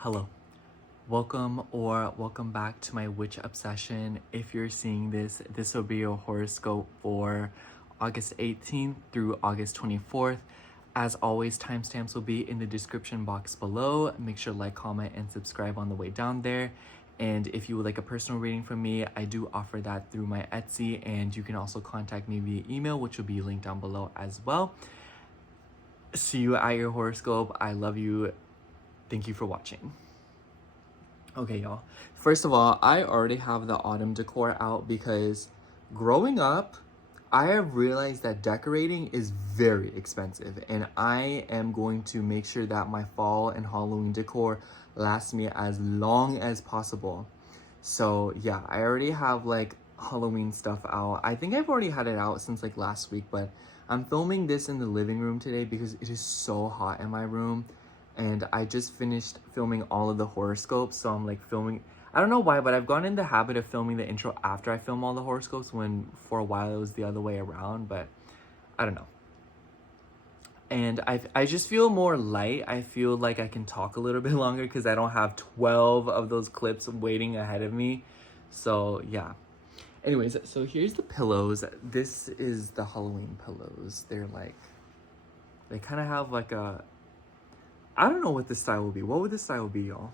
Hello, welcome back to my witch obsession. If you're seeing this, this will be your horoscope for August 18th through August 24th. As always, timestamps will be in the description box below. Make sure to like, comment, and subscribe on the way down there. And if you would like a personal reading from me, I do offer that through my Etsy, and you can also contact me via email, which will be linked down below as well. See you at your horoscope. I love you. Thank you for watching. Okay, y'all. First of all, I already have the autumn decor out because growing up, I have realized that decorating is very expensive, and I am going to make sure that my fall and Halloween decor lasts me as long as possible. So yeah, I already have like Halloween stuff out. I think I've already had it out since like last week, but I'm filming this in the living room today because it is so hot in my room. And I just finished filming all of the horoscopes, so I'm like filming, I don't know why, but I've gone in the habit of filming the intro after I film all the horoscopes, when for a while it was the other way around, but I don't know. And I just feel more light. I feel like I can talk a little bit longer because I don't have 12 of those clips waiting ahead of me. So yeah. Anyways, so here's the pillows. This is the Halloween pillows. They're like, they kind of have like a, I don't know what this style will be. What would this style be, y'all?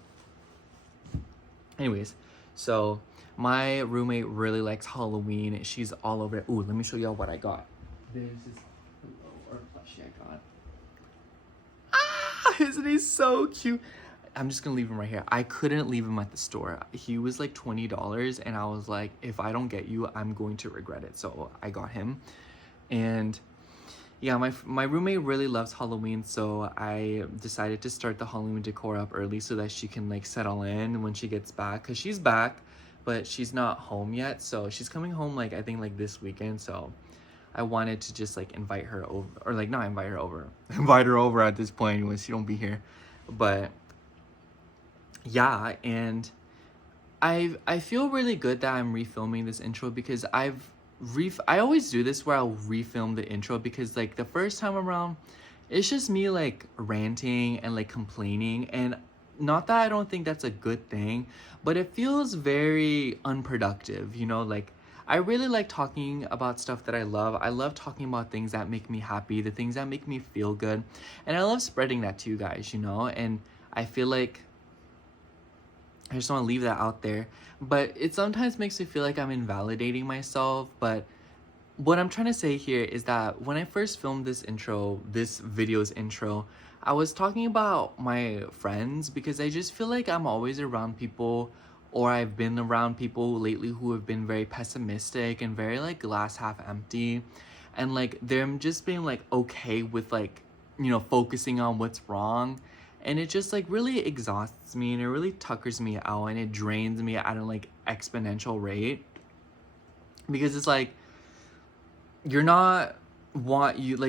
Anyways, so my roommate really likes Halloween. She's all over it. Ooh, let me show y'all what I got. There's this pillow or plushie I got. Ah, isn't he so cute? I'm just gonna leave him right here. I couldn't leave him at the store. He was like $20, and I was like, if I don't get you, I'm going to regret it. So I got him. And yeah, my roommate really loves Halloween, so I decided to start the Halloween decor up early so that she can like settle in when she gets back, because she's back, but she's not home yet. So she's coming home like, I think like this weekend. So I wanted to just like invite her over, or like not invite her over, invite her over at this point when she don't be here. But yeah, and I feel really good that I'm refilming this intro because I always do this where I'll refilm the intro, because like the first time around it's just me like ranting and like complaining, and not that I don't think that's a good thing, but it feels very unproductive, you know. Like I really like talking about stuff that I love. I love talking about things that make me happy, the things that make me feel good, and I love spreading that to you guys, you know. And I feel like I just want to leave that out there. But it sometimes makes me feel like I'm invalidating myself. But what I'm trying to say here is that when I first filmed this video's intro, I was talking about my friends, because I just feel like I'm always around people, or I've been around people lately who have been very pessimistic and very like glass half empty. And like them just being like okay with like, you know, focusing on what's wrong. And it just like really exhausts me, and it really tuckers me out, and it drains me at a like exponential rate, because it's like you're not the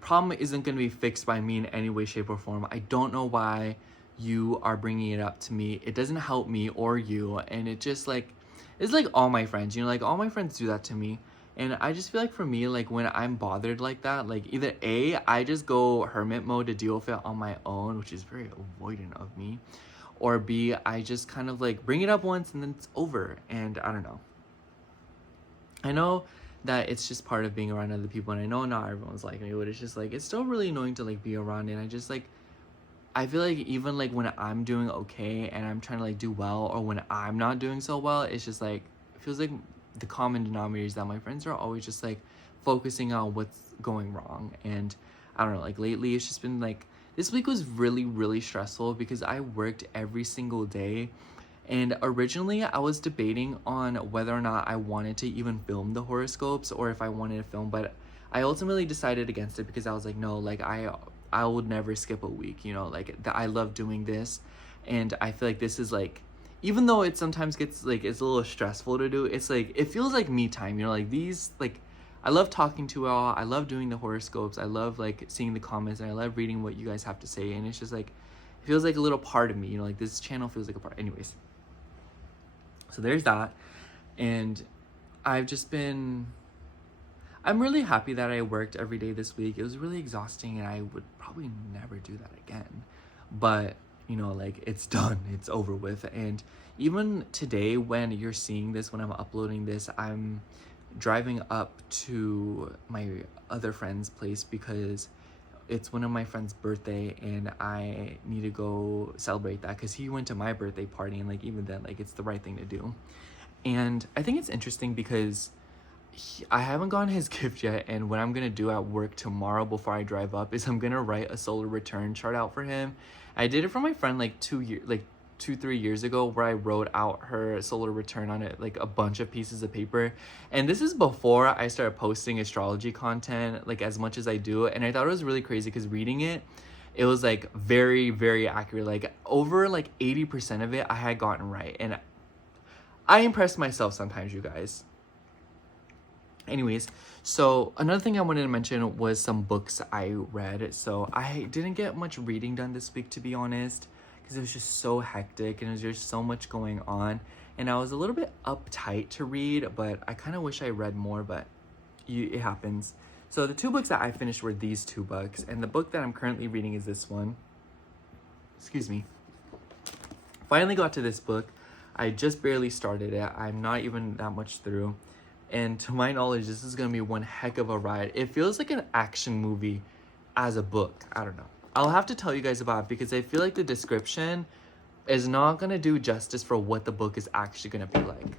problem isn't going to be fixed by me in any way, shape, or form. I don't know why you are bringing it up to me. It doesn't help me or you. And it just like, it's like all my friends, you know, like all my friends do that to me. And I just feel like for me, like when I'm bothered like that, like either A, I just go hermit mode to deal with it on my own, which is very avoidant of me, or B, I just kind of like bring it up once and then it's over. And I don't know. I know that it's just part of being around other people, and I know not everyone's like me, but it's just like, it's still really annoying to like be around. And I just like, I feel like even like when I'm doing okay and I'm trying to like do well, or when I'm not doing so well, it's just like, it feels like the common denominator is that my friends are always just like focusing on what's going wrong. And I don't know, like lately it's just been like, this week was really stressful because I worked every single day. And originally I was debating on whether or not I wanted to even film the horoscopes, or if I wanted to film, but I ultimately decided against it, because I was like, no, like I would never skip a week, you know, like I love doing this. And I feel like this is like, even though it sometimes gets like, it's a little stressful to do, it's like, it feels like me time, you know, like these, like I love talking to y'all, I love doing the horoscopes, I love like seeing the comments, and I love reading what you guys have to say. And it's just like, it feels like a little part of me, you know, like this channel feels like a part. Anyways, so there's that. And I'm really happy that I worked every day this week. It was really exhausting, and I would probably never do that again. But you know, like it's done, it's over with. And even today when you're seeing this, when I'm uploading this, I'm driving up to my other friend's place because it's one of my friend's birthday and I need to go celebrate that because he went to my birthday party, and like even then, like it's the right thing to do. And I think it's interesting because I haven't gotten his gift yet, and what I'm gonna do at work tomorrow before I drive up is I'm gonna write a solar return chart out for him. I did it for my friend like 2-3 years ago, where I wrote out her solar return on it, like a bunch of pieces of paper. And this is before I started posting astrology content like as much as I do, and I thought it was really crazy because reading it, it was like very, very accurate. Like over like 80% of it I had gotten right, and I impressed myself sometimes, you guys. Anyways, so another thing I wanted to mention was some books I read. So I didn't get much reading done this week, to be honest, because it was just so hectic and there's so much going on. And I was a little bit uptight to read, but I kind of wish I read more, but it happens. So the 2 books that I finished were these 2 books. And the book that I'm currently reading is this one. Excuse me. Finally got to this book. I just barely started it. I'm not even that much through. And to my knowledge, this is going to be one heck of a ride. It feels like an action movie as a book. I don't know. I'll have to tell you guys about it because I feel like the description is not going to do justice for what the book is actually going to be like.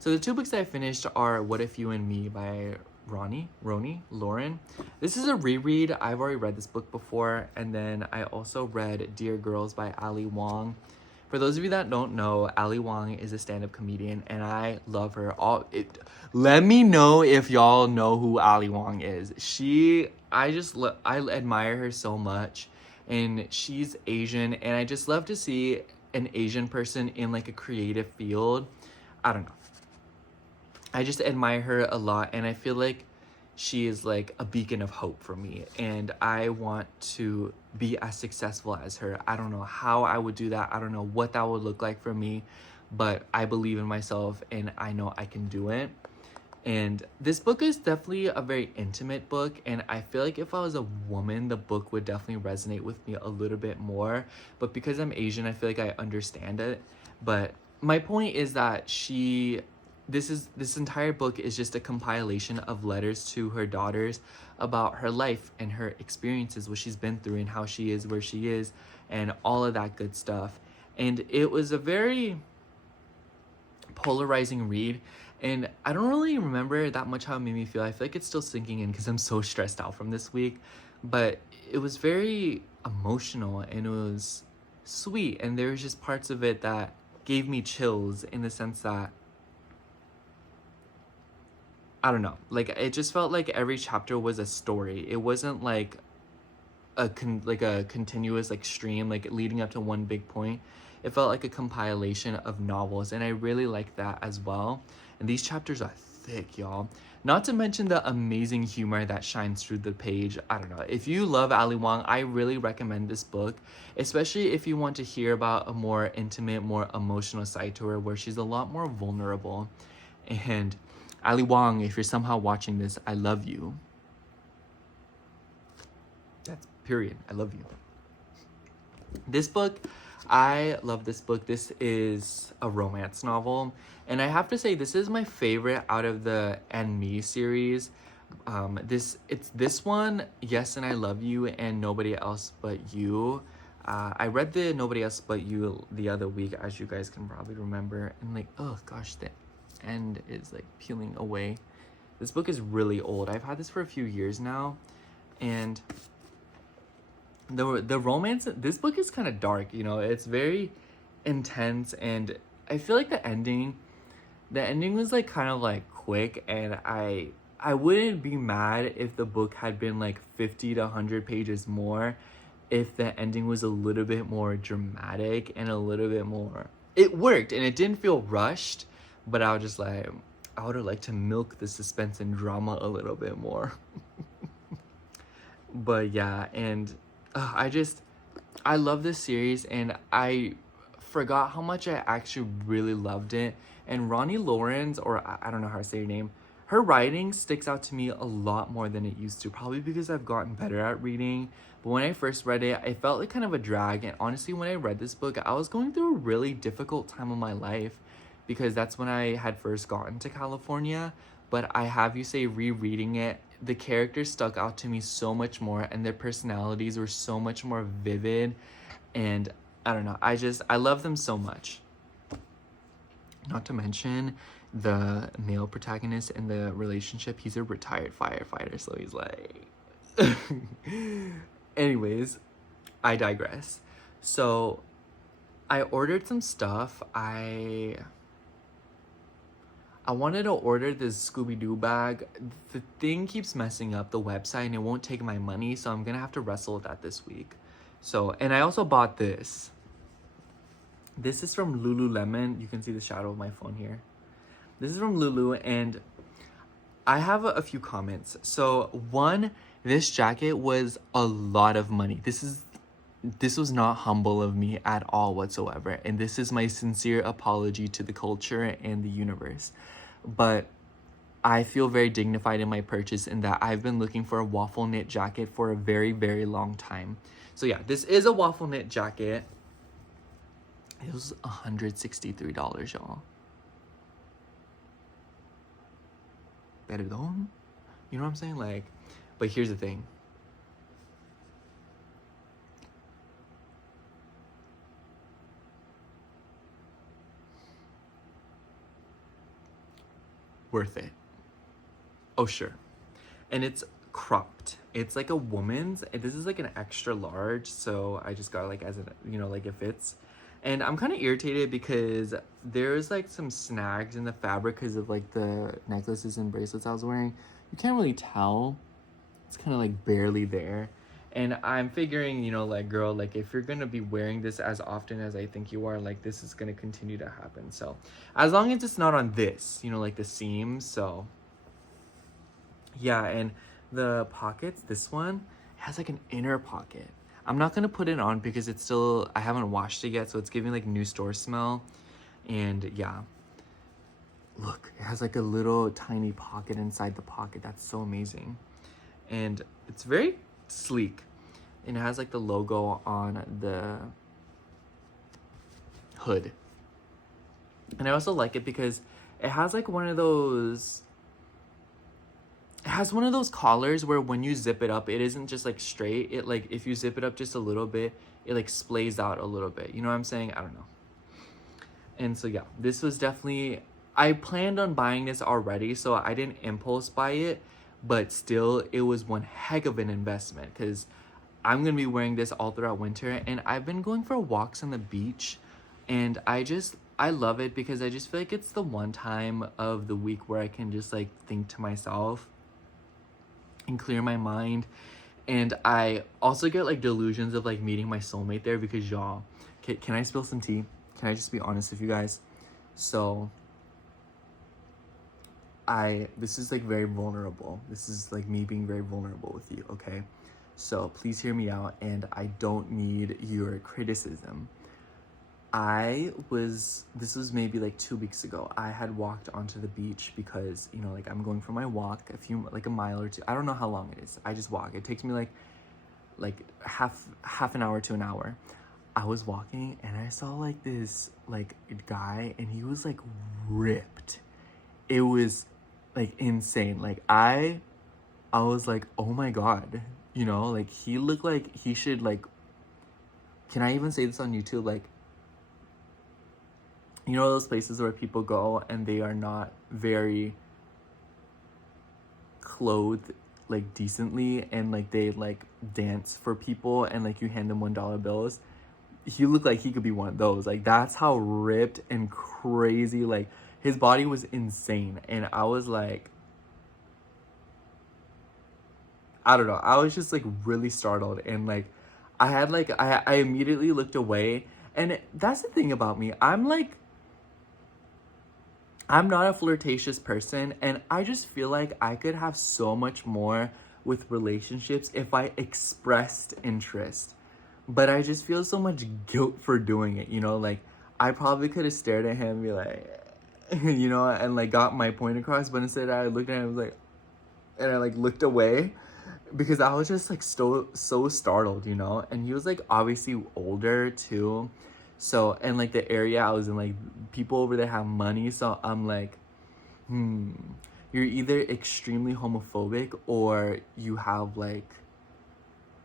So the 2 books that I finished are What If You and Me by Lauren. This is a reread. I've already read this book before. And then I also read Dear Girls by Ali Wong. For those of you that don't know, Ali Wong is a stand-up comedian, and I love her. Let me know if y'all know who Ali Wong is. I admire her so much, and she's Asian, and I just love to see an Asian person in like a creative field. I don't know. I just admire her a lot, and I feel like she is like a beacon of hope for me, and I want to be as successful as her. I don't know how I would do that. I don't know what that would look like for me, but I believe in myself and I know I can do it. And this book is definitely a very intimate book, and I feel like if I was a woman, the book would definitely resonate with me a little bit more. But because I'm Asian, I feel like I understand it. But my point is that this entire book is just a compilation of letters to her daughters about her life and her experiences, what she's been through and how she is where she is and all of that good stuff. And it was a very polarizing read, and I don't really remember that much how it made me feel. I feel like it's still sinking in because I'm so stressed out from this week, but it was very emotional and it was sweet, and there was just parts of it that gave me chills in the sense that I don't know, like it just felt like every chapter was a story. It wasn't like a continuous like stream like leading up to one big point. It felt like a compilation of novels, and I really like that as well. And these chapters are thick, y'all. Not to mention the amazing humor that shines through the page. I don't know. If you love Ali Wong, I really recommend this book, especially if you want to hear about a more intimate, more emotional side to her where she's a lot more vulnerable. And Ali Wong, if you're somehow watching this, I love you. That's period. I love you. This book, I love this book. This is a romance novel. And I have to say, this is my favorite out of the And Me series. It's this one, Yes and I Love You, and Nobody Else But You. I read the Nobody Else But You the other week, as you guys can probably remember. And like, oh gosh, the end is like peeling away. This book is really old. I've had this for a few years now, and the romance, this book is kind of dark, you know. It's very intense, and I feel like the ending was like kind of like quick, and I wouldn't be mad if the book had been like 50 to 100 pages more, if the ending was a little bit more dramatic and a little bit more, it worked and it didn't feel rushed. But I would have liked to milk the suspense and drama a little bit more. But yeah, and I love this series, and I forgot how much I actually really loved it. And Ronnie Lawrence, or I don't know how to say her name, her writing sticks out to me a lot more than it used to, probably because I've gotten better at reading. But when I first read it, I felt like kind of a drag. And honestly, when I read this book, I was going through a really difficult time of my life because that's when I had first gotten to California. But I have you say, rereading it, the characters stuck out to me so much more and their personalities were so much more vivid. And I don't know, I love them so much. Not to mention the male protagonist in the relationship, he's a retired firefighter, so he's like... Anyways, I digress. So I ordered some stuff. I wanted to order this Scooby-Doo bag. The thing keeps messing up the website and it won't take my money, so I'm gonna have to wrestle with that this week. So, and I also bought this. This is from Lululemon. You can see the shadow of my phone here. This is from Lulu, and I have a few comments. So, one, this jacket was a lot of money. This was not humble of me at all whatsoever, and this is my sincere apology to the culture and the universe. But I feel very dignified in my purchase in that I've been looking for a waffle knit jacket for a very, very long time. So yeah, this is a waffle knit jacket. It was $163, y'all. Perdón? You know what I'm saying? Like, but here's the thing. Worth it. Oh, sure. And it's cropped. It's like a woman's. This is like an extra large, so I just got like as a, you know, like it fits. And I'm kind of irritated because there's like some snags in the fabric because of like the necklaces and bracelets I was wearing. You can't really tell. It's kind of like barely there. And I'm figuring, you know, like, girl, like if you're gonna be wearing this as often as I think you are, like this is gonna continue to happen. So as long as it's not on this, you know, like the seams. So yeah, and the pockets, this one has like an inner pocket. I'm not gonna put it on because it's still, I haven't washed it yet, so it's giving like new store smell. And yeah, look, it has like a little tiny pocket inside the pocket. That's so amazing. And it's very sleek, and it has like the logo on the hood. And I also like it because it has like one of those, it has one of those collars where when you zip it up, it isn't just like straight. It like, if you zip it up just a little bit, it like splays out a little bit. You know what I'm saying? I don't know. And so yeah, this was definitely, I planned on buying this already, so I didn't impulse buy it, but still it was one heck of an investment because I'm gonna be wearing this all throughout winter. And I've been going for walks on the beach, and I love it because I just feel like it's the one time of the week where I can just like think to myself and clear my mind. And I also get like delusions of like meeting my soulmate there because y'all, can I spill some tea? Can I just be honest with you guys? So this is like very vulnerable. This is like me being very vulnerable with you, okay? So please hear me out, and I don't need your criticism. This was maybe like 2 weeks ago. I had walked onto the beach because, you know, like I'm going for my walk, like a mile or two. I don't know how long it is. I just walk. It takes me like half an hour to an hour. I was walking and I saw like this like guy, and he was like ripped. It was like insane. Like I was like, oh my God, you know, like he looked like he should like, can I even say this on YouTube? Like, you know, those places where people go and they are not very clothed like decently, and like they like dance for people, and like you hand them $1 bills. He looked like he could be one of those. Like that's how ripped and crazy, like his body was insane. And I was like, I don't know, I was just like really startled. And like I immediately looked away. And that's the thing about me, I'm not a flirtatious person, and I just feel like I could have so much more with relationships if I expressed interest. But I just feel so much guilt for doing it, you know? Like, I probably could have stared at him and be like, you know, and like got my point across. But instead I looked at it, I was like, and I like looked away because I was just like so startled, you know. And he was like obviously older too, so, and like the area I was in, like people over there have money, so I'm like, you're either extremely homophobic or you have like,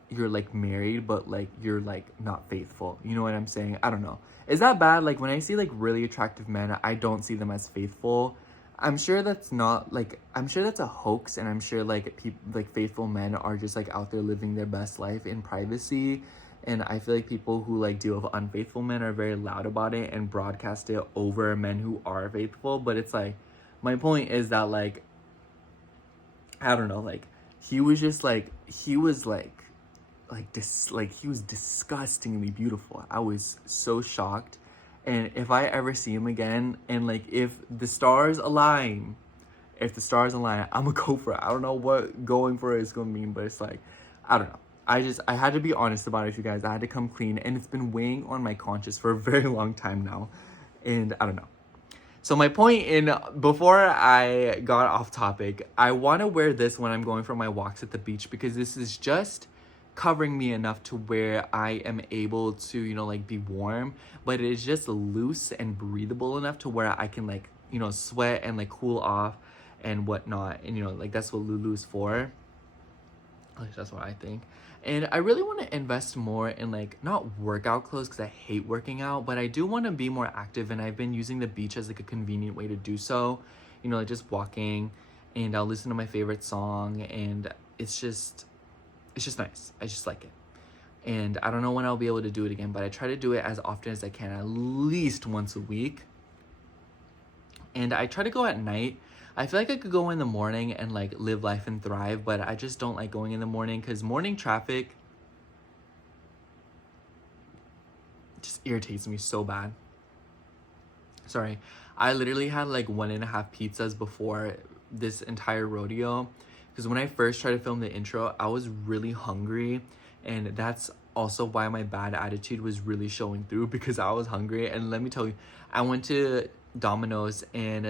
you're like married but like you're like not faithful, you know what I'm saying? I don't know, is that bad? Like when I see like really attractive men, I don't see them as faithful. I'm sure that's not like, I'm sure that's a hoax, and I'm sure like people, like faithful men are just like out there living their best life in privacy. And I feel like people who like deal with unfaithful men are very loud about it and broadcast it over men who are faithful. But it's like, my point is that like, I don't know, like he was just like, he was like he was disgustingly beautiful. I was so shocked. And if I ever see him again, and like if the stars align, I'm gonna go for it. I don't know what going for it is gonna mean, but it's like, I don't know. I had to be honest about it, you guys. I had to come clean, and it's been weighing on my conscience for a very long time now. And I don't know. So my point before I got off topic, I want to wear this when I'm going for my walks at the beach, because this is just covering me enough to where I am able to, you know, like be warm, but it is just loose and breathable enough to where I can like, you know, sweat and like cool off and whatnot. And, you know, like that's what Lulu's for. At least that's what I think. And I really want to invest more in like, not workout clothes because I hate working out, but I do want to be more active, and I've been using the beach as like a convenient way to do so. You know, like just walking, and I'll listen to my favorite song, and it's just nice. I just like it. And I don't know when I'll be able to do it again, but I try to do it as often as I can, at least once a week. And I try to go at night. I feel like I could go in the morning and like live life and thrive, but I just don't like going in the morning because morning traffic just irritates me so bad. Sorry, I literally had like 1.5 pizzas before this entire rodeo, because when I first tried to film the intro, I was really hungry, and that's also why my bad attitude was really showing through, because I was hungry. And let me tell you, I went to Domino's and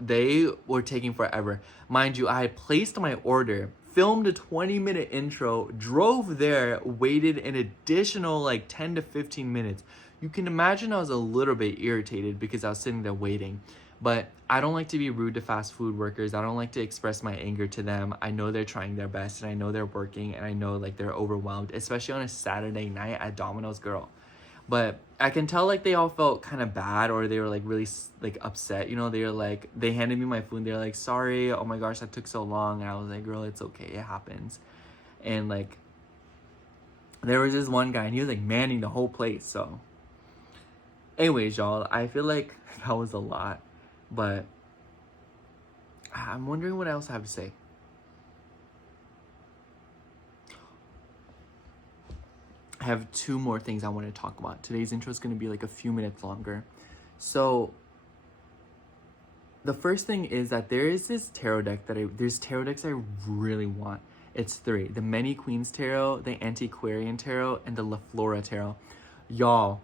they were taking forever. Mind you, I had placed my order, filmed a 20-minute intro, drove there, waited an additional like 10 to 15 minutes. You can imagine I was a little bit irritated because I was sitting there waiting. But I don't like to be rude to fast food workers. I don't like to express my anger to them. I know they're trying their best, and I know they're working, and I know like they're overwhelmed, especially on a Saturday night at Domino's, girl. But I can tell like they all felt kind of bad, or they were like really like upset. You know, they were like, they handed me my food and they're like, sorry, oh my gosh, that took so long. And I was like, girl, it's okay, it happens. And like, there was this one guy and he was like manning the whole place. So anyways, y'all, I feel like that was a lot, but I'm wondering what else I have to say. I have 2 more things I want to talk about. Today's intro is going to be like a few minutes longer. So the first thing is that there is this tarot deck there's tarot decks I really want. It's 3: the Many Queens Tarot, the Antiquarian Tarot, and the La Flora Tarot. Y'all,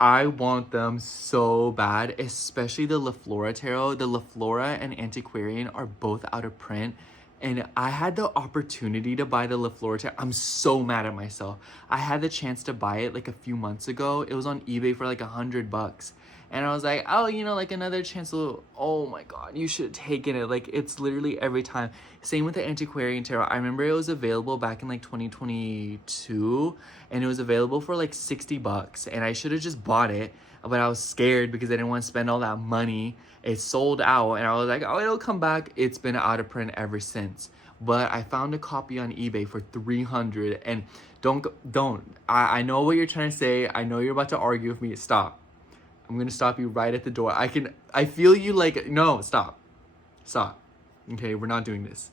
I want them so bad, especially the La Flora Tarot. The La Flora and Antiquarian are both out of print. And I had the opportunity to buy the La Flora Tarot. I'm so mad at myself. I had the chance to buy it like a few months ago. It was on eBay for like $100. And I was like, oh, you know, like another chance to, oh my God, you should have taken it. Like, it's literally every time. Same with the Antiquarian Tarot. I remember it was available back in like 2022, and it was available for like $60. And I should have just bought it, but I was scared because I didn't want to spend all that money. It sold out, and I was like, oh, it'll come back. It's been out of print ever since. But I found a copy on eBay for $300. And I know what you're trying to say. I know you're about to argue with me. Stop. I'm gonna stop you right at the door. I feel you like, no, stop. Okay, we're not doing this.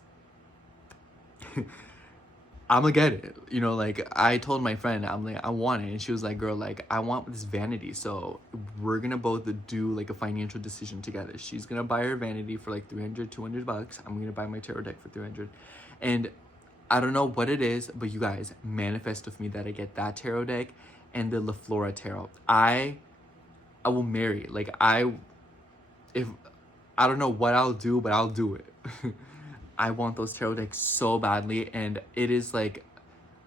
I'ma get it. You know, like I told my friend, I'm like, I want it. And she was like, girl, like I want this vanity. So we're gonna both do like a financial decision together. She's gonna buy her vanity for like $200. I'm gonna buy my tarot deck for $300. And I don't know what it is, but you guys manifest with me that I get that tarot deck and the La Flora Tarot. I will marry it. Like if I don't know what I'll do, but I'll do it. I want those tarot decks so badly, and it is like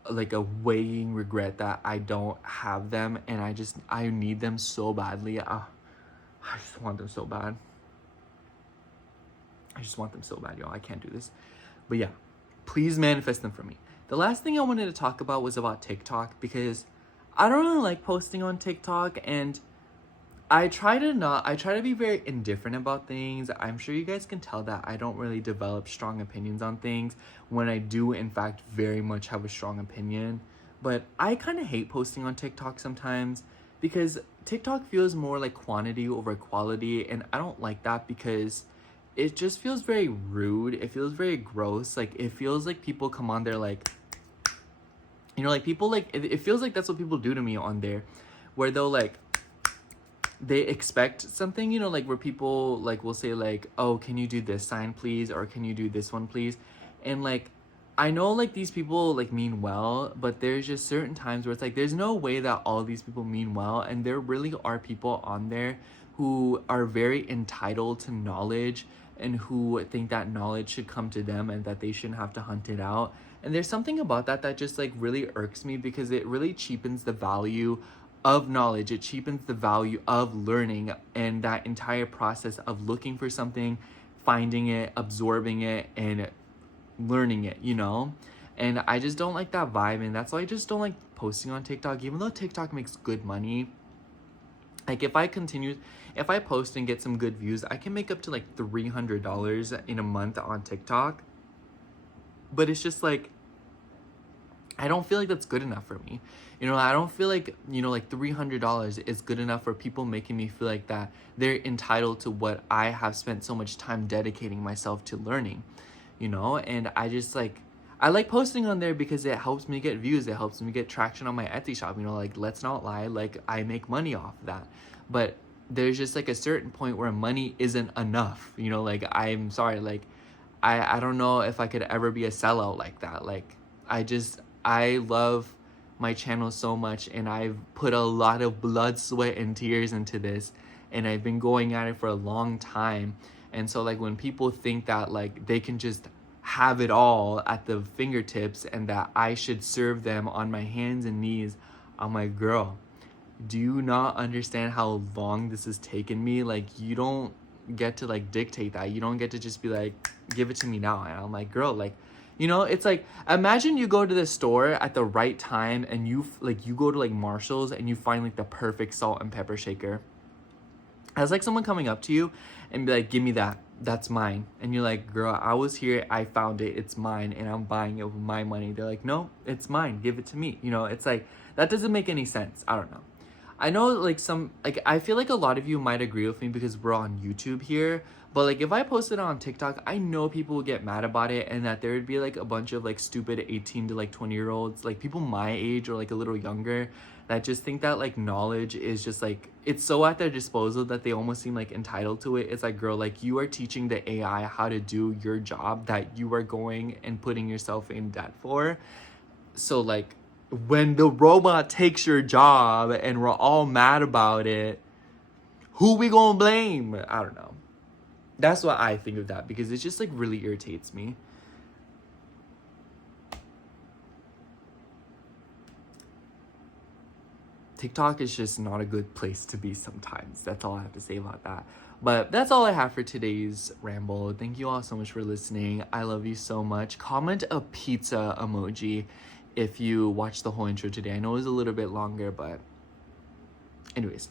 a weighing regret that I don't have them, and I need them so badly. I just want them so bad. I just want them so bad, y'all. I can't do this. But yeah, please manifest them for me. The last thing I wanted to talk about was about TikTok, because I don't really like posting on TikTok, and I try to be very indifferent about things. I'm sure you guys can tell that I don't really develop strong opinions on things when I do, in fact, very much have a strong opinion. But I kind of hate posting on TikTok sometimes, because TikTok feels more like quantity over quality, and I don't like that, because it just feels very rude. It feels very gross. Like, it feels like people come on there like, you know, like people like, it feels like that's what people do to me on there, where they'll like, they expect something, you know, like where people like will say like, oh, can you do this sign please, or can you do this one please? And like, I know like these people like mean well, but there's just certain times where it's like there's no way that all these people mean well, and there really are people on there who are very entitled to knowledge and who think that knowledge should come to them and that they shouldn't have to hunt it out. And there's something about that that just like really irks me, because it really cheapens the value of knowledge. It cheapens the value of learning, and that entire process of looking for something, finding it, absorbing it, and learning it, you know? And I just don't like that vibe, and that's why I just don't like posting on TikTok, even though TikTok makes good money. Like, if I post and get some good views, I can make up to like $300 in a month on TikTok. But it's just like, I don't feel like that's good enough for me. You know, I don't feel like, you know, like $300 is good enough for people making me feel like that they're entitled to what I have spent so much time dedicating myself to learning, you know? And I just like, I like posting on there because it helps me get views. It helps me get traction on my Etsy shop, you know, like, let's not lie, like I make money off of that. But there's just like a certain point where money isn't enough, you know, like, I'm sorry, like, I don't know if I could ever be a sellout like that. Like, I love my channel so much, and I've put a lot of blood, sweat, and tears into this, and I've been going at it for a long time. And so like, when people think that like they can just have it all at the fingertips and that I should serve them on my hands and knees, I'm like, girl, do you not understand how long this has taken me? Like, you don't get to like dictate that. You don't get to just be like, give it to me now. And I'm like, girl, like, you know, it's like, imagine you go to the store at the right time, and you go to like Marshall's and you find like the perfect salt and pepper shaker. As like someone coming up to you and be like, give me that, that's mine. And you're like, girl, I was here, I found it, it's mine, and I'm buying it with my money. They're like, no, it's mine, give it to me. You know, it's like, that doesn't make any sense. I don't know. I know like I feel like a lot of you might agree with me because we're on YouTube here, but like, if I posted it on TikTok, I know people would get mad about it, and that there would be like a bunch of like stupid 18 to like 20-year-olds, like people my age or like a little younger, that just think that like knowledge is just like, it's so at their disposal that they almost seem like entitled to it. It's like, girl, like, you are teaching the AI how to do your job that you are going and putting yourself in debt for. So like, when the robot takes your job and we're all mad about it, who we gonna blame? I don't know. That's what I think of that, because it just like really irritates me. TikTok is just not a good place to be sometimes. That's all I have to say about that. But that's all I have for today's ramble. Thank you all so much for listening. I love you so much. Comment a pizza emoji if you watched the whole intro today. I know it was a little bit longer, but anyways,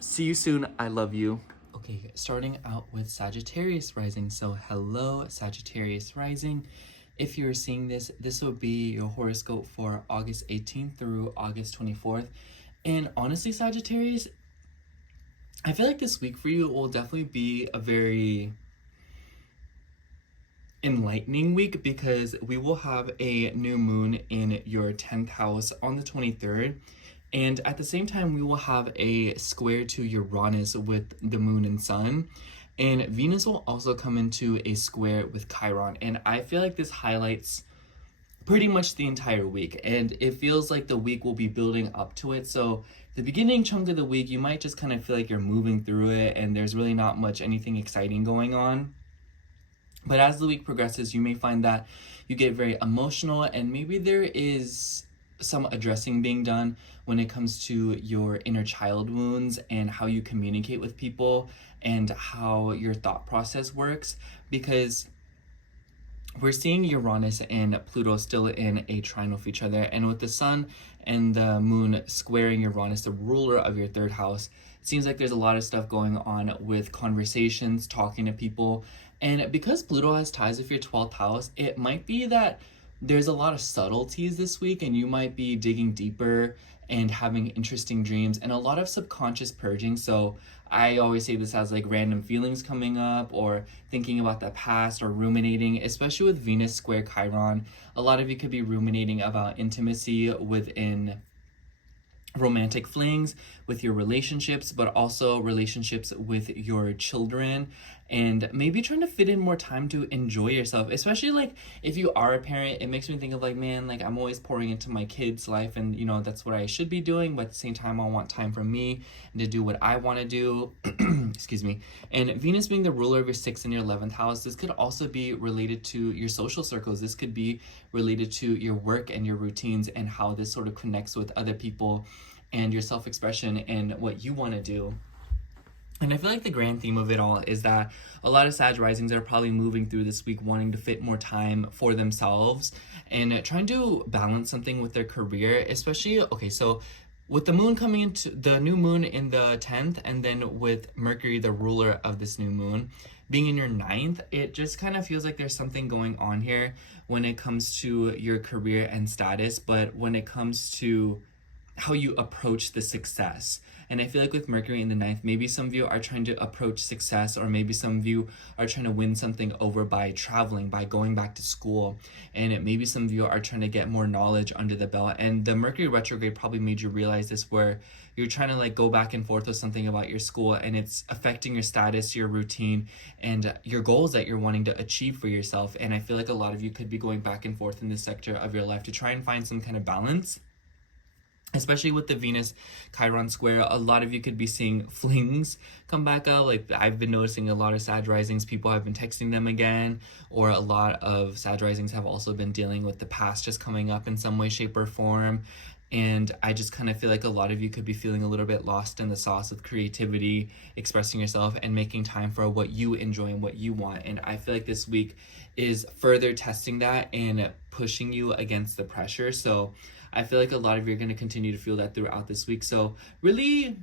see you soon. I love you. Okay, starting out with Sagittarius rising. So hello, Sagittarius rising. If you're seeing this, this will be your horoscope for August 18th through August 24th. And honestly, Sagittarius, I feel like this week for you will definitely be a very enlightening week, because we will have a new moon in your 10th house on the 23rd. And at the same time, we will have a square to Uranus with the moon and sun. And Venus will also come into a square with Chiron. And I feel like this highlights pretty much the entire week, and it feels like the week will be building up to it. So the beginning chunk of the week, you might just kind of feel like you're moving through it and there's really not much anything exciting going on. But as the week progresses, you may find that you get very emotional, and maybe there is some addressing being done when it comes to your inner child wounds and how you communicate with people and how your thought process works, because we're seeing Uranus and Pluto still in a trine with each other, and with the sun and the moon squaring Uranus, the ruler of your third house, it seems like there's a lot of stuff going on with conversations, talking to people. And because Pluto has ties with your 12th house, it might be that there's a lot of subtleties this week, and you might be digging deeper and having interesting dreams and a lot of subconscious purging. So I always say this as like random feelings coming up, or thinking about the past, or ruminating, especially with Venus square Chiron. A lot of you could be ruminating about intimacy within romantic flings, with your relationships, but also relationships with your children, and maybe trying to fit in more time to enjoy yourself. Especially like if you are a parent, it makes me think of like, man, like I'm always pouring into my kids' life, and you know, that's what I should be doing, but at the same time I want time for me and to do what I want to do. Excuse me. And Venus being the ruler of your 6th and your 11th house, this could also be related to your social circles. This could be related to your work and your routines, and how this sort of connects with other people and your self-expression and what you want to do. And I feel like the grand theme of it all is that a lot of Sag risings are probably moving through this week wanting to fit more time for themselves and trying to balance something with their career, especially, okay, so with the moon coming into the new moon in the 10th, and then with Mercury, the ruler of this new moon, being in your 9th, it just kind of feels like there's something going on here when it comes to your career and status, but when it comes to how you approach the success. And I feel like with Mercury in the 9th, maybe some of you are trying to approach success, or maybe some of you are trying to win something over by traveling, by going back to school. And maybe some of you are trying to get more knowledge under the belt. And the Mercury retrograde probably made you realize this, where you're trying to like go back and forth with something about your school, and it's affecting your status, your routine, and your goals that you're wanting to achieve for yourself. And I feel like a lot of you could be going back and forth in this sector of your life to try and find some kind of balance. Especially with the Venus Chiron square, a lot of you could be seeing flings come back up. Like I've been noticing a lot of Sag risings, people have been texting them again, or a lot of Sag risings have also been dealing with the past just coming up in some way, shape, or form. And I just kind of feel like a lot of you could be feeling a little bit lost in the sauce of creativity, expressing yourself, and making time for what you enjoy and what you want. And I feel like this week is further testing that and pushing you against the pressure. So I feel like a lot of you are going to continue to feel that throughout this week. So really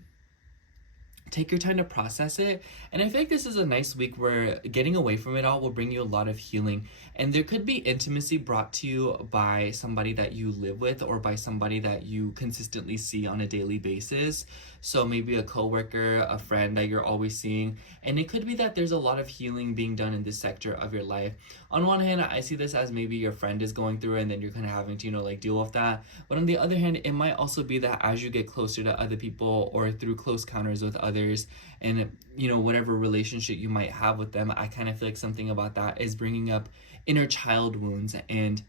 take your time to process it. And I feel like this is a nice week where getting away from it all will bring you a lot of healing. And there could be intimacy brought to you by somebody that you live with, or by somebody that you consistently see on a daily basis. So maybe a coworker, a friend that you're always seeing. And it could be that there's a lot of healing being done in this sector of your life. On one hand, I see this as maybe your friend is going through it, and then you're kind of having to, like deal with that. But on the other hand, it might also be that as you get closer to other people, or through close encounters with others, and whatever relationship you might have with them, I kind of feel like something about that is bringing up inner child wounds. And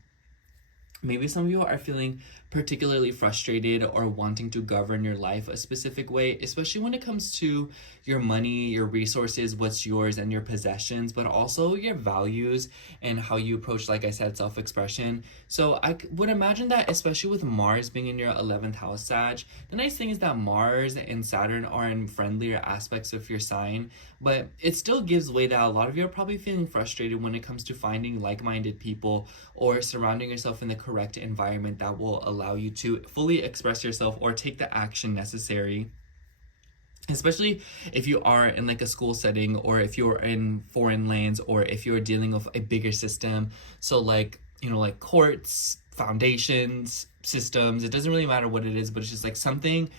maybe some of you are feeling particularly frustrated or wanting to govern your life a specific way, especially when it comes to your money, your resources, what's yours, and your possessions, but also your values and how you approach, like I said, self-expression. So I would imagine that, especially with Mars being in your 11th house, Sag, the nice thing is that Mars and Saturn are in friendlier aspects of your sign, but it still gives way that a lot of you are probably feeling frustrated when it comes to finding like-minded people, or surrounding yourself in the correct environment that will allow you to fully express yourself or take the action necessary. Especially if you are in like a school setting, or if you're in foreign lands, or if you're dealing with a bigger system. So like, like courts, foundations, systems, it doesn't really matter what it is, but it's just like something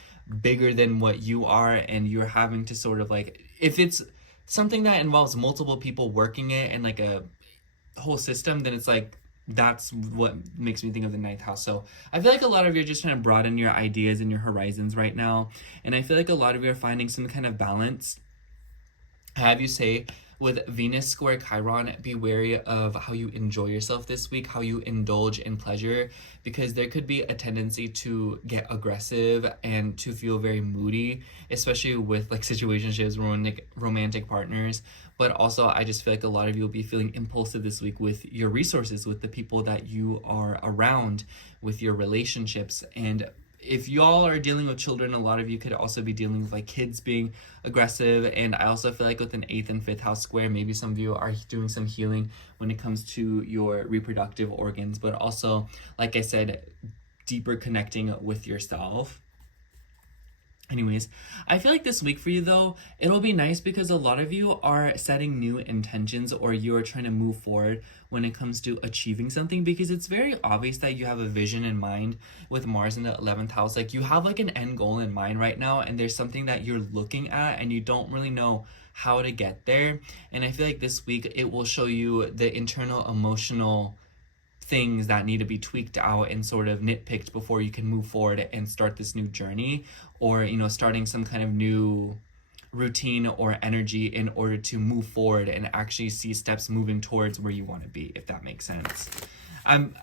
bigger than what you are, and you're having to sort of like, if it's something that involves multiple people working it and like a whole system, then it's like, that's what makes me think of the 9th house. So I feel like a lot of you are just trying to broaden your ideas and your horizons right now. And I feel like a lot of you are finding some kind of balance. I have you say with Venus square Chiron, be wary of how you enjoy yourself this week, how you indulge in pleasure, because there could be a tendency to get aggressive and to feel very moody, especially with like situationships, romantic partners. But also, I just feel like a lot of you will be feeling impulsive this week with your resources, with the people that you are around, with your relationships. And if y'all are dealing with children, a lot of you could also be dealing with like kids being aggressive. And I also feel like with an 8th and 5th house square, maybe some of you are doing some healing when it comes to your reproductive organs, but also, like I said, deeper connecting with yourself. Anyways, I feel like this week for you though, it'll be nice because a lot of you are setting new intentions, or you are trying to move forward when it comes to achieving something, because it's very obvious that you have a vision in mind with Mars in the 11th house. Like you have like an end goal in mind right now, and there's something that you're looking at and you don't really know how to get there. And I feel like this week it will show you the internal emotional things that need to be tweaked out and sort of nitpicked before you can move forward and start this new journey, or starting some kind of new routine or energy in order to move forward and actually see steps moving towards where you want to be, if that makes sense.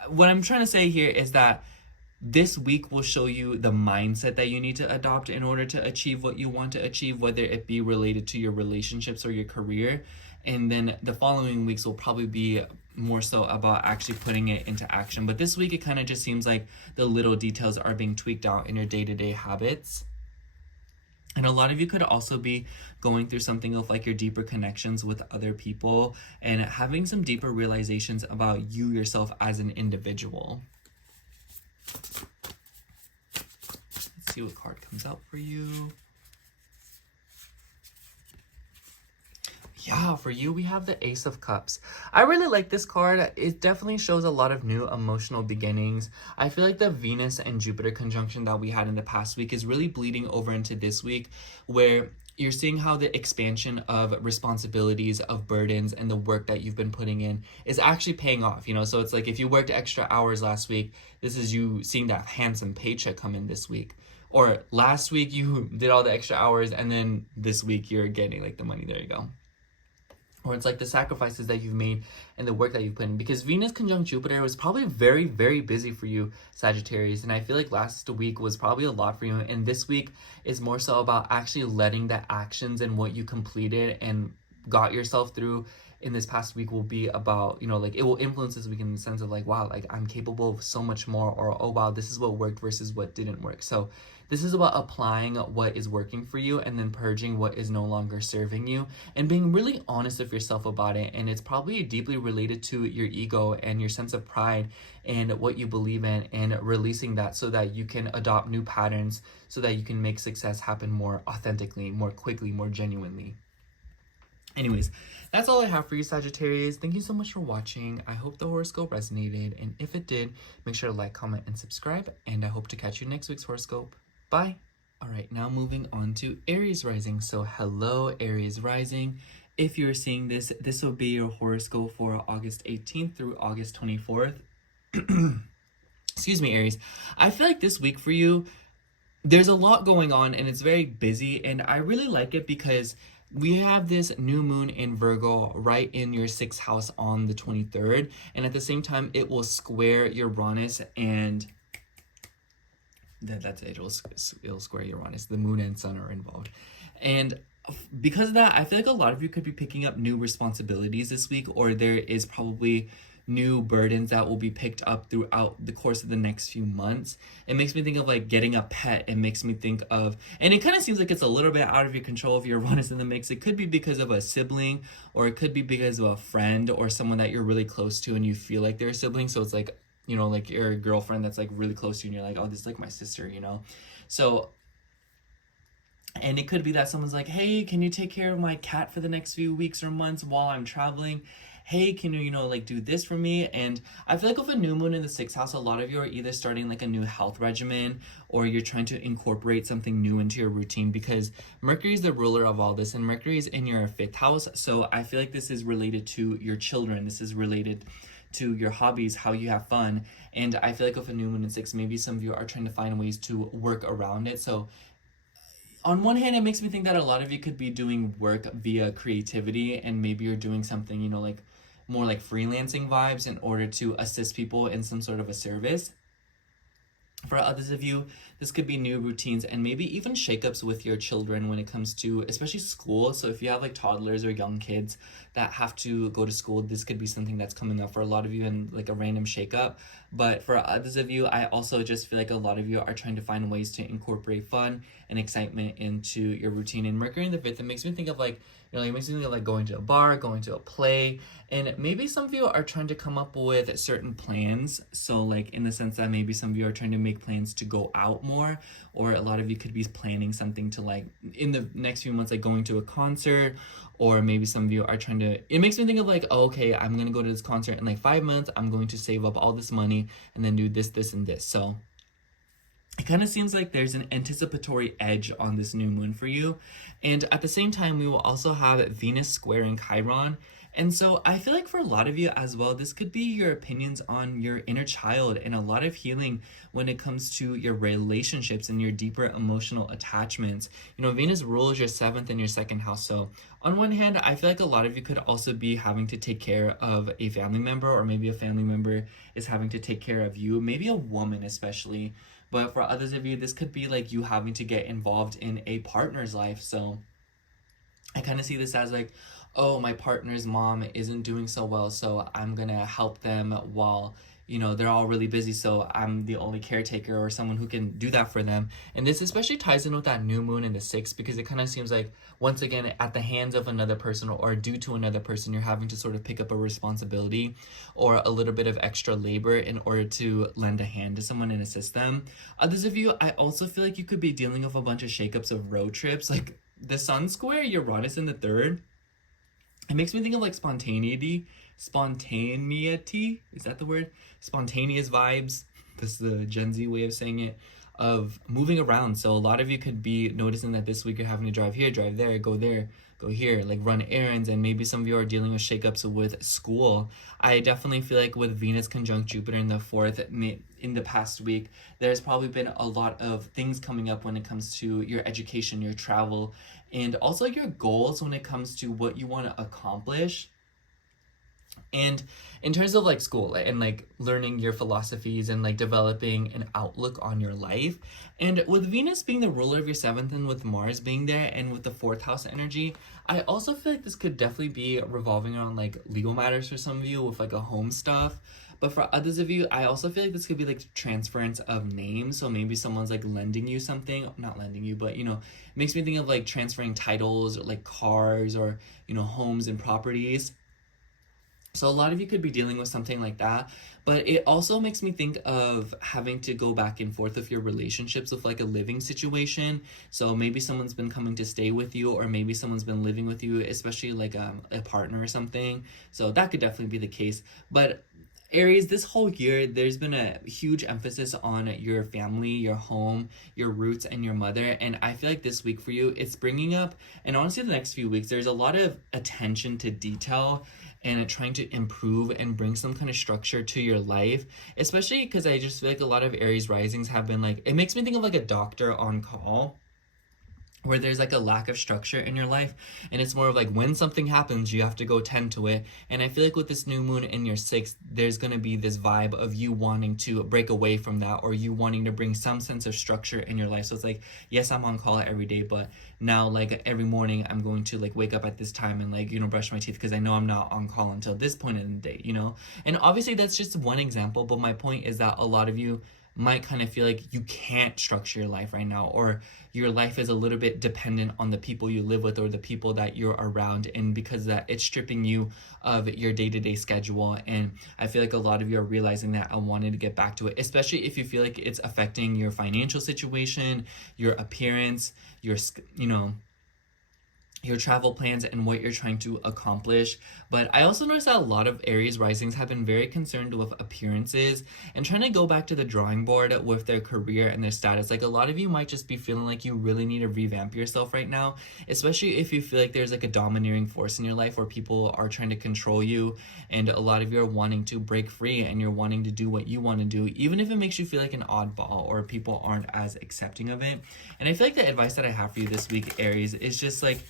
What I'm trying to say here is that this week will show you the mindset that you need to adopt in order to achieve what you want to achieve, whether it be related to your relationships or your career. And then the following weeks will probably be more so about actually putting it into action. But this week, it kind of just seems like the little details are being tweaked out in your day-to-day habits. And a lot of you could also be going through something of like your deeper connections with other people and having some deeper realizations about you yourself as an individual. Let's see what card comes out for you. Yeah, for you, we have the Ace of Cups. I really like this card. It definitely shows a lot of new emotional beginnings. I feel like the Venus and Jupiter conjunction that we had in the past week is really bleeding over into this week, where you're seeing how the expansion of responsibilities, of burdens, and the work that you've been putting in is actually paying off, So it's like if you worked extra hours last week, this is you seeing that handsome paycheck come in this week. Or last week you did all the extra hours, and then this week you're getting like the money. There you go. Or it's like the sacrifices that you've made and the work that you've put in. Because Venus conjunct Jupiter was probably very, very busy for you, Sagittarius. And I feel like last week was probably a lot for you. And this week is more so about actually letting the actions and what you completed and got yourself through in this past week will be about, like it will influence this week in the sense of like, wow, like I'm capable of so much more, or oh wow, this is what worked versus what didn't work. So this is about applying what is working for you and then purging what is no longer serving you and being really honest with yourself about it. And it's probably deeply related to your ego and your sense of pride and what you believe in, and releasing that so that you can adopt new patterns, so that you can make success happen more authentically, more quickly, more genuinely. Anyways, that's all I have for you, Sagittarius. Thank you so much for watching. I hope the horoscope resonated, and if it did, make sure to like, comment, and subscribe, and I hope to catch you next week's horoscope. Bye! Alright, now moving on to Aries rising. So hello, Aries rising. If you're seeing this, this will be your horoscope for August 18th through August 24th. Excuse me, Aries. I feel like this week for you, there's a lot going on, and it's very busy, and I really like it because we have this new moon in Virgo right in your 6th house on the 23rd, and at the same time it will square Uranus, and that's it, it'll square Uranus. The moon and sun are involved, and because of that, I feel like a lot of you could be picking up new responsibilities this week, or there is probably new burdens that will be picked up throughout the course of the next few months. It makes me think of like getting a pet. It makes me think of, and it kind of seems like it's a little bit out of your control if Uranus in the mix. It could be because of a sibling, or it could be because of a friend or someone that you're really close to and you feel like they're a sibling. So it's like, like your girlfriend that's like really close to you and you're like, oh, this is like my sister, So, and it could be that someone's like, hey, can you take care of my cat for the next few weeks or months while I'm traveling? Hey, can you, like do this for me? And I feel like with a new moon in the 6th house, a lot of you are either starting like a new health regimen, or you're trying to incorporate something new into your routine, because Mercury is the ruler of all this, and Mercury is in your 5th house. So I feel like this is related to your children. This is related to your hobbies, how you have fun. And I feel like with a new moon in 6, maybe some of you are trying to find ways to work around it. So on one hand, it makes me think that a lot of you could be doing work via creativity, and maybe you're doing something, you know, like more like freelancing vibes in order to assist people in some sort of a service. For others of you, this could be new routines and maybe even shakeups with your children when it comes to especially school. So if you have like toddlers or young kids that have to go to school, this could be something that's coming up for a lot of you, and like a random shakeup. But for others of you, I also just feel like a lot of you are trying to find ways to incorporate fun and excitement into your routine. And Mercury in the fifth, it makes me think of like, you know, it makes me think of like going to a bar, going to a play, and maybe some of you are trying to come up with certain plans. So like in the sense that maybe some of you are trying to make plans to go out more, or a lot of you could be planning something to like in the next few months, like going to a concert, or maybe some of you are trying to, it makes me think of like, oh, okay, I'm gonna go to this concert in like 5 months, I'm going to save up all this money and then do this, this, and this. So it kind of seems like there's an anticipatory edge on this new moon for you. And at the same time, we will also have Venus squaring Chiron. And so I feel like for a lot of you as well, this could be your opinions on your inner child and a lot of healing when it comes to your relationships and your deeper emotional attachments. You know, Venus rules your 7th and your 2nd house. So on one hand, I feel like a lot of you could also be having to take care of a family member, or maybe a family member is having to take care of you, maybe a woman especially. But for others of you, this could be like you having to get involved in a partner's life. So I kind of see this as like, oh, my partner's mom isn't doing so well, so I'm gonna help them while, you know, they're all really busy, so I'm the only caretaker or someone who can do that for them. And this especially ties in with that new moon in the 6th, because it kind of seems like, once again, at the hands of another person or due to another person, you're having to sort of pick up a responsibility or a little bit of extra labor in order to lend a hand to someone and assist them. Others of you, I also feel like you could be dealing with a bunch of shakeups of road trips, like the Sun square Uranus in the 3rd. It makes me think of like spontaneity, is that the word? Spontaneous vibes, this is the Gen Z way of saying it, of moving around. So a lot of you could be noticing that this week you're having to drive here, drive there, go here, like run errands, and maybe some of you are dealing with shakeups with school. I definitely feel like with Venus conjunct Jupiter in the 4th, in the past week, there's probably been a lot of things coming up when it comes to your education, your travel, and also your goals when it comes to what you want to accomplish. And in terms of like school and like learning your philosophies and like developing an outlook on your life, and with Venus being the ruler of your 7th and with Mars being there and with the 4th house energy, I also feel like this could definitely be revolving around like legal matters for some of you with like a home stuff. But for others of you, I also feel like this could be like transference of names. So maybe someone's like lending you something, not lending you, but you know, it makes me think of like transferring titles or like cars or, you know, homes and properties. So a lot of you could be dealing with something like that, but it also makes me think of having to go back and forth with your relationships with like a living situation. So maybe someone's been coming to stay with you, or maybe someone's been living with you, especially like a partner or something. So that could definitely be the case. But Aries, this whole year, there's been a huge emphasis on your family, your home, your roots, and your mother. And I feel like this week for you, it's bringing up, and honestly, the next few weeks, there's a lot of attention to detail and trying to improve and bring some kind of structure to your life, especially because I just feel like a lot of Aries risings have been like, it makes me think of like a doctor on call, where there's like a lack of structure in your life, and it's more of like when something happens, you have to go tend to it. And I feel like with this new moon in your 6th, there's going to be this vibe of you wanting to break away from that, or you wanting to bring some sense of structure in your life. So it's like, yes, I'm on call every day, but now like every morning I'm going to like wake up at this time and like, you know, brush my teeth because I know I'm not on call until this point in the day, you know. And obviously that's just one example, but my point is that a lot of you might kind of feel like you can't structure your life right now, or your life is a little bit dependent on the people you live with or the people that you're around, and because that it's stripping you of your day-to-day schedule. And I feel like a lot of you are realizing that I wanted to get back to it, especially if you feel like it's affecting your financial situation, your appearance, your, you know, your travel plans and what you're trying to accomplish. But I also noticed that a lot of Aries risings have been very concerned with appearances and trying to go back to the drawing board with their career and their status. Like, a lot of you might just be feeling like you really need to revamp yourself right now, especially if you feel like there's like a domineering force in your life where people are trying to control you, and a lot of you are wanting to break free and you're wanting to do what you want to do, even if it makes you feel like an oddball or people aren't as accepting of it. And I feel like the advice that I have for you this week, Aries, is just like,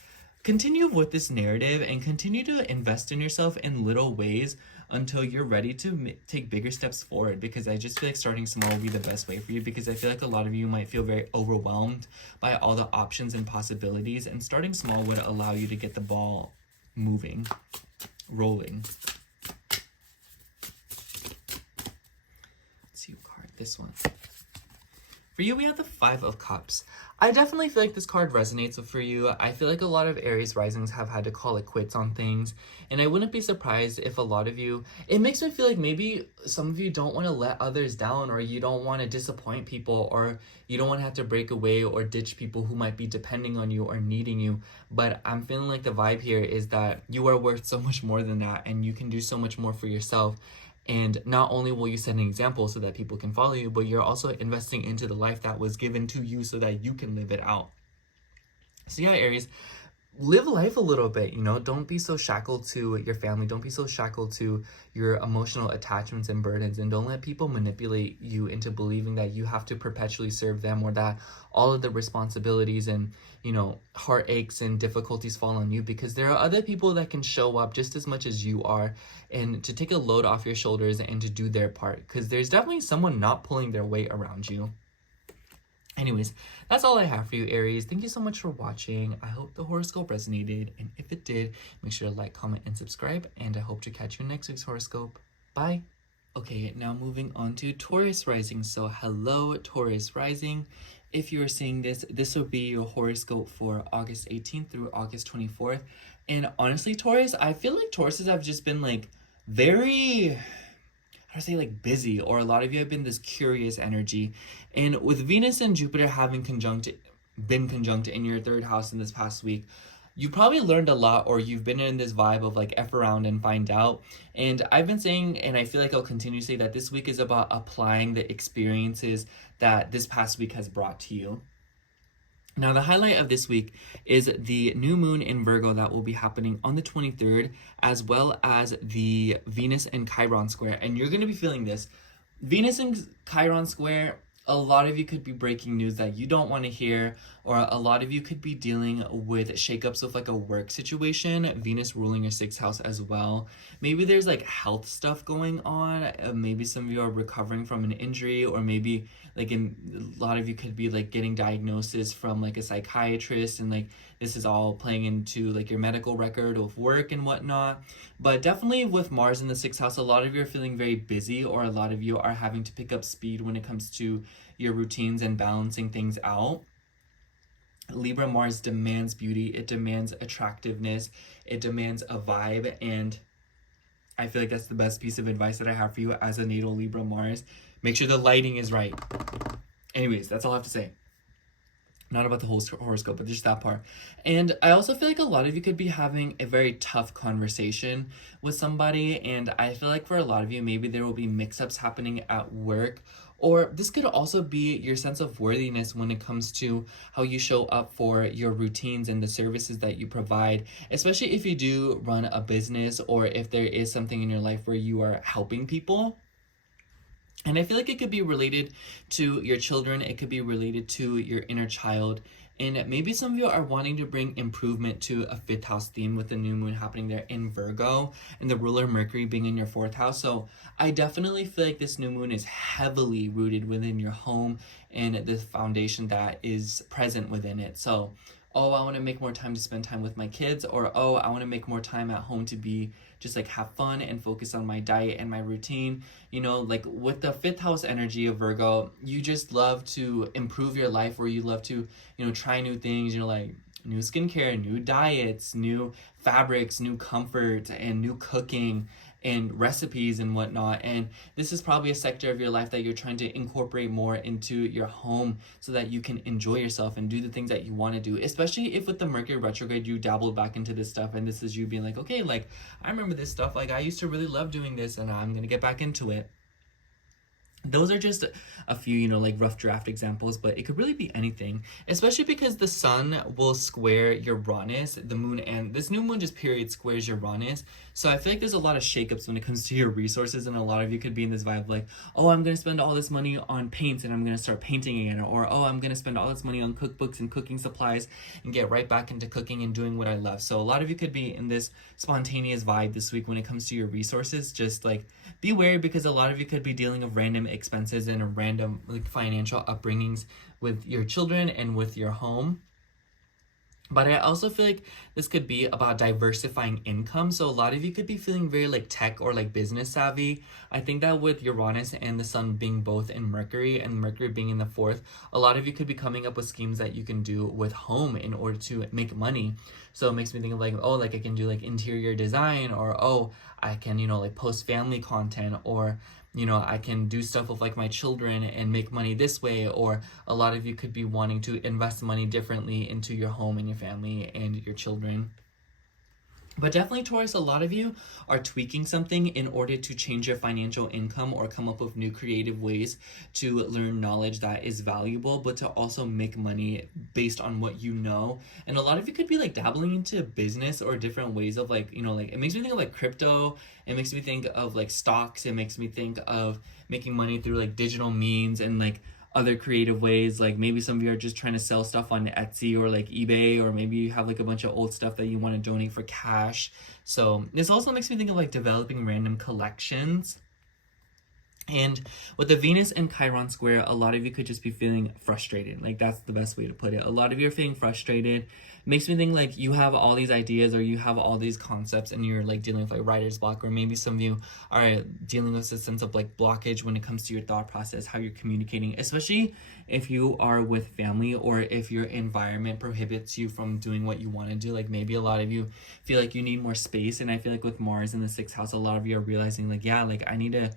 continue with this narrative and continue to invest in yourself in little ways until you're ready to take bigger steps forward, because I just feel like starting small will be the best way for you, because I feel like a lot of you might feel very overwhelmed by all the options and possibilities, and starting small would allow you to get the ball moving, rolling. Let's see what card, this one. For you, we have the Five of Cups. I definitely feel like this card resonates for you. I feel like a lot of Aries risings have had to call it quits on things, and I wouldn't be surprised if a lot of you, it makes me feel like maybe some of you don't want to let others down, or you don't want to disappoint people, or you don't want to have to break away or ditch people who might be depending on you or needing you. But I'm feeling like the vibe here is that you are worth so much more than that, and you can do so much more for yourself. And not only will you set an example so that people can follow you, but you're also investing into the life that was given to you so that you can live it out. So yeah, Aries, live life a little bit, you know, don't be so shackled to your family, don't be so shackled to your emotional attachments and burdens, and don't let people manipulate you into believing that you have to perpetually serve them, or that all of the responsibilities and, you know, heartaches and difficulties fall on you, because there are other people that can show up just as much as you are, and to take a load off your shoulders and to do their part, because there's definitely someone not pulling their weight around you. Anyways, that's all I have for you, Aries. Thank you so much for watching. I hope the horoscope resonated, and if it did, make sure to like, comment, and subscribe, and I hope to catch you in next week's horoscope. Bye! Okay, now moving on to Taurus rising. So hello, Taurus rising. If you are seeing this, this will be your horoscope for August 18th through August 24th. And honestly, Taurus, I feel like Tauruses have just been like very, how to say, like busy, or a lot of you have been this curious energy. And with Venus and Jupiter having been conjunct in your third house in this past week, you probably learned a lot, or you've been in this vibe of like F around and find out. And I've been saying, and I feel like I'll continue to say, that this week is about applying the experiences that this past week has brought to you. Now, the highlight of this week is the new moon in Virgo that will be happening on the 23rd, as well as the Venus and Chiron square. And you're going to be feeling this. Venus and Chiron square, a lot of you could be breaking news that you don't want to hear, or a lot of you could be dealing with shakeups of like a work situation, Venus ruling your 6th house as well. Maybe there's like health stuff going on. Maybe some of you are recovering from an injury, or maybe like a lot of you could be like getting diagnosis from like a psychiatrist, and like this is all playing into like your medical record of work and whatnot. But definitely with Mars in the 6th house, a lot of you are feeling very busy, or a lot of you are having to pick up speed when it comes to your routines and balancing things out. Libra Mars demands beauty, it demands attractiveness, it demands a vibe, and I feel like that's the best piece of advice that I have for you as a natal Libra Mars. Make sure the lighting is right. Anyways, that's all I have to say. Not about the whole horoscope, but just that part. And I also feel like a lot of you could be having a very tough conversation with somebody, and I feel like for a lot of you, maybe there will be mix-ups happening at work, or this could also be your sense of worthiness when it comes to how you show up for your routines and the services that you provide, especially if you do run a business, or if there is something in your life where you are helping people. And I feel like it could be related to your children, it could be related to your inner child, and maybe some of you are wanting to bring improvement to a 5th house theme with the new moon happening there in Virgo, and the ruler Mercury being in your 4th house. So I definitely feel like this new moon is heavily rooted within your home and the foundation that is present within it. So, oh, I want to make more time to spend time with my kids, or oh, I want to make more time at home to be just like have fun and focus on my diet and my routine. You know, like with the 5th house energy of Virgo, you just love to improve your life, or you love to, you know, try new things, you know, like new skincare, new diets, new fabrics, new comfort, and new cooking. and recipes and whatnot. And this is probably a sector of your life that you're trying to incorporate more into your home so that you can enjoy yourself and do the things that you want to do, especially if with the Mercury retrograde you dabbled back into this stuff, and this is you being like, okay, like I remember this stuff, like I used to really love doing this and I'm gonna get back into it. Those are just a few, you know, like rough draft examples, but it could really be anything, especially because the sun will square Uranus, the moon, and this new moon just period squares Uranus. So I feel like there's a lot of shakeups when it comes to your resources, and a lot of you could be in this vibe like, oh, I'm going to spend all this money on paints and I'm going to start painting again, or oh, I'm going to spend all this money on cookbooks and cooking supplies and get right back into cooking and doing what I love. So a lot of you could be in this spontaneous vibe this week when it comes to your resources. Just like be wary, because a lot of you could be dealing with random expenses and random like financial upbringings with your children and with your home. But I also feel like this could be about diversifying income. So a lot of you could be feeling very like tech or like business savvy. I think that with Uranus and the sun being both in Mercury and Mercury being in the 4th, a lot of you could be coming up with schemes that you can do with home in order to make money. So it makes me think of like, oh, like I can do like interior design, or oh, I can, you know, like post family content, or you know, I can do stuff with like my children and make money this way. Or a lot of you could be wanting to invest money differently into your home and your family and your children. But definitely, Taurus, a lot of you are tweaking something in order to change your financial income or come up with new creative ways to learn knowledge that is valuable, but to also make money based on what you know. And a lot of you could be like dabbling into business or different ways of like, you know, like it makes me think of like crypto. It makes me think of like stocks. It makes me think of making money through like digital means and like other creative ways. Like maybe some of you are just trying to sell stuff on Etsy or like eBay, or maybe you have like a bunch of old stuff that you want to donate for cash. So this also makes me think of like developing random collections. And with the Venus and Chiron square, a lot of you could just be feeling frustrated. Like that's the best way to put it. A lot of you are feeling frustrated. Makes me think like you have all these ideas or you have all these concepts and you're like dealing with like writer's block, or maybe some of you are dealing with a sense of like blockage when it comes to your thought process, how you're communicating, especially if you are with family or if your environment prohibits you from doing what you want to do. Like maybe a lot of you feel like you need more space, and I feel like with Mars in the 6th house, a lot of you are realizing like, yeah, like I need to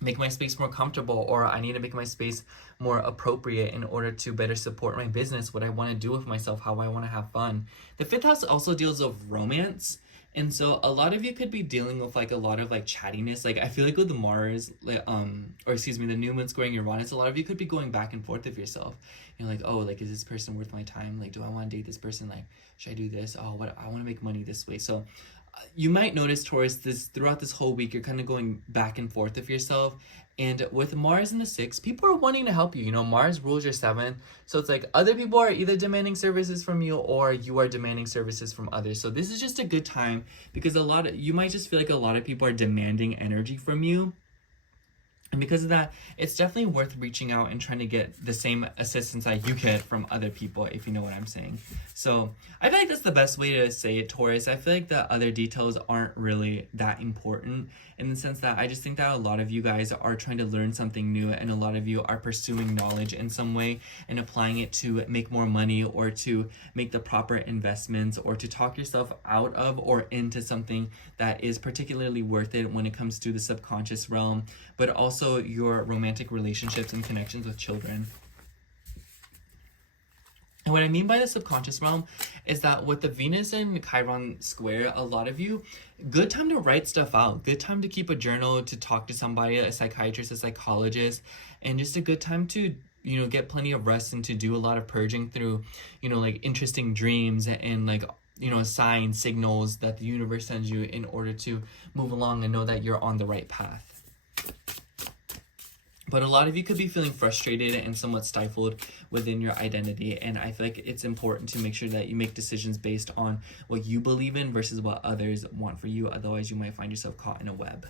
make my space more comfortable, or I need to make my space more appropriate in order to better support my business, what I want to do with myself, how I want to have fun. The 5th house also deals with romance, and so a lot of you could be dealing with like a lot of like chattiness. Like I feel like with the Mars, like the new moon squaring Uranus, a lot of you could be going back and forth with yourself. You're like, oh, like is this person worth my time? Like, do I want to date this person? Like, should I do this? Oh, what I want to make money this way. So you might notice, Taurus, this throughout this whole week, you're kind of going back and forth with yourself. And with Mars in the 6th, people are wanting to help you. You know, Mars rules your 7th. So it's like other people are either demanding services from you or you are demanding services from others. So this is just a good time, because you might just feel like a lot of people are demanding energy from you. And because of that, it's definitely worth reaching out and trying to get the same assistance that you get from other people, if you know what I'm saying. So I feel like that's the best way to say it, Taurus. I feel like the other details aren't really that important, in the sense that I just think that a lot of you guys are trying to learn something new, and a lot of you are pursuing knowledge in some way and applying it to make more money, or to make the proper investments, or to talk yourself out of or into something that is particularly worth it when it comes to the subconscious realm, but also your romantic relationships and connections with children. And what I mean by the subconscious realm is that with the Venus and Chiron square, a lot of you, good time to write stuff out, good time to keep a journal, to talk to somebody, a psychiatrist, a psychologist, and just a good time to, you know, get plenty of rest and to do a lot of purging through, you know, like interesting dreams and like, you know, signs, signals that the universe sends you in order to move along and know that you're on the right path. But a lot of you could be feeling frustrated and somewhat stifled within your identity. And I feel like it's important to make sure that you make decisions based on what you believe in versus what others want for you. Otherwise, you might find yourself caught in a web.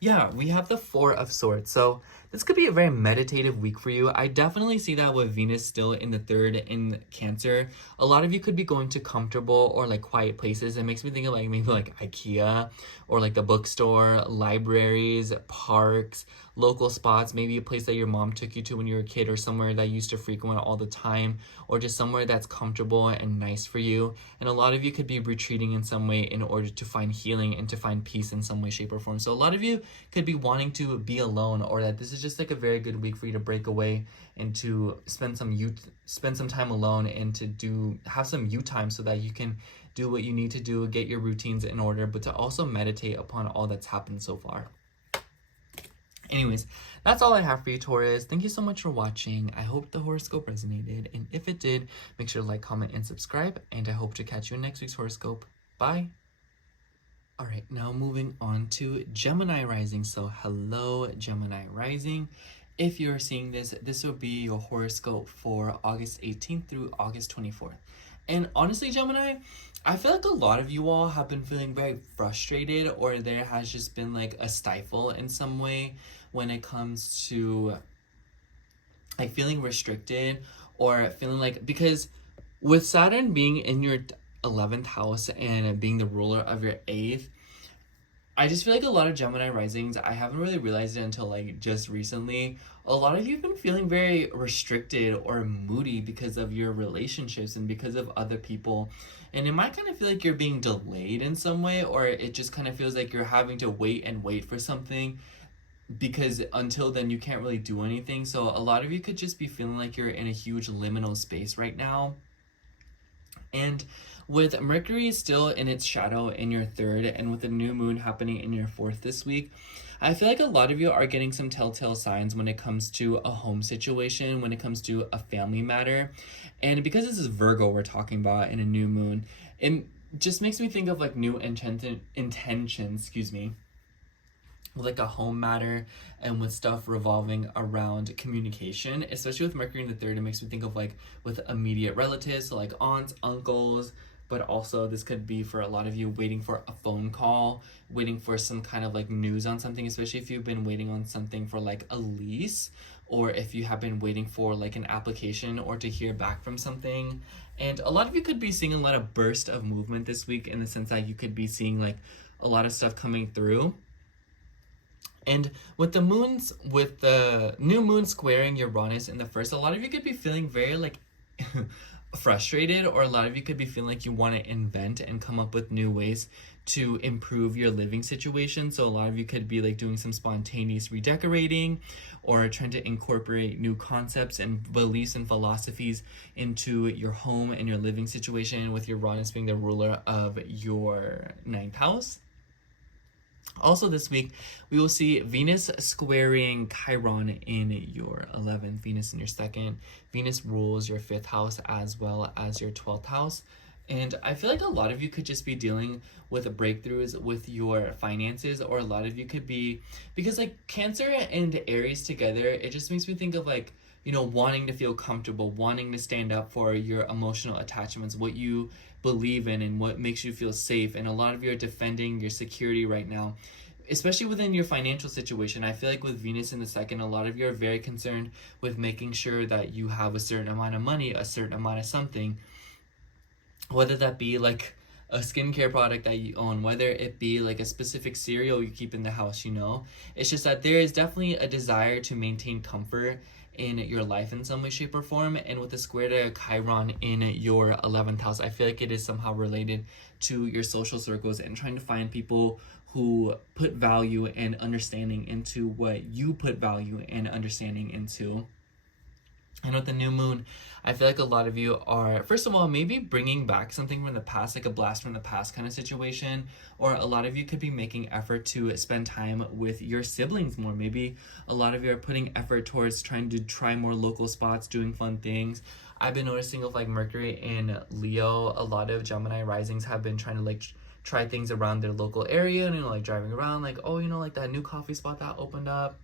Yeah, we have the Four of Swords. So this could be a very meditative week for you. I definitely see that with Venus still in the 3rd in Cancer. A lot of you could be going to comfortable or like quiet places. It makes me think of like maybe like IKEA or like the bookstore, libraries, parks, local spots, maybe a place that your mom took you to when you were a kid, or somewhere that you used to frequent all the time, or just somewhere that's comfortable and nice for you. And a lot of you could be retreating in some way in order to find healing and to find peace in some way, shape, or form. So a lot of you could be wanting to be alone, or that this is just like a very good week for you to break away and to spend some time alone, and to have some you time so that you can do what you need to do, get your routines in order, but to also meditate upon all that's happened so far. Anyways, that's all I have for you, Taurus. Thank you so much for watching. I hope the horoscope resonated, and if it did, make sure to like, comment, and subscribe, and I hope to catch you in next week's horoscope. Bye! Alright, now moving on to Gemini rising. So hello, Gemini rising. If you're seeing this, this will be your horoscope for August 18th through August 24th. And honestly, Gemini, I feel like a lot of you all have been feeling very frustrated, or there has just been like a stifle in some way when it comes to like feeling restricted, or feeling like, because with Saturn being in your 11th house and being the ruler of your 8th, I just feel like a lot of Gemini risings, I haven't really realized it until like just recently, a lot of you have been feeling very restricted or moody because of your relationships and because of other people. And it might kind of feel like you're being delayed in some way, or it just kind of feels like you're having to wait and wait for something, because until then you can't really do anything. So a lot of you could just be feeling like you're in a huge liminal space right now. And with Mercury still in its shadow in your 3rd, and with the new moon happening in your 4th this week, I feel like a lot of you are getting some telltale signs when it comes to a home situation, when it comes to a family matter. And because this is Virgo we're talking about in a new moon, it just makes me think of like new intentions, with like a home matter, and with stuff revolving around communication, especially with Mercury in the 3rd. It makes me think of like with immediate relatives, so like aunts, uncles, but also this could be for a lot of you waiting for a phone call, waiting for some kind of like news on something, especially if you've been waiting on something for like a lease, or if you have been waiting for like an application or to hear back from something. And a lot of you could be seeing a lot of burst of movement this week, in the sense that you could be seeing like a lot of stuff coming through. And with the new moon squaring Uranus in the 1st, a lot of you could be feeling very like frustrated, or a lot of you could be feeling like you want to invent and come up with new ways to improve your living situation. So a lot of you could be like doing some spontaneous redecorating, or trying to incorporate new concepts and beliefs and philosophies into your home and your living situation, with Uranus being the ruler of your 9th house. Also this week, we will see Venus squaring Chiron in your 11th, Venus in your 2nd. Venus rules your 5th house as well as your 12th house. And I feel like a lot of you could just be dealing with breakthroughs with your finances, or a lot of you could be, because like Cancer and Aries together, it just makes me think of like, you know, wanting to feel comfortable, wanting to stand up for your emotional attachments, what you believe in and what makes you feel safe. And a lot of you are defending your security right now, especially within your financial situation. I feel like with Venus in the 2nd, a lot of you are very concerned with making sure that you have a certain amount of money, a certain amount of something, whether that be like a skincare product that you own, whether it be like a specific cereal you keep in the house, you know. It's just that there is definitely a desire to maintain comfort in your life in some way, shape, or form. And with the square to Chiron in your 11th house, I feel like it is somehow related to your social circles, and trying to find people who put value and understanding into what you put value and understanding into. And with the new moon, I feel like a lot of you are, first of all, maybe bringing back something from the past, like a blast from the past kind of situation. Or a lot of you could be making effort to spend time with your siblings more. Maybe a lot of you are putting effort towards trying to try more local spots, doing fun things. I've been noticing with like Mercury in Leo, a lot of Gemini risings have been trying to like try things around their local area, and, you know, like driving around, like, oh, you know, like that new coffee spot that opened up,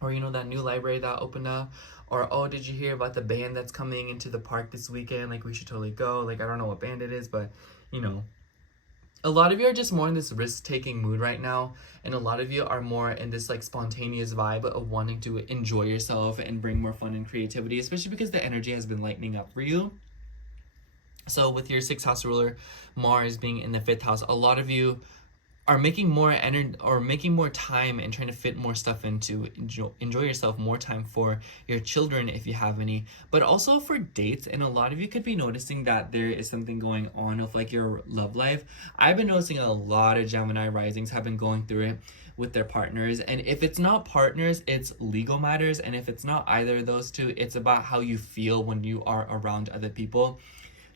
or, you know, that new library that opened up, or, oh, did you hear about the band that's coming into the park this weekend? Like, we should totally go. Like, I don't know what band it is, but, you know, a lot of you are just more in this risk-taking mood right now, and a lot of you are more in this like spontaneous vibe of wanting to enjoy yourself and bring more fun and creativity, especially because the energy has been lightening up for you. So with your 6th house ruler Mars being in the 5th house, a lot of you are making more energy or making more time and trying to fit more stuff into enjoy yourself, more time for your children if you have any, but also for dates. And a lot of you could be noticing that there is something going on with like your love life. I've been noticing a lot of Gemini risings have been going through it with their partners, and if it's not partners, it's legal matters, and if it's not either of those two, it's about how you feel when you are around other people.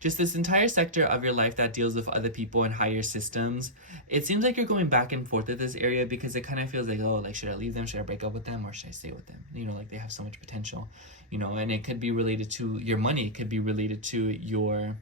Just this entire sector of your life that deals with other people and higher systems. It seems like you're going back and forth at this area because it kind of feels like, oh, like, should I leave them? Should I break up with them? Or should I stay with them? You know, like they have so much potential, you know, and it could be related to your money. It could be related to your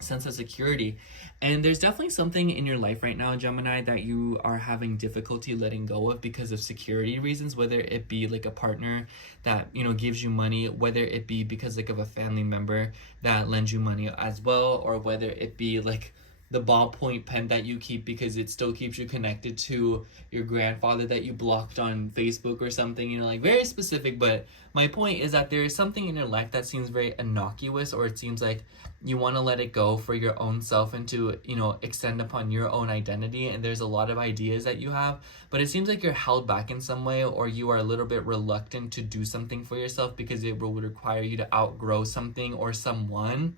sense of security. And there's definitely something in your life right now, Gemini, that you are having difficulty letting go of because of security reasons, whether it be like a partner that, you know, gives you money, whether it be because like of a family member that lends you money as well, or whether it be like the ballpoint pen that you keep because it still keeps you connected to your grandfather that you blocked on Facebook or something, you know, like very specific. But my point is that there is something in your life that seems very innocuous, or it seems like you want to let it go for your own self and to, you know, extend upon your own identity. And there's a lot of ideas that you have, but it seems like you're held back in some way, or you are a little bit reluctant to do something for yourself because it will require you to outgrow something or someone.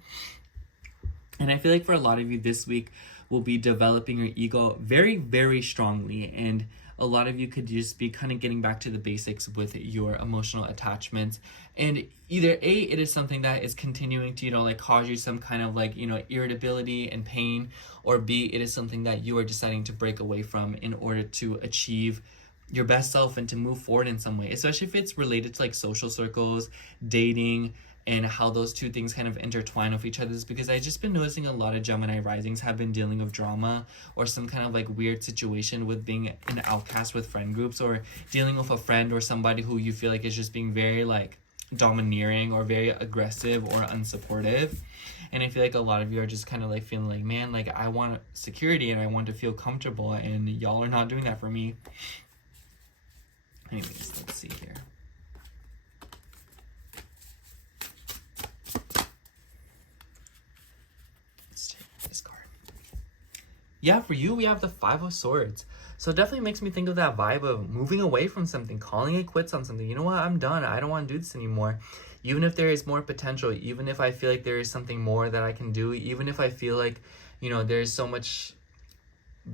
And I feel like for a lot of you this week will be developing your ego very, very strongly. And a lot of you could just be kind of getting back to the basics with your emotional attachments. And either A, it is something that is continuing to, you know, like cause you some kind of like, you know, irritability and pain, or B, it is something that you are deciding to break away from in order to achieve your best self and to move forward in some way, especially if it's related to like social circles, dating, and how those two things kind of intertwine with each other. Is because I've just been noticing a lot of Gemini risings have been dealing with drama or some kind of like weird situation with being an outcast with friend groups, or dealing with a friend or somebody who you feel like is just being very like domineering or very aggressive or unsupportive. And I feel like a lot of you are just kind of like feeling like, man, like I want security and I want to feel comfortable, and y'all are not doing that for me. Anyways, let's see here. Yeah, for you, we have the 5 of Swords. So it definitely makes me think of that vibe of moving away from something, calling it quits on something. You know what? I'm done. I don't want to do this anymore. Even if there is more potential, even if I feel like there is something more that I can do, even if I feel like, you know, there's so much,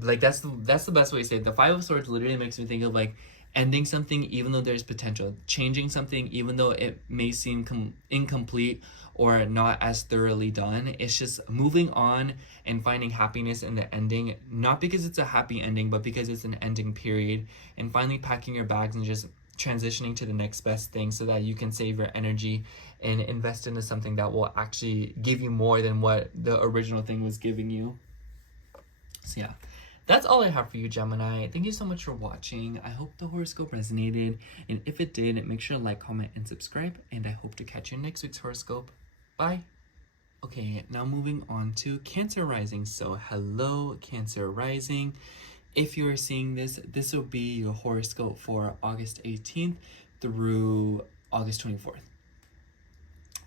like that's the best way to say it. The 5 of Swords literally makes me think of like ending something even though there's potential, changing something even though it may seem incomplete or not as thoroughly done. It's just moving on and finding happiness in the ending, not because it's a happy ending, but because it's an ending period, and finally packing your bags and just transitioning to the next best thing so that you can save your energy and invest into something that will actually give you more than what the original thing was giving you. So yeah, that's all I have for you, Gemini. Thank you so much for watching. I hope the horoscope resonated, and if it did, make sure to like, comment, and subscribe, and I hope to catch you in next week's horoscope. Bye. Okay, now moving on to Cancer rising. So hello, Cancer rising. If you're seeing this, this will be your horoscope for August 18th through August 24th.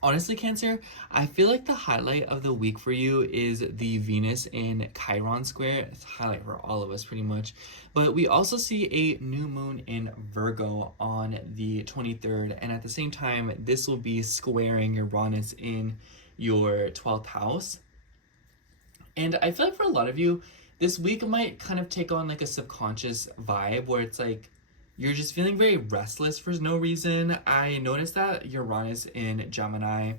Honestly, Cancer, I feel like the highlight of the week for you is the Venus in Chiron square. It's a highlight for all of us pretty much. But we also see a new moon in Virgo on the 23rd. And at the same time, this will be squaring Uranus in your 12th house. And I feel like for a lot of you, this week might kind of take on like a subconscious vibe where it's like, you're just feeling very restless for no reason. I noticed that Uranus in Gemini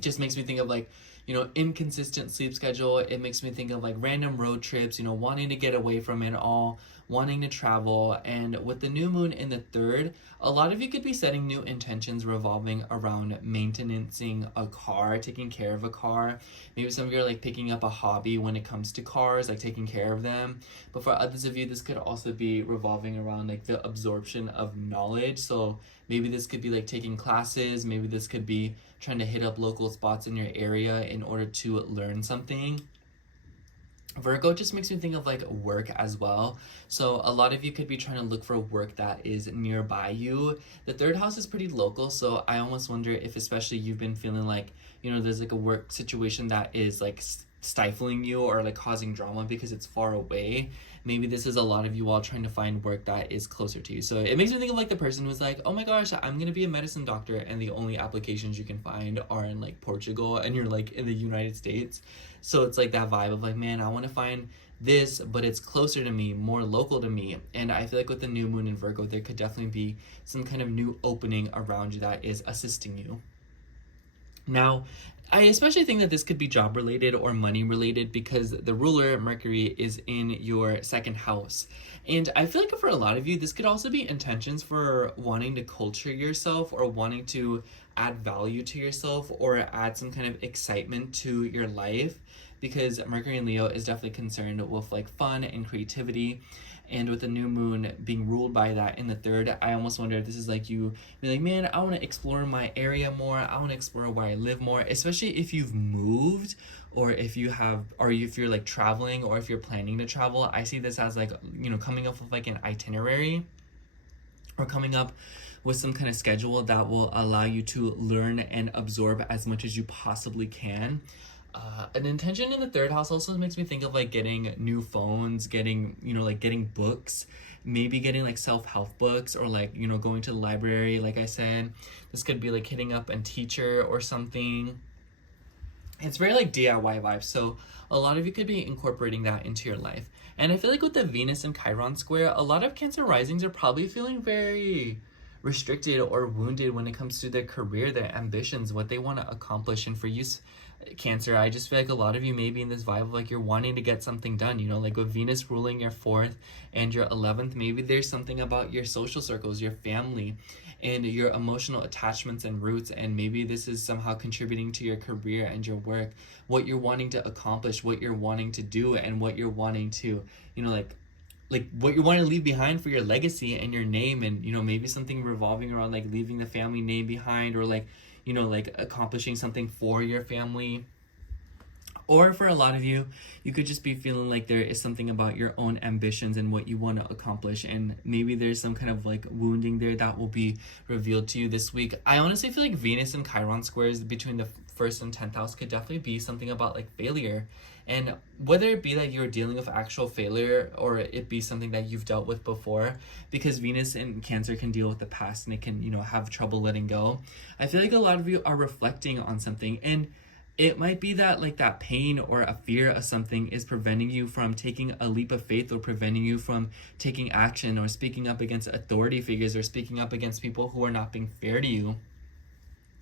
just makes me think of like, you know, inconsistent sleep schedule. It makes me think of like random road trips, you know, wanting to get away from it all, wanting to travel. And with the new moon in the 3rd, a lot of you could be setting new intentions revolving around maintaining a car, taking care of a car. Maybe some of you are like picking up a hobby when it comes to cars, like taking care of them. But for others of you, this could also be revolving around like the absorption of knowledge. So maybe this could be like taking classes. Maybe this could be trying to hit up local spots in your area in order to learn something. Virgo just makes me think of like work as well. So a lot of you could be trying to look for work that is nearby you. The third house is pretty local, so I almost wonder if especially you've been feeling like, there's like a work situation that is like stifling you or like causing drama because it's far away. Maybe this is a lot of you all trying to find work that is closer to you. So it makes me think of like the person who's like, oh my gosh, I'm gonna be a medicine doctor, and the only applications you can find are in like Portugal, and you're like in the United States. So it's like that vibe of like, man, I want to find this, but it's closer to me, more local to me. And I feel like with the new moon in Virgo, there could definitely be some kind of new opening around you that is assisting you. Now, I especially think that this could be job related or money related because the ruler, Mercury, is in your second house. And I feel like for a lot of you, this could also be intentions for wanting to culture yourself or wanting to add value to yourself or add some kind of excitement to your life, because Mercury in Leo is definitely concerned with like fun and creativity. And with the new moon being ruled by that in the third, I almost wonder if this is like you be like, man, I want to explore my area more. I want to explore where I live more, especially if you've moved or if you have, or if you're like traveling or if you're planning to travel. I see this as like, coming up with like an itinerary or coming up with some kind of schedule that will allow you to learn and absorb as much as you possibly can. An intention in the third house also makes me think of like getting new phones, getting, like getting books, maybe getting like self-help books, or like, going to the library. Like I said, this could be like hitting up a teacher or something. It's very like DIY vibes. So a lot of you could be incorporating that into your life. And I feel like with the Venus and Chiron square, a lot of Cancer risings are probably feeling very restricted or wounded when it comes to their career, their ambitions, what they want to accomplish. And for you, Cancer, I just feel like a lot of you may be in this vibe of like you're wanting to get something done, like with Venus ruling your 4th and your 11th, maybe there's something about your social circles, your family, and your emotional attachments and roots, and maybe this is somehow contributing to your career and your work, what you're wanting to accomplish, what you're wanting to do, and what you're wanting to, like what you want to leave behind for your legacy and your name, and maybe something revolving around like leaving the family name behind, or like like accomplishing something for your family. Or for a lot of you, you could just be feeling like there is something about your own ambitions and what you want to accomplish, and maybe there's some kind of like wounding there that will be revealed to you this week. I honestly feel like Venus and Chiron squares between the 1st and 10th house could definitely be something about like failure, and whether it be that you're dealing with actual failure or it be something that you've dealt with before, because Venus and Cancer can deal with the past and it can have trouble letting go. I feel like a lot of you are reflecting on something, and it might be that like that pain or a fear of something is preventing you from taking a leap of faith, or preventing you from taking action, or speaking up against authority figures, or speaking up against people who are not being fair to you.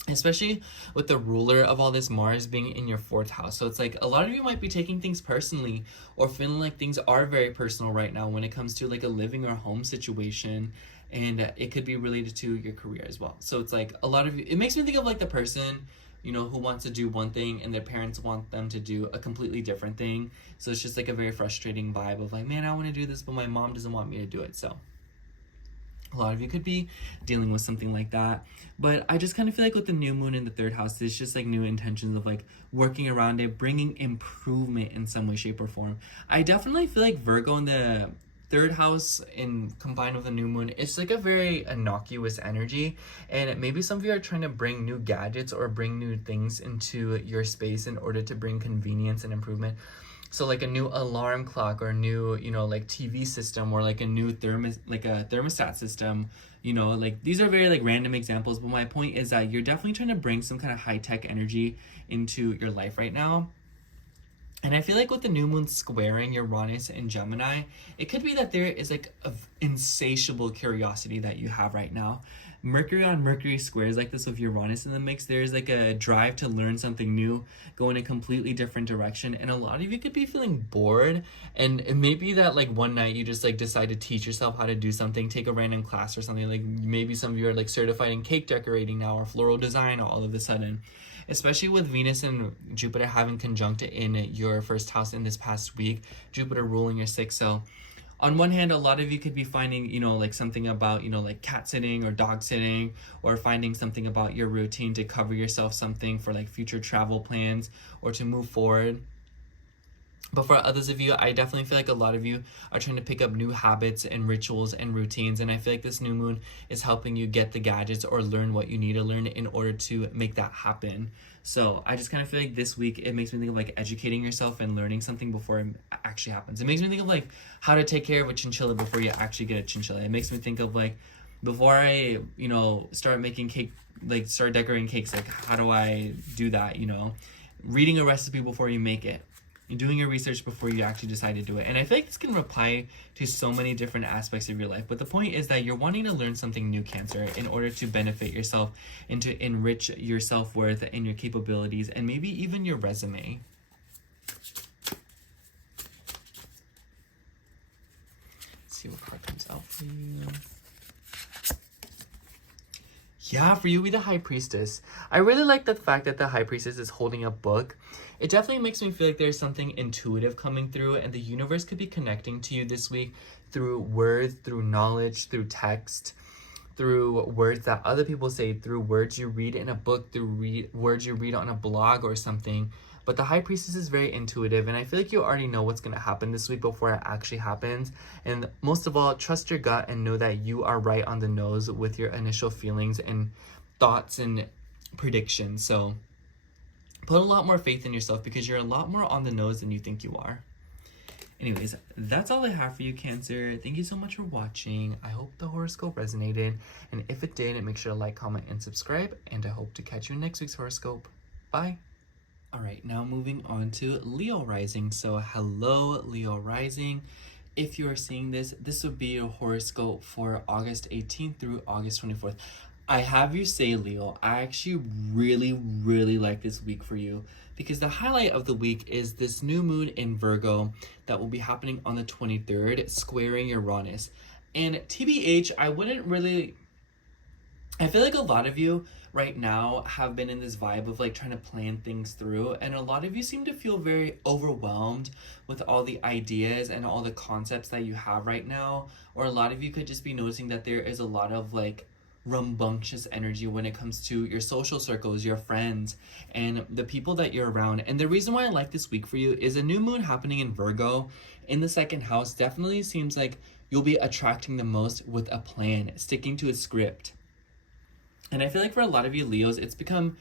Especially with the ruler of all this, Mars, being in your 4th house. So it's like a lot of you might be taking things personally, or feeling like things are very personal right now when it comes to like a living or home situation. And it could be related to your career as well. So it's like a lot of you, it makes me think of like the person who wants to do one thing and their parents want them to do a completely different thing. So it's just like a very frustrating vibe of like, man, I want to do this, but my mom doesn't want me to do it. So a lot of you could be dealing with something like that. But I just kind of feel like with the new moon in the 3rd house, there's just like new intentions of like working around it, bringing improvement in some way, shape, or form. I definitely feel like Virgo in the 3rd house in combined with the new moon, it's like a very innocuous energy, and maybe some of you are trying to bring new gadgets or bring new things into your space in order to bring convenience and improvement. So like a new alarm clock, or a new like TV system, or like a new thermostat system. Like these are very like random examples, but my point is that you're definitely trying to bring some kind of high-tech energy into your life right now. And I feel like with the new moon squaring Uranus and Gemini, it could be that there is like an insatiable curiosity that you have right now. Mercury on Mercury squares like this with Uranus in the mix. There's like a drive to learn something new, go in a completely different direction. And a lot of you could be feeling bored. And it may be that like one night you just like decide to teach yourself how to do something, take a random class or something. Like maybe some of you are like certified in cake decorating now, or floral design all of a sudden. Especially with Venus and Jupiter having conjunct in your 1st house in this past week, Jupiter ruling your 6th. So on one hand, a lot of you could be finding, like something about, like cat sitting or dog sitting, or finding something about your routine to cover yourself something for like future travel plans or to move forward. But for others of you, I definitely feel like a lot of you are trying to pick up new habits and rituals and routines. And I feel like this new moon is helping you get the gadgets or learn what you need to learn in order to make that happen. So I just kind of feel like this week, it makes me think of like educating yourself and learning something before it actually happens. It makes me think of like how to take care of a chinchilla before you actually get a chinchilla. It makes me think of like, before I, start making cake, like start decorating cakes, like how do I do that, reading a recipe before you make it, doing your research before you actually decide to do it. And I feel like this can apply to so many different aspects of your life. But the point is that you're wanting to learn something new, Cancer, in order to benefit yourself and to enrich your self-worth and your capabilities and maybe even your resume. Let's see what card comes out for you. Yeah, for you, be the High Priestess. I really like the fact that the High Priestess is holding a book. It definitely makes me feel like there's something intuitive coming through, and the universe could be connecting to you this week through words, through knowledge, through text, through words that other people say, through words you read in a book, through words you read on a blog or something. But the High Priestess is very intuitive, and I feel like you already know what's going to happen this week before it actually happens. And most of all, trust your gut and know that you are right on the nose with your initial feelings and thoughts and predictions. So put a lot more faith in yourself because you're a lot more on the nose than you think you are. Anyways, that's all I have for you, Cancer. Thank you so much for watching. I hope the horoscope resonated. And if it did, make sure to like, comment, and subscribe. And I hope to catch you in next week's horoscope. Bye. All right, now moving on to Leo rising. So hello, Leo rising. If you are seeing this, this would be your horoscope for August 18th through August 24th. I have you say, Leo, I actually really like this week for you because the highlight of the week is this new moon in Virgo that will be happening on the 23rd, squaring Uranus. And TBH, I feel like a lot of you right now have been in this vibe of like trying to plan things through, and a lot of you seem to feel very overwhelmed with all the ideas and all the concepts that you have right now, or a lot of you could just be noticing that there is a lot of like rambunctious energy when it comes to your social circles, your friends, and the people that you're around. And the reason why I like this week for you is a new moon happening in Virgo in the second house definitely seems like you'll be attracting the most with a plan, sticking to a script. And I feel like for a lot of you Leos, it's become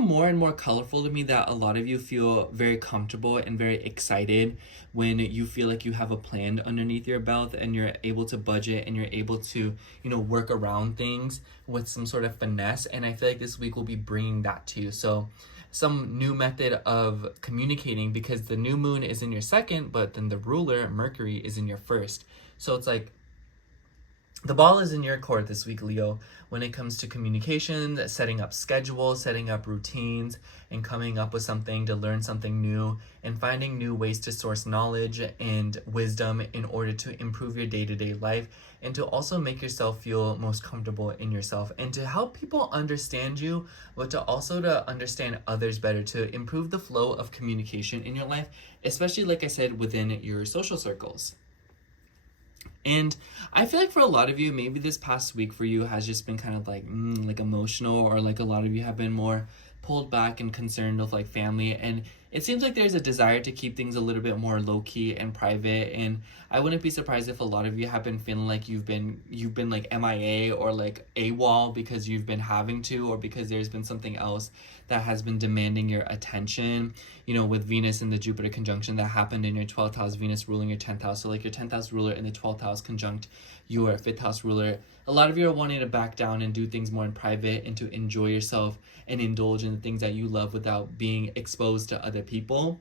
more and more colorful to me that a lot of you feel very comfortable and very excited when you feel like you have a plan underneath your belt and you're able to budget and you're able to, work around things with some sort of finesse. And I feel like this week will be bringing that to you. So some new method of communicating, because the new moon is in your second, but then the ruler, Mercury, is in your first. So it's like the ball is in your court this week, Leo, when it comes to communication, setting up schedules, setting up routines, and coming up with something to learn something new, and finding new ways to source knowledge and wisdom in order to improve your day-to-day life, and to also make yourself feel most comfortable in yourself, and to help people understand you, but to also to understand others better, to improve the flow of communication in your life, especially, like I said, within your social circles. And I feel like for a lot of you, maybe this past week for you has just been kind of like emotional, or like a lot of you have been more pulled back and concerned with like family, and it seems like there's a desire to keep things a little bit more low-key and private. And I wouldn't be surprised if a lot of you have been feeling like you've been like MIA or like AWOL because you've been having to, or because there's been something else that has been demanding your attention, with Venus and the Jupiter conjunction that happened in your 12th house, Venus ruling your 10th house. So like your 10th house ruler in the 12th house conjunct your 5th house ruler. A lot of you are wanting to back down and do things more in private and to enjoy yourself and indulge in the things that you love without being exposed to other people.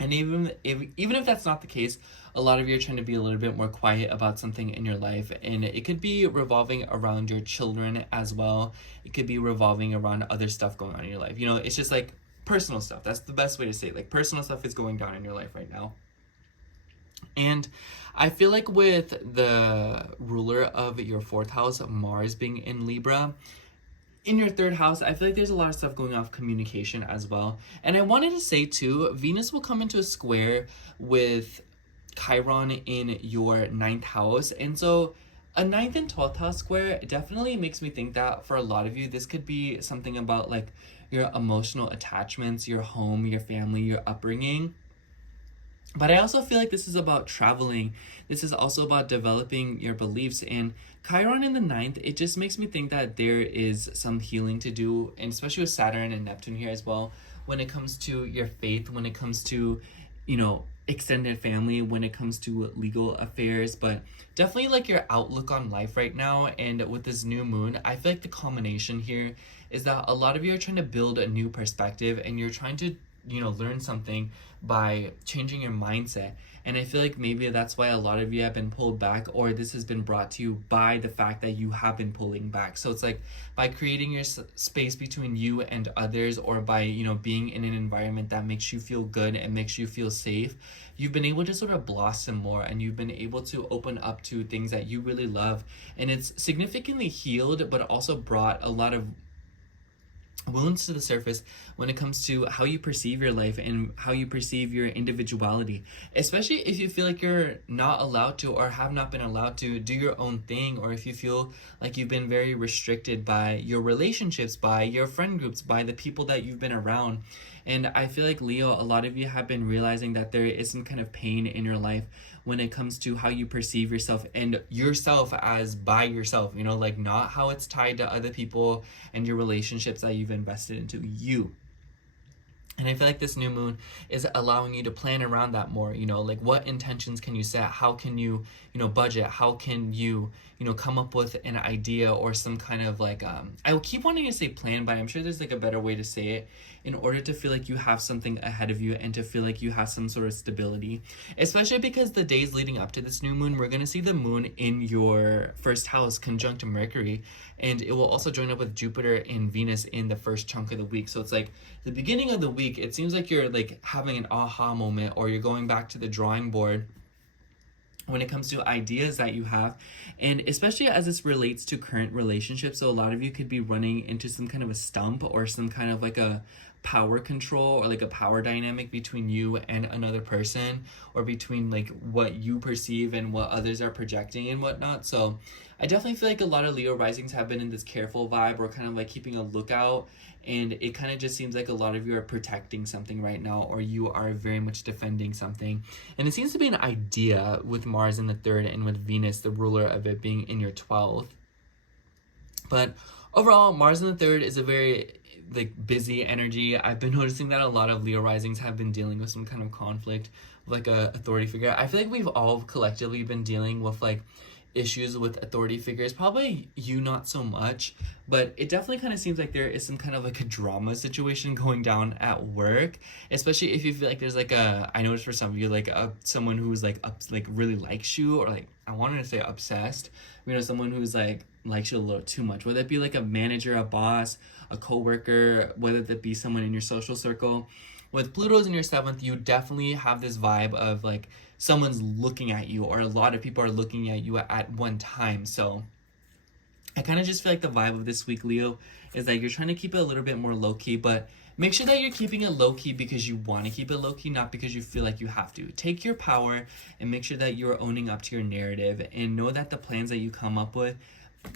And even if that's not the case, a lot of you are trying to be a little bit more quiet about something in your life. And it could be revolving around your children as well. It could be revolving around other stuff going on in your life. It's just like personal stuff. That's the best way to say it. Like personal stuff is going down in your life right now. And I feel like with the ruler of your 4th house, Mars, being in Libra, in your 3rd house, I feel like there's a lot of stuff going off communication as well. And I wanted to say too, Venus will come into a square with Chiron in your 9th house. And so a 9th and 12th house square definitely makes me think that for a lot of you, this could be something about like your emotional attachments, your home, your family, your upbringing. But I also feel like this is about traveling. This is also about developing your beliefs. And Chiron in the ninth, it just makes me think that there is some healing to do, and especially with Saturn and Neptune here as well, when it comes to your faith, when it comes to, you know, extended family, when it comes to legal affairs, but definitely like your outlook on life right now. And with this new moon, I feel like the combination here is that a lot of you are trying to build a new perspective, and you're trying to, you know, learn something by changing your mindset. And I feel like maybe that's why a lot of you have been pulled back, or this has been brought to you by the fact that you have been pulling back. So it's like by creating your space between you and others, or by, you know, being in an environment that makes you feel good and makes you feel safe, you've been able to sort of blossom more, and you've been able to open up to things that you really love. And it's significantly healed, but also brought a lot of wounds to the surface when it comes to how you perceive your life and how you perceive your individuality, especially if you feel like you're not allowed to, or have not been allowed to, do your own thing, or if you feel like you've been very restricted by your relationships, by your friend groups, by the people that you've been around. And I feel like, Leo, a lot of you have been realizing that there is some kind of pain in your life when it comes to how you perceive yourself, and yourself as by yourself, you know, like not how it's tied to other people and your relationships that you've invested into you. And I feel like this new moon is allowing you to plan around that more, you know, like what intentions can you set? How can you, you know, budget? How can you, you know, come up with an idea or some kind of like, I keep wanting to say plan, but I'm sure there's like a better way to say it, in order to feel like you have something ahead of you and to feel like you have some sort of stability. Especially because the days leading up to this new moon, we're going to see the moon in your first house conjunct Mercury, and it will also join up with Jupiter and Venus in the first chunk of the week. So it's like the beginning of the week, it seems like you're like having an aha moment, or you're going back to the drawing board when it comes to ideas that you have, and especially as this relates to current relationships. So a lot of you could be running into some kind of a stump, or some kind of like a power control, or like a power dynamic between you and another person, or between like what you perceive and what others are projecting and whatnot. So I definitely feel like a lot of Leo risings have been in this careful vibe, or kind of like keeping a lookout, and it kind of just seems like a lot of you are protecting something right now, or you are very much defending something. And it seems to be an idea with Mars in the 3rd and with Venus, the ruler of it, being in your 12th. But overall, Mars in the 3rd is a very like busy energy. I've been noticing that a lot of Leo risings have been dealing with some kind of conflict with like a authority figure. I feel like we've all collectively been dealing with like issues with authority figures. Probably you not so much, but it definitely kind of seems like there is some kind of like a drama situation going down at work, especially if you feel like there's like a, I noticed for some of you, like someone who's like like really likes you, or like, I wanted to say obsessed, you know, someone who's like likes you a little too much, whether it be like a manager, a boss, a coworker, whether that be someone in your social circle. With Pluto's in your 7th, you definitely have this vibe of like someone's looking at you, or a lot of people are looking at you at one time. So I kind of just feel like the vibe of this week, Leo, is that you're trying to keep it a little bit more low-key, but make sure that you're keeping it low-key because you want to keep it low-key, not because you feel like you have to. Take your power and make sure that you're owning up to your narrative, and know that the plans that you come up with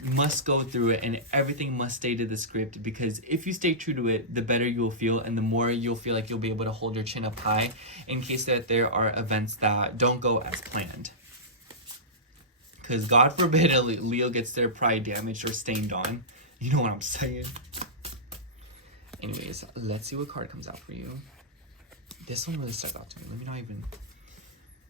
must go through it, and everything must stay to the script, because if you stay true to it, the better you'll feel, and the more you'll feel like you'll be able to hold your chin up high in case that there are events that don't go as planned. Because God forbid a Leo gets their pride damaged or stained on. You know what I'm saying? Anyways, let's see what card comes out for you. This one really stuck out to me. Let me not even...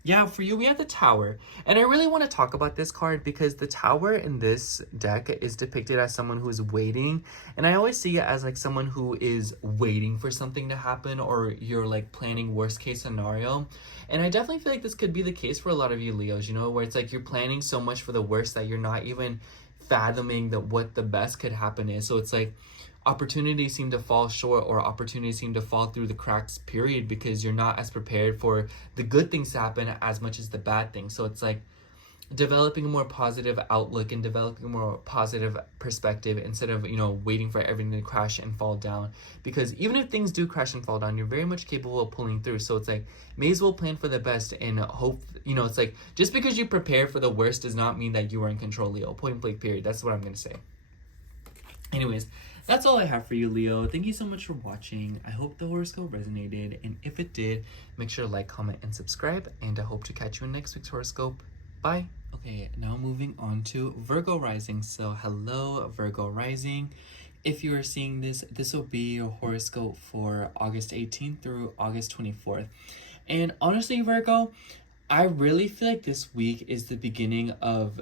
Yeah, for you, we have the Tower. And I really want to talk about this card because the Tower in this deck is depicted as someone who is waiting. And I always see it as like someone who is waiting for something to happen, or you're like planning worst case scenario. And I definitely feel like this could be the case for a lot of you Leos, you know, where it's like you're planning so much for the worst that you're not even fathoming that what the best could happen is. So it's like opportunities seem to fall short, or opportunities seem to fall through the cracks, period, because you're not as prepared for the good things to happen as much as the bad things. So it's like developing a more positive outlook and developing a more positive perspective instead of, you know, waiting for everything to crash and fall down. Because even if things do crash and fall down, you're very much capable of pulling through. So it's like, may as well plan for the best and hope, you know, it's like, just because you prepare for the worst does not mean that you are in control, Leo. Point blank, period. That's what I'm going to say. Anyways, that's all I have for you, Leo. Thank you so much for watching. I hope the horoscope resonated, and if it did, make sure to like, comment, and subscribe, and I hope to catch you in next week's horoscope. Bye. Okay, now moving on to Virgo rising. So hello, Virgo rising. If you are seeing this, this will be your horoscope for August 18th through August 24th. And honestly, Virgo, I really feel like this week is the beginning of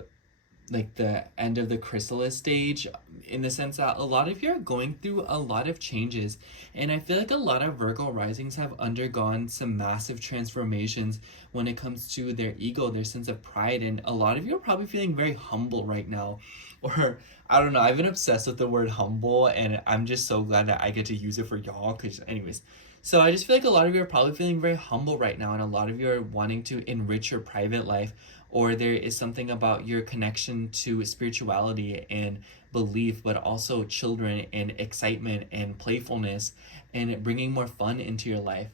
like the end of the chrysalis stage, in the sense that a lot of you are going through a lot of changes, and I feel like a lot of Virgo risings have undergone some massive transformations when it comes to their ego, their sense of pride, and a lot of you are probably feeling very humble right now. Or I don't know, I've been obsessed with the word humble, and I'm just so glad that I get to use it for y'all, because anyways, so I just feel like a lot of you are probably feeling very humble right now, and a lot of you are wanting to enrich your private life, or there is something about your connection to spirituality and belief, but also children and excitement and playfulness and bringing more fun into your life.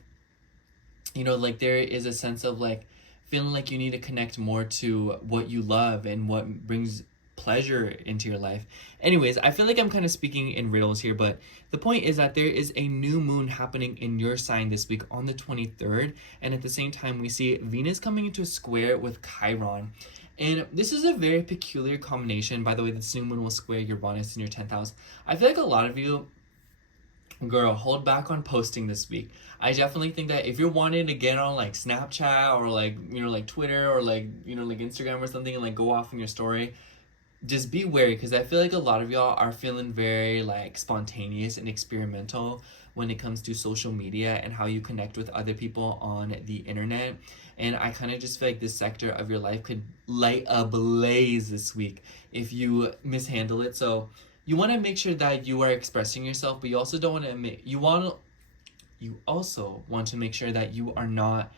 You know, like there is a sense of like feeling like you need to connect more to what you love and what brings pleasure into your life. Anyways, I feel like I'm kind of speaking in riddles here, but the point is that there is a new moon happening in your sign this week on the 23rd, and at the same time we see Venus coming into a square with Chiron. And this is a very peculiar combination. By the way, this new moon will square Uranus in your 10th house. I feel like a lot of you, girl, hold back on posting this week. I definitely think that if you're wanting to get on like Snapchat or like, you know, like Twitter or like, you know, like Instagram or something and like go off in your story, just be wary, because I feel like a lot of y'all are feeling very like spontaneous and experimental when it comes to social media and how you connect with other people on the internet. And I kind of just feel like this sector of your life could light a blaze this week if you mishandle it. So you want to make sure that you are expressing yourself, but you also don't want to admit, you also want to make sure that you are not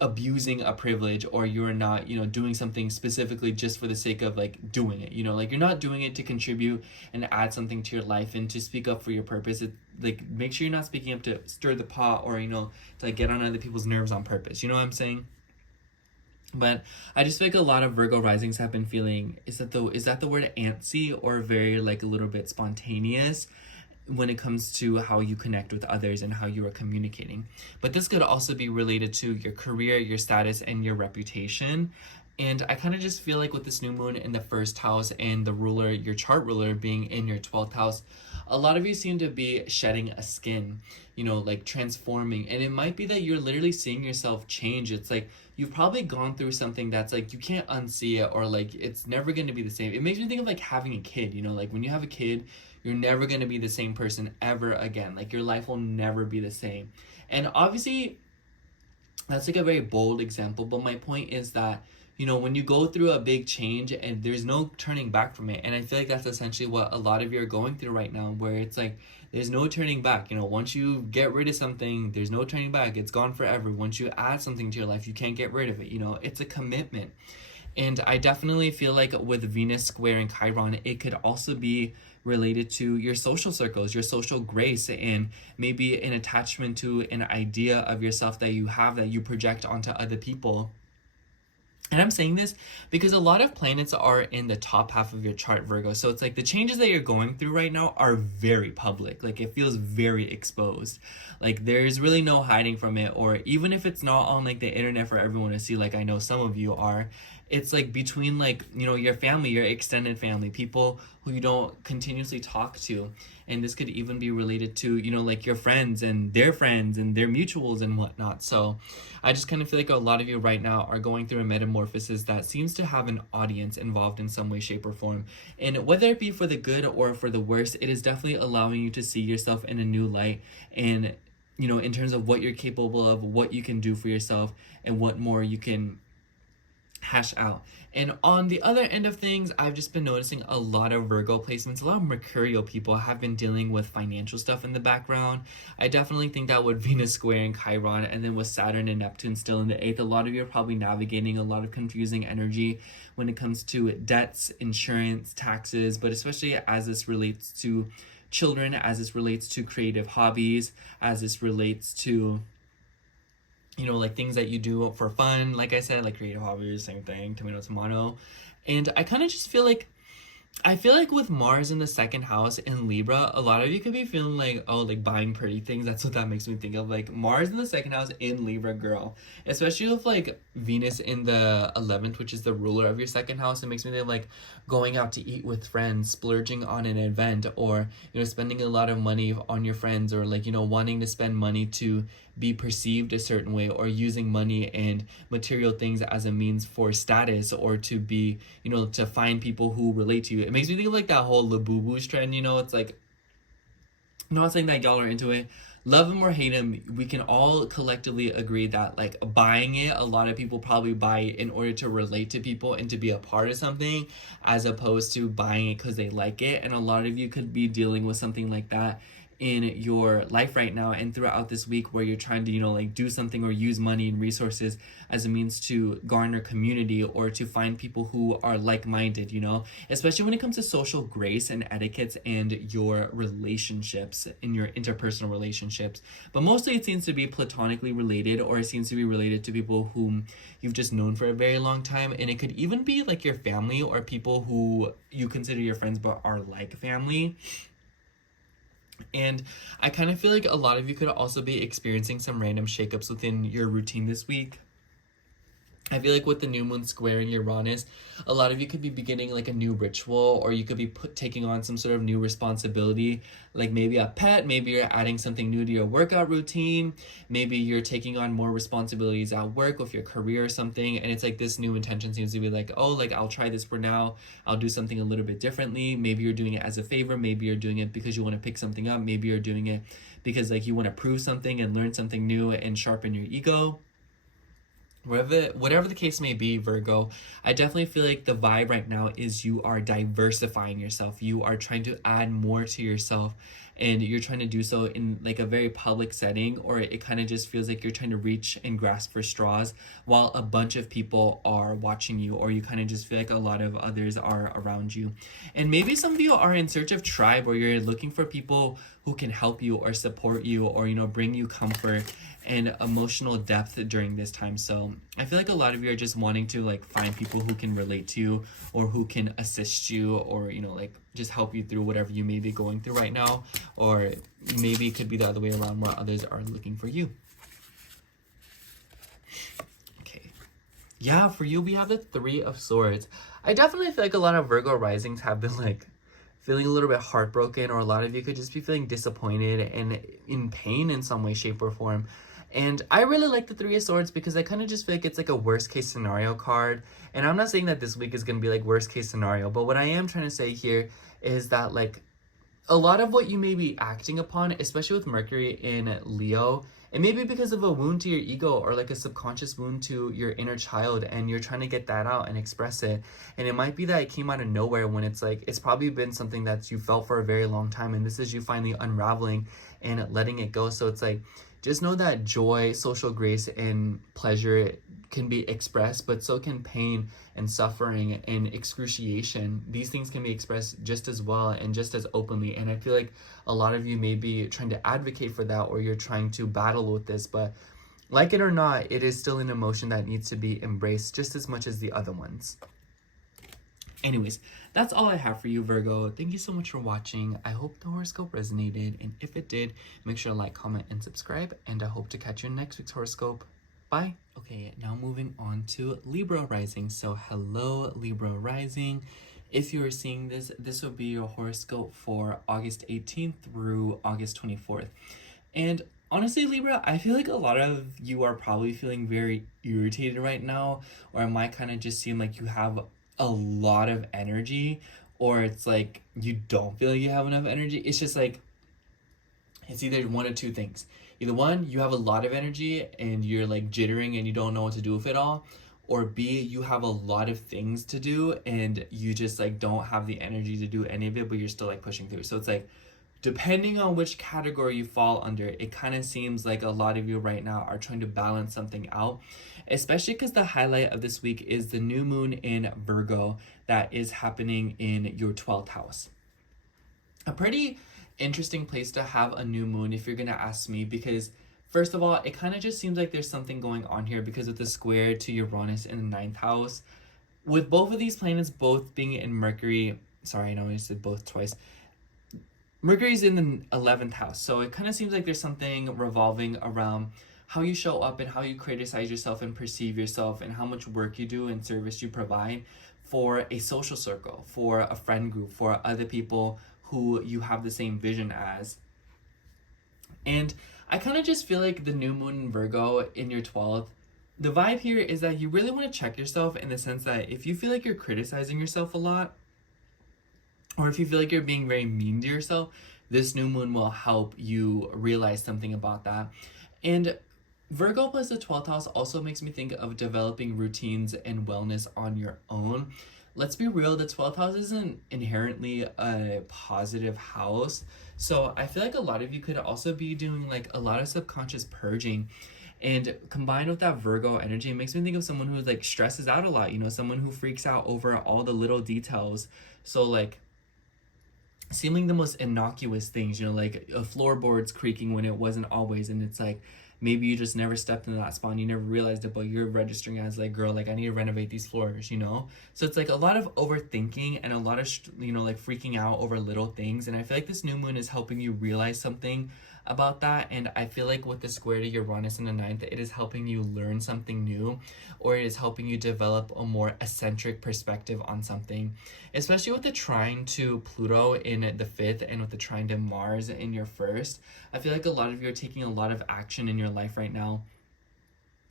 abusing a privilege, or you're not, you know, doing something specifically just for the sake of like doing it, you know, like you're not doing it to contribute and add something to your life and to speak up for your purpose. It, like, make sure you're not speaking up to stir the pot or, you know, to like get on other people's nerves on purpose, you know what I'm saying? But I just feel like a lot of Virgo risings have been feeling, is that the word antsy, or very like a little bit spontaneous when it comes to how you connect with others and how you are communicating. But this could also be related to your career, your status, and your reputation. And I kind of just feel like with this new moon in the first house and the ruler, your chart ruler, being in your 12th house, a lot of you seem to be shedding a skin, you know, like transforming. And it might be that you're literally seeing yourself change. It's like you've probably gone through something that's like you can't unsee it, or like it's never going to be the same. It makes me think of like having a kid, you know, like when you have a kid, you're never going to be the same person ever again. Like your life will never be the same. And obviously, that's like a very bold example, but my point is that, you know, when you go through a big change and there's no turning back from it, and I feel like that's essentially what a lot of you are going through right now, where it's like there's no turning back. You know, once you get rid of something, there's no turning back. It's gone forever. Once you add something to your life, you can't get rid of it. You know, it's a commitment. And I definitely feel like with Venus squaring Chiron, it could also be related to your social circles, your social grace, and maybe an attachment to an idea of yourself that you have that you project onto other people. And I'm saying this because a lot of planets are in the top half of your chart, Virgo. So it's like the changes that you're going through right now are very public. Like it feels very exposed. Like there's really no hiding from it. Or even if it's not on like the internet for everyone to see, like I know some of you are, it's like between like, you know, your family, your extended family, people who you don't continuously talk to. And this could even be related to, you know, like your friends and their mutuals and whatnot. So I just kind of feel like a lot of you right now are going through a metamorphosis that seems to have an audience involved in some way, shape, or form. And whether it be for the good or for the worse, it is definitely allowing you to see yourself in a new light, and, you know, in terms of what you're capable of, what you can do for yourself, and what more you can hash out. And on the other end of things, I've just been noticing a lot of Virgo placements. A lot of Mercurial people have been dealing with financial stuff in the background. I definitely think that with Venus squaring Chiron, and then with Saturn and Neptune still in the 8th, a lot of you are probably navigating a lot of confusing energy when it comes to debts, insurance, taxes, but especially as this relates to children, as this relates to creative hobbies, as this relates to, you know, like things that you do for fun. Like I said, like creative hobbies, same thing, tomato. And I kind of just feel like I feel like with Mars in the second house in Libra, a lot of you could be feeling like, oh, like buying pretty things. That's what that makes me think of. Like Mars in the second house in Libra, girl. Especially with like Venus in the 11th, which is the ruler of your second house. It makes me think of like going out to eat with friends, splurging on an event, or, you know, spending a lot of money on your friends, or like, you know, wanting to spend money to be perceived a certain way, or using money and material things as a means for status, or to be, you know, to find people who relate to you. It makes me think of like that whole Labubu's trend, you know. It's like, I'm not saying that y'all are into it, love him or hate him, we can all collectively agree that like buying it, a lot of people probably buy it in order to relate to people and to be a part of something, as opposed to buying it because they like it. And a lot of you could be dealing with something like that in your life right now and throughout this week, where you're trying to, you know, like do something or use money and resources as a means to garner community or to find people who are like-minded, you know, especially when it comes to social grace and etiquettes and your relationships, in your interpersonal relationships. But mostly it seems to be platonically related, or it seems to be related to people whom you've just known for a very long time. And it could even be like your family or people who you consider your friends but are like family. And I kind of feel like a lot of you could also be experiencing some random shakeups within your routine this week. I feel like with the new moon squaring Uranus, a lot of you could be beginning like a new ritual, or you could be taking on some sort of new responsibility, like maybe a pet, maybe you're adding something new to your workout routine, maybe you're taking on more responsibilities at work with your career or something, and it's like this new intention seems to be like, oh, like I'll try this for now, I'll do something a little bit differently. Maybe you're doing it as a favor, maybe you're doing it because you want to pick something up, maybe you're doing it because like you want to prove something and learn something new and sharpen your ego. Whatever the case may be, Virgo, I definitely feel like the vibe right now is you are diversifying yourself. You are trying to add more to yourself, and you're trying to do so in like a very public setting, or it kind of just feels like you're trying to reach and grasp for straws while a bunch of people are watching you, or you kind of just feel like a lot of others are around you. And maybe some of you are in search of tribe, or you're looking for people who can help you or support you, or, you know, bring you comfort and emotional depth during this time. So I feel like a lot of you are just wanting to like find people who can relate to you, or who can assist you, or, you know, like just help you through whatever you may be going through right now. Or maybe it could be the other way around, where others are looking for you. Okay. Yeah, for you, we have the Three of Swords. I definitely feel like a lot of Virgo risings have been like feeling a little bit heartbroken, or a lot of you could just be feeling disappointed and in pain in some way, shape, or form. And I really like the Three of Swords because I kind of just feel like it's like a worst case scenario card. And I'm not saying that this week is going to be like worst case scenario, but what I am trying to say here is that like a lot of what you may be acting upon, especially with Mercury in Leo, it may be because of a wound to your ego, or like a subconscious wound to your inner child, and you're trying to get that out and express it. And it might be that it came out of nowhere, when it's like it's probably been something that you felt for a very long time, and this is you finally unraveling and letting it go. So it's like, just know that joy, social grace, and pleasure can be expressed, but so can pain and suffering and excruciation. These things can be expressed just as well and just as openly. And I feel like a lot of you may be trying to advocate for that, or you're trying to battle with this, but like it or not, it is still an emotion that needs to be embraced just as much as the other ones. Anyways, that's all I have for you, Virgo. Thank you so much for watching. I hope the horoscope resonated, and if it did, make sure to like, comment, and subscribe, and I hope to catch you in next week's horoscope. Bye. Okay, now moving on to Libra rising. So hello, Libra rising. If you're seeing this, this will be your horoscope for August 18th through August 24th. And honestly, Libra, I feel like a lot of you are probably feeling very irritated right now, or it might kind of just seem like you have a lot of energy, or it's like you don't feel like you have enough energy. It's just like, it's either one of two things. Either one, you have a lot of energy and you're like jittering and you don't know what to do with it all, or B, you have a lot of things to do and you just like don't have the energy to do any of it, but you're still like pushing through. So it's like, depending on which category you fall under, it kind of seems like a lot of you right now are trying to balance something out, especially because the highlight of this week is the new moon in Virgo that is happening in your 12th house. A pretty interesting place to have a new moon, if you're gonna ask me, because first of all, it kind of just seems like there's something going on here because of the square to Uranus in the 9th house. With both of these planets both being in Mercury, sorry, I know I said both twice. Mercury's in the 11th house, so it kind of seems like there's something revolving around how you show up and how you criticize yourself and perceive yourself, and how much work you do and service you provide for a social circle, for a friend group, for other people who you have the same vision as. And I kind of just feel like the new moon in Virgo in your 12th, the vibe here is that you really want to check yourself, in the sense that if you feel like you're criticizing yourself a lot, or if you feel like you're being very mean to yourself, this new moon will help you realize something about that. And Virgo plus the 12th house also makes me think of developing routines and wellness on your own. Let's be real, the 12th house isn't inherently a positive house. So I feel like a lot of you could also be doing like a lot of subconscious purging. And combined with that Virgo energy, it makes me think of someone who like stresses out a lot, you know, someone who freaks out over all the little details. So like seeming the most innocuous things, you know, like a floorboard's creaking when it wasn't always, and it's like maybe you just never stepped into that spot and you never realized it, but you're registering as like, girl, like I need to renovate these floors, you know? So it's like a lot of overthinking and a lot of, you know, like freaking out over little things. And I feel like this new moon is helping you realize something about that. And I feel like with the square to Uranus in the 9th, it is helping you learn something new, or it is helping you develop a more eccentric perspective on something, especially with the trine to Pluto in the 5th and with the trine to Mars in your 1st. I feel like a lot of you are taking a lot of action in your life right now.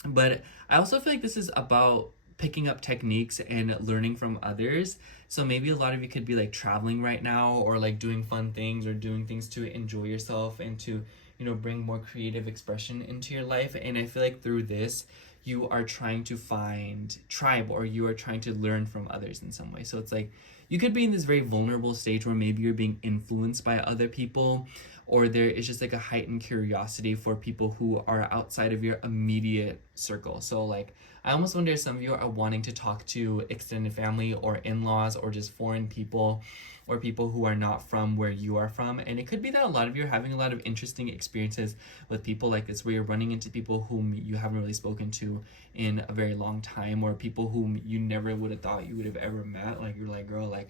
But I also feel like this is about picking up techniques and learning from others. So maybe a lot of you could be like traveling right now, or like doing fun things, or doing things to enjoy yourself and to, you know, bring more creative expression into your life. And I feel like through this, you are trying to find tribe, or you are trying to learn from others in some way. So it's like you could be in this very vulnerable stage where maybe you're being influenced by other people, or there is just like a heightened curiosity for people who are outside of your immediate circle. So like I almost wonder if some of you are wanting to talk to extended family or in-laws, or just foreign people, or people who are not from where you are from. And it could be that a lot of you are having a lot of interesting experiences with people like this, where you're running into people whom you haven't really spoken to in a very long time, or people whom you never would have thought you would have ever met. Like you're like, girl, like,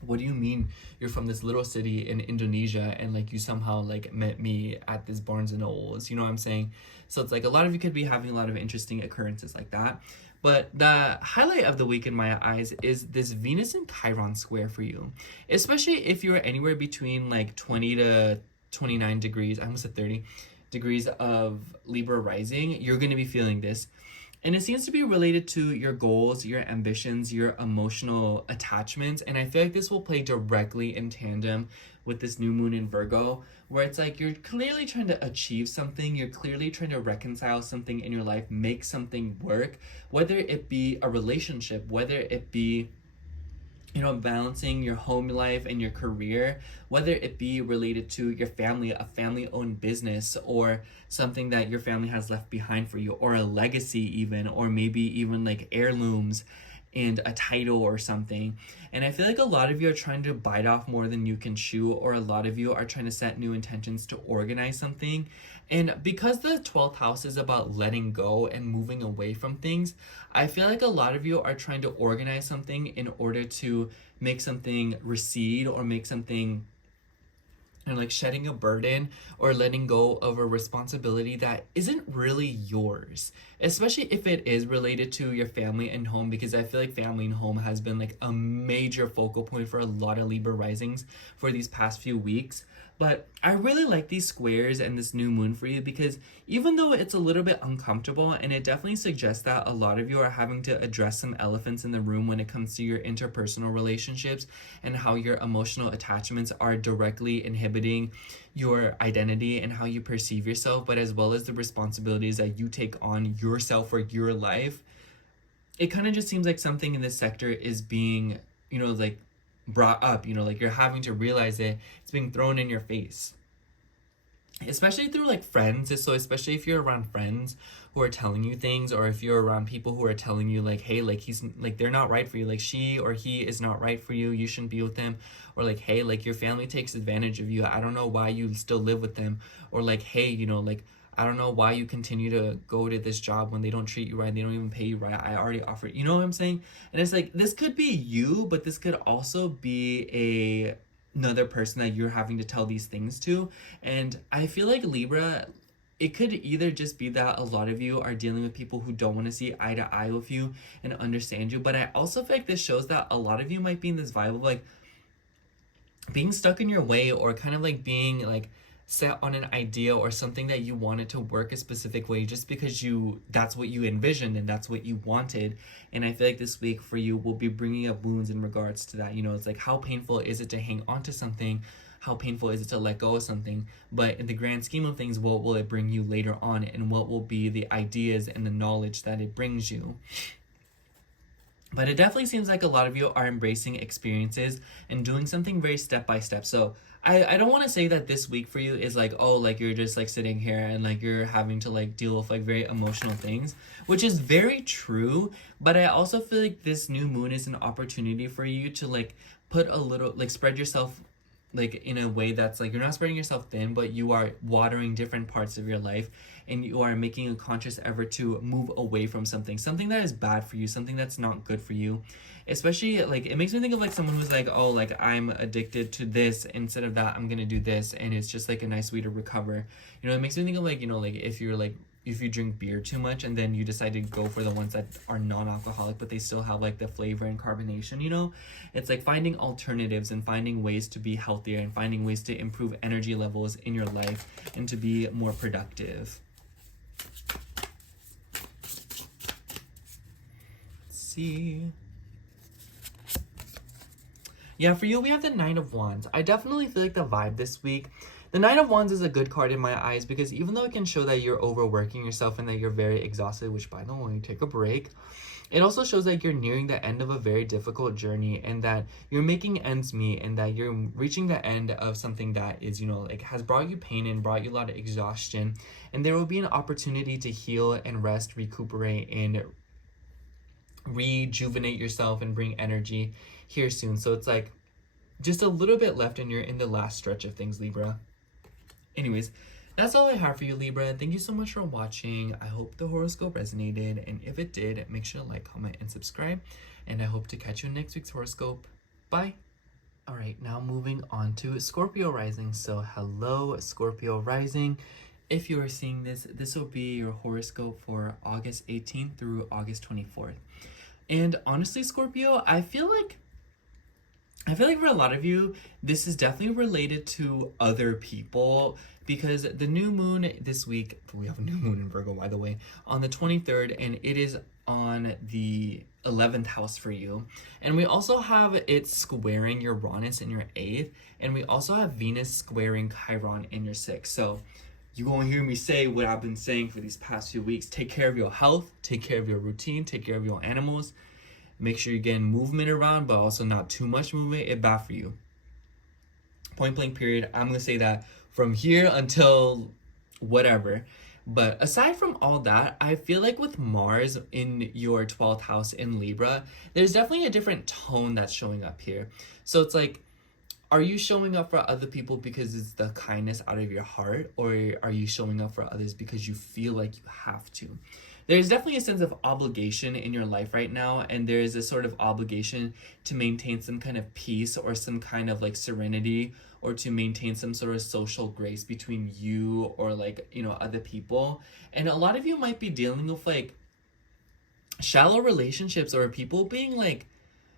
what do you mean you're from this little city in Indonesia and like you somehow like met me at this Barnes and Nobles, you know what I'm saying? So it's like a lot of you could be having a lot of interesting occurrences like that. But the highlight of the week in my eyes is this Venus and Chiron square for you, especially if you're anywhere between like 20 to 29 degrees, I almost said 30 degrees of Libra rising. You're going to be feeling this. And it seems to be related to your goals, your ambitions, your emotional attachments. And I feel like this will play directly in tandem with this new moon in Virgo, where it's like you're clearly trying to achieve something. You're clearly trying to reconcile something in your life, make something work, whether it be a relationship, whether it be, you know, balancing your home life and your career, whether it be related to your family, a family-owned business, or something that your family has left behind for you, or a legacy even, or maybe even like heirlooms and a title or something. And I feel like a lot of you are trying to bite off more than you can chew, or a lot of you are trying to set new intentions to organize something. And because the 12th house is about letting go and moving away from things, I feel like a lot of you are trying to organize something in order to make something recede, or make something, and like shedding a burden or letting go of a responsibility that isn't really yours, especially if it is related to your family and home, because I feel like family and home has been like a major focal point for a lot of Libra risings for these past few weeks. But I really like these squares and this new moon for you, because even though it's a little bit uncomfortable, and it definitely suggests that a lot of you are having to address some elephants in the room when it comes to your interpersonal relationships and how your emotional attachments are directly inhibiting your identity and how you perceive yourself, but as well as the responsibilities that you take on yourself or your life. It kind of just seems like something in this sector is being, you know, like brought up, you know, like you're having to realize it. It's being thrown in your face, especially through like friends. So especially if you're around friends who are telling you things, or if you're around people who are telling you like, hey, like he's like, they're not right for you, like she or he is not right for you, you shouldn't be with them, or like, hey, like your family takes advantage of you, I don't know why you still live with them, or like, hey, you know, like I don't know why you continue to go to this job when they don't treat you right, they don't even pay you right. I already offered, you know what I'm saying? And it's like, this could be you, but this could also be another person that you're having to tell these things to. And I feel like Libra, it could either just be that a lot of you are dealing with people who don't want to see eye to eye with you and understand you, but I also feel like this shows that a lot of you might be in this vibe of like being stuck in your way, or kind of like being like set on an idea or something that you wanted to work a specific way just because that's what you envisioned and that's what you wanted. And I feel like this week for you will be bringing up wounds in regards to that. You know, it's like, how painful is it to hang on to something? How painful is it to let go of something? But in the grand scheme of things, what will it bring you later on, and what will be the ideas and the knowledge that it brings you? But it definitely seems like a lot of you are embracing experiences and doing something very step by step. So I don't want to say that this week for you is like, oh, like you're just like sitting here and like you're having to like deal with like very emotional things, which is very true. But I also feel like this new moon is an opportunity for you to like put a little, like spread yourself like in a way that's like, you're not spreading yourself thin, but you are watering different parts of your life, and you are making a conscious effort to move away from something that is bad for you, something that's not good for you. Especially like, it makes me think of like someone who's like, oh, like I'm addicted to this, instead of that I'm gonna do this, and it's just like a nice way to recover. You know, it makes me think of like, you know, like if you drink beer too much and then you decide to go for the ones that are non-alcoholic but they still have like the flavor and carbonation, you know, it's like finding alternatives and finding ways to be healthier and finding ways to improve energy levels in your life and to be more productive. Let's see. Yeah, for you, we have the Nine of Wands. I definitely feel like the vibe this week, the Nine of Wands is a good card in my eyes, because even though it can show that you're overworking yourself and that you're very exhausted, which by the way, take a break, it also shows that you're nearing the end of a very difficult journey, and that you're making ends meet, and that you're reaching the end of something that is, you know, like has brought you pain and brought you a lot of exhaustion. And there will be an opportunity to heal and rest, recuperate, and rejuvenate yourself and bring energy here soon. So it's like just a little bit left and you're in the last stretch of things, Libra. Anyways, that's all I have for you, Libra. Thank you so much for watching. I hope the horoscope resonated, and if it did, make sure to like, comment, and subscribe, and I hope to catch you in next week's horoscope. Bye. All right, now moving on to Scorpio rising. So hello, Scorpio rising. If you are seeing this, this will be your horoscope for August 18th through August 24th. And honestly, Scorpio, I feel like for a lot of you, this is definitely related to other people, because the new moon this week, we have a new moon in Virgo, by the way, on the 23rd, and it is on the 11th house for you. And we also have it squaring Uranus in your 8th, and we also have Venus squaring Chiron in your 6th. So you're going to hear me say what I've been saying for these past few weeks. Take care of your health, take care of your routine, take care of your animals. Make sure you're getting movement around, but also not too much movement. It's bad for you. Point blank period. I'm going to say that from here until whatever. But aside from all that, I feel like with Mars in your 12th house in Libra, there's definitely a different tone that's showing up here. So it's like, are you showing up for other people because it's the kindness out of your heart, or are you showing up for others because you feel like you have to? There's definitely a sense of obligation in your life right now, and there's a sort of obligation to maintain some kind of peace or some kind of like serenity, or to maintain some sort of social grace between you or like, you know, other people. And a lot of you might be dealing with like shallow relationships, or people being like,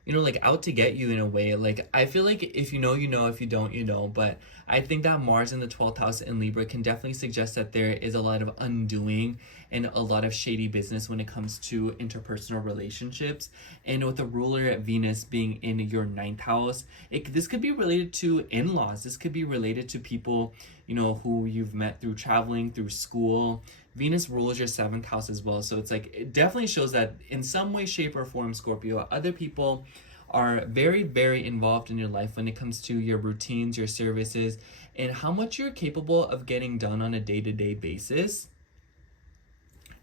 you know, like out to get you in a way. Like, I feel like if you know, you know, if you don't, you know. But I think that Mars in the 12th house in Libra can definitely suggest that there is a lot of undoing and a lot of shady business when it comes to interpersonal relationships. And with the ruler at Venus being in your 9th house, this could be related to in-laws. This could be related to people, you know, who you've met through traveling, through school. Venus rules your 7th house as well. So it's like, it definitely shows that in some way, shape, or form, Scorpio, other people are very, very involved in your life when it comes to your routines, your services, and how much you're capable of getting done on a day-to-day basis.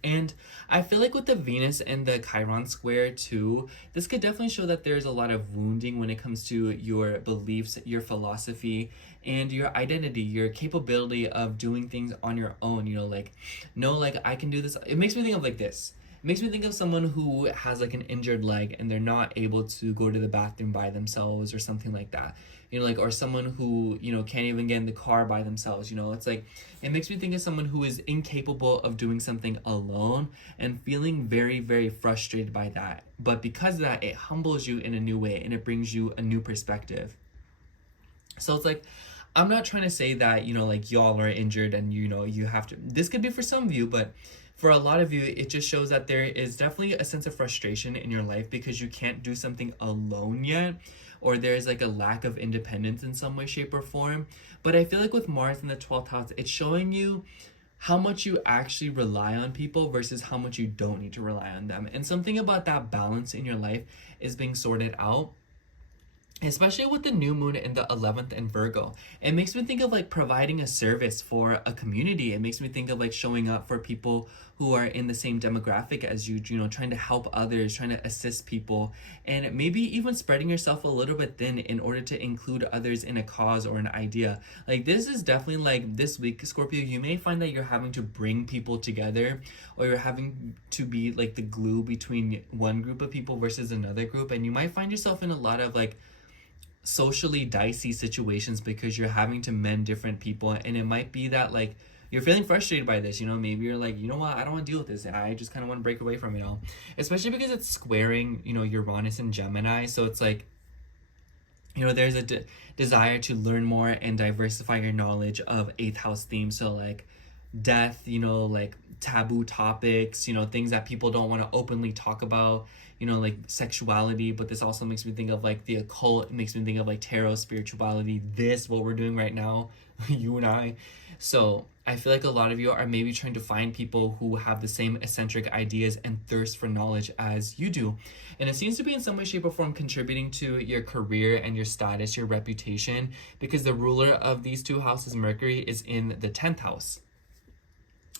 And I feel like with the Venus and the Chiron square too, this could definitely show that there's a lot of wounding when it comes to your beliefs, your philosophy, and your identity, your capability of doing things on your own. You know, like, no, like I can do this. It makes me think of like this. It makes me think of someone who has like an injured leg and they're not able to go to the bathroom by themselves or something like that. You know, like, or someone who, you know, can't even get in the car by themselves. You know, it's like, it makes me think of someone who is incapable of doing something alone and feeling very, very frustrated by that. But because of that, it humbles you in a new way and it brings you a new perspective. So it's like, I'm not trying to say that, you know, like y'all are injured and, you know, you have to, this could be for some of you, but for a lot of you, it just shows that there is definitely a sense of frustration in your life because you can't do something alone yet, or there's like a lack of independence in some way, shape, or form. But I feel like with Mars in the 12th house, it's showing you how much you actually rely on people versus how much you don't need to rely on them. And something about that balance in your life is being sorted out, especially with the new moon in the 11th in Virgo. It makes me think of like providing a service for a community. It makes me think of like showing up for people who are in the same demographic as you, you know, trying to help others, trying to assist people, and maybe even spreading yourself a little bit thin in order to include others in a cause or an idea. Like, this is definitely like this week, Scorpio, you may find that you're having to bring people together, or you're having to be like the glue between one group of people versus another group, and you might find yourself in a lot of like socially dicey situations because you're having to mend different people. And it might be that like you're feeling frustrated by this, you know, maybe you're like, you know what, I don't want to deal with this, I just kind of want to break away from it all, especially because it's squaring, you know, Uranus and Gemini. So it's like, you know, there's a desire to learn more and diversify your knowledge of 8th house themes. So like death, you know, like taboo topics, you know, things that people don't want to openly talk about, you know, like sexuality. But this also makes me think of like the occult. It makes me think of like tarot, spirituality, this, what we're doing right now, you and I. So I feel like a lot of you are maybe trying to find people who have the same eccentric ideas and thirst for knowledge as you do. And it seems to be in some way, shape, or form contributing to your career and your status, your reputation, because the ruler of these two houses, Mercury, is in the 10th house.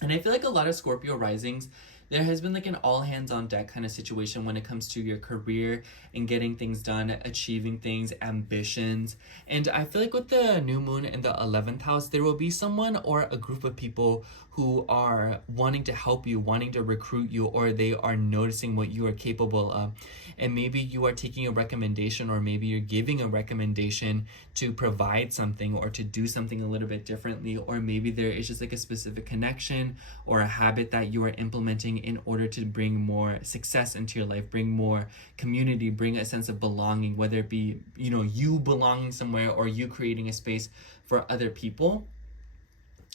And I feel like a lot of Scorpio risings, there has been like an all hands on deck kind of situation when it comes to your career and getting things done, achieving things, ambitions. And I feel like with the new moon in the 11th house, there will be someone or a group of people who are wanting to help you, wanting to recruit you, or they are noticing what you are capable of. And maybe you are taking a recommendation, or maybe you're giving a recommendation to provide something or to do something a little bit differently, or maybe there is just like a specific connection or a habit that you are implementing in order to bring more success into your life, bring more community, bring a sense of belonging, whether it be, you know, you belonging somewhere or you creating a space for other people.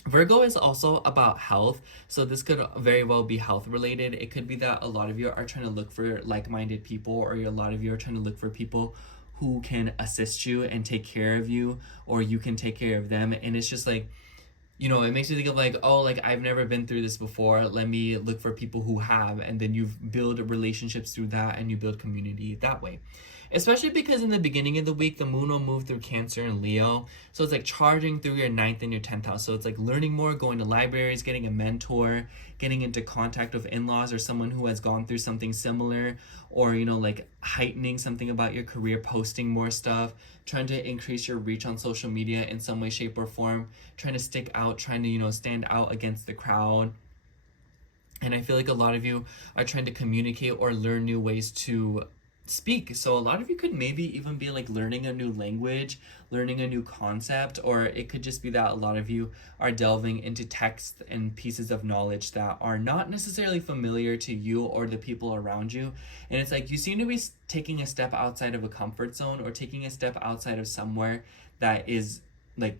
Virgo is also about health, so this could very well be health related. It could be that a lot of you are trying to look for like-minded people, or a lot of you are trying to look for people who can assist you and take care of you, or you can take care of them. And it's just like, you know, it makes you think of like, oh, like I've never been through this before, let me look for people who have, and then you build relationships through that and you build community that way. Especially because in the beginning of the week, the moon will move through Cancer and Leo. So it's like charging through your 9th and your 10th house. So it's like learning more, going to libraries, getting a mentor, getting into contact with in-laws or someone who has gone through something similar, or, you know, like heightening something about your career, posting more stuff, trying to increase your reach on social media in some way, shape, or form, trying to stick out, trying to, you know, stand out against the crowd. And I feel like a lot of you are trying to communicate or learn new ways to speak. So a lot of you could maybe even be like learning a new language, learning a new concept, or it could just be that a lot of you are delving into text and pieces of knowledge that are not necessarily familiar to you or the people around you. And it's like you seem to be taking a step outside of a comfort zone, or taking a step outside of somewhere that is like,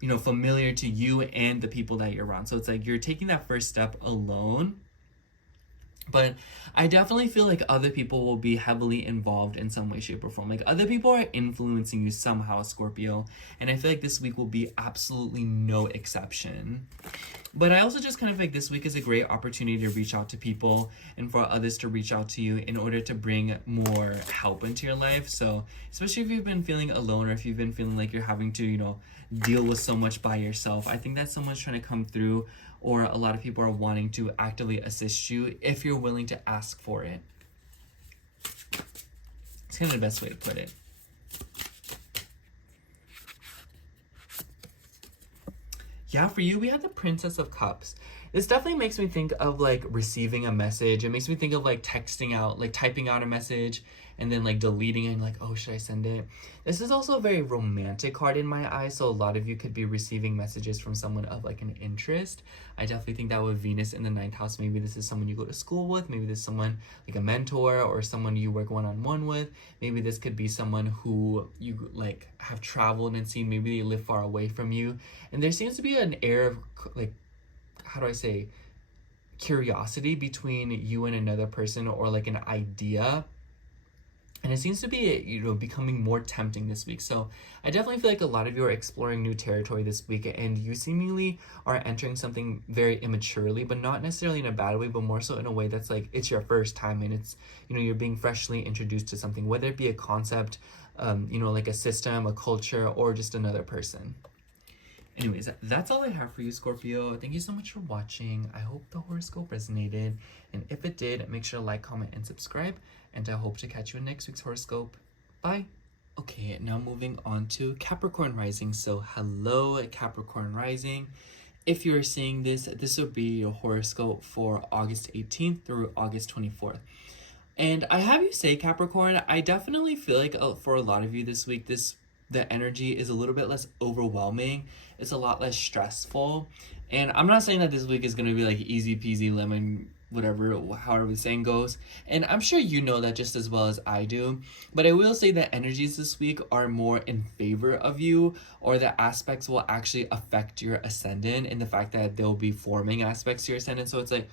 you know, familiar to you and the people that you're around. So it's like you're taking that first step alone. But I definitely feel like other people will be heavily involved in some way, shape, or form. Like other people are influencing you somehow, Scorpio. And I feel like this week will be absolutely no exception. But I also just kind of like this week is a great opportunity to reach out to people and for others to reach out to you in order to bring more help into your life. So especially if you've been feeling alone or if you've been feeling like you're having to, you know, deal with so much by yourself, I think that someone's trying to come through, or a lot of people are wanting to actively assist you if you're willing to ask for it. It's kind of the best way to put it. Yeah, for you, we have the Princess of Cups. This definitely makes me think of like receiving a message. It makes me think of like texting out, like typing out a message and then like deleting it and like, oh, should I send it? This is also a very romantic card in my eyes. So a lot of you could be receiving messages from someone of like an interest. I definitely think that with Venus in the 9th house, maybe this is someone you go to school with. Maybe this is someone like a mentor or someone you work one-on-one with. Maybe this could be someone who you like have traveled and seen. Maybe they live far away from you. And there seems to be an air of like, how do I say, curiosity between you and another person, or like an idea. And it seems to be, you know, becoming more tempting this week. So I definitely feel like a lot of you are exploring new territory this week, and you seemingly are entering something very immaturely, but not necessarily in a bad way, but more so in a way that's like, it's your first time and it's, you know, you're being freshly introduced to something, whether it be a concept, you know, like a system, a culture, or just another person. Anyways, that's all I have for you, Scorpio. Thank you so much for watching. I hope the horoscope resonated. And if it did, make sure to like, comment, and subscribe. And I hope to catch you in next week's horoscope. Bye. Okay, now moving on to Capricorn rising. So hello, Capricorn rising. If you're seeing this, this will be your horoscope for August 18th through August 24th. And I have you say, Capricorn, I definitely feel like for a lot of you this week, the energy is a little bit less overwhelming. It's a lot less stressful. And I'm not saying that this week is going to be like easy peasy lemon, whatever, however the saying goes. And I'm sure you know that just as well as I do. But I will say that energies this week are more in favor of you, or the aspects will actually affect your ascendant in the fact that they'll be forming aspects to your ascendant. So it's like,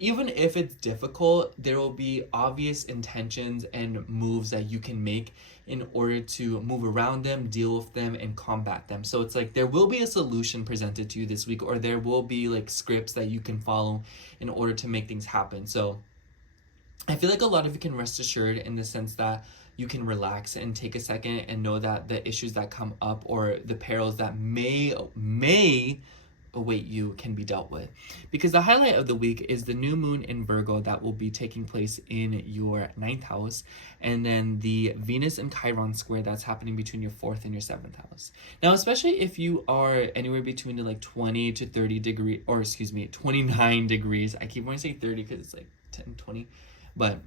even if it's difficult, there will be obvious intentions and moves that you can make in order to move around them, deal with them, and combat them. So it's like there will be a solution presented to you this week, or there will be like scripts that you can follow in order to make things happen. So I feel like a lot of you can rest assured in the sense that you can relax and take a second and know that the issues that come up or the perils that may await you can be dealt with, because the highlight of the week is the new moon in Virgo that will be taking place in your 9th house, and then the Venus and Chiron square that's happening between your 4th and your 7th house. Now, especially if you are anywhere between the like 20 to 30 degree, or excuse me, 29 degrees. I keep wanting to say 30 because it's like 10, 20, but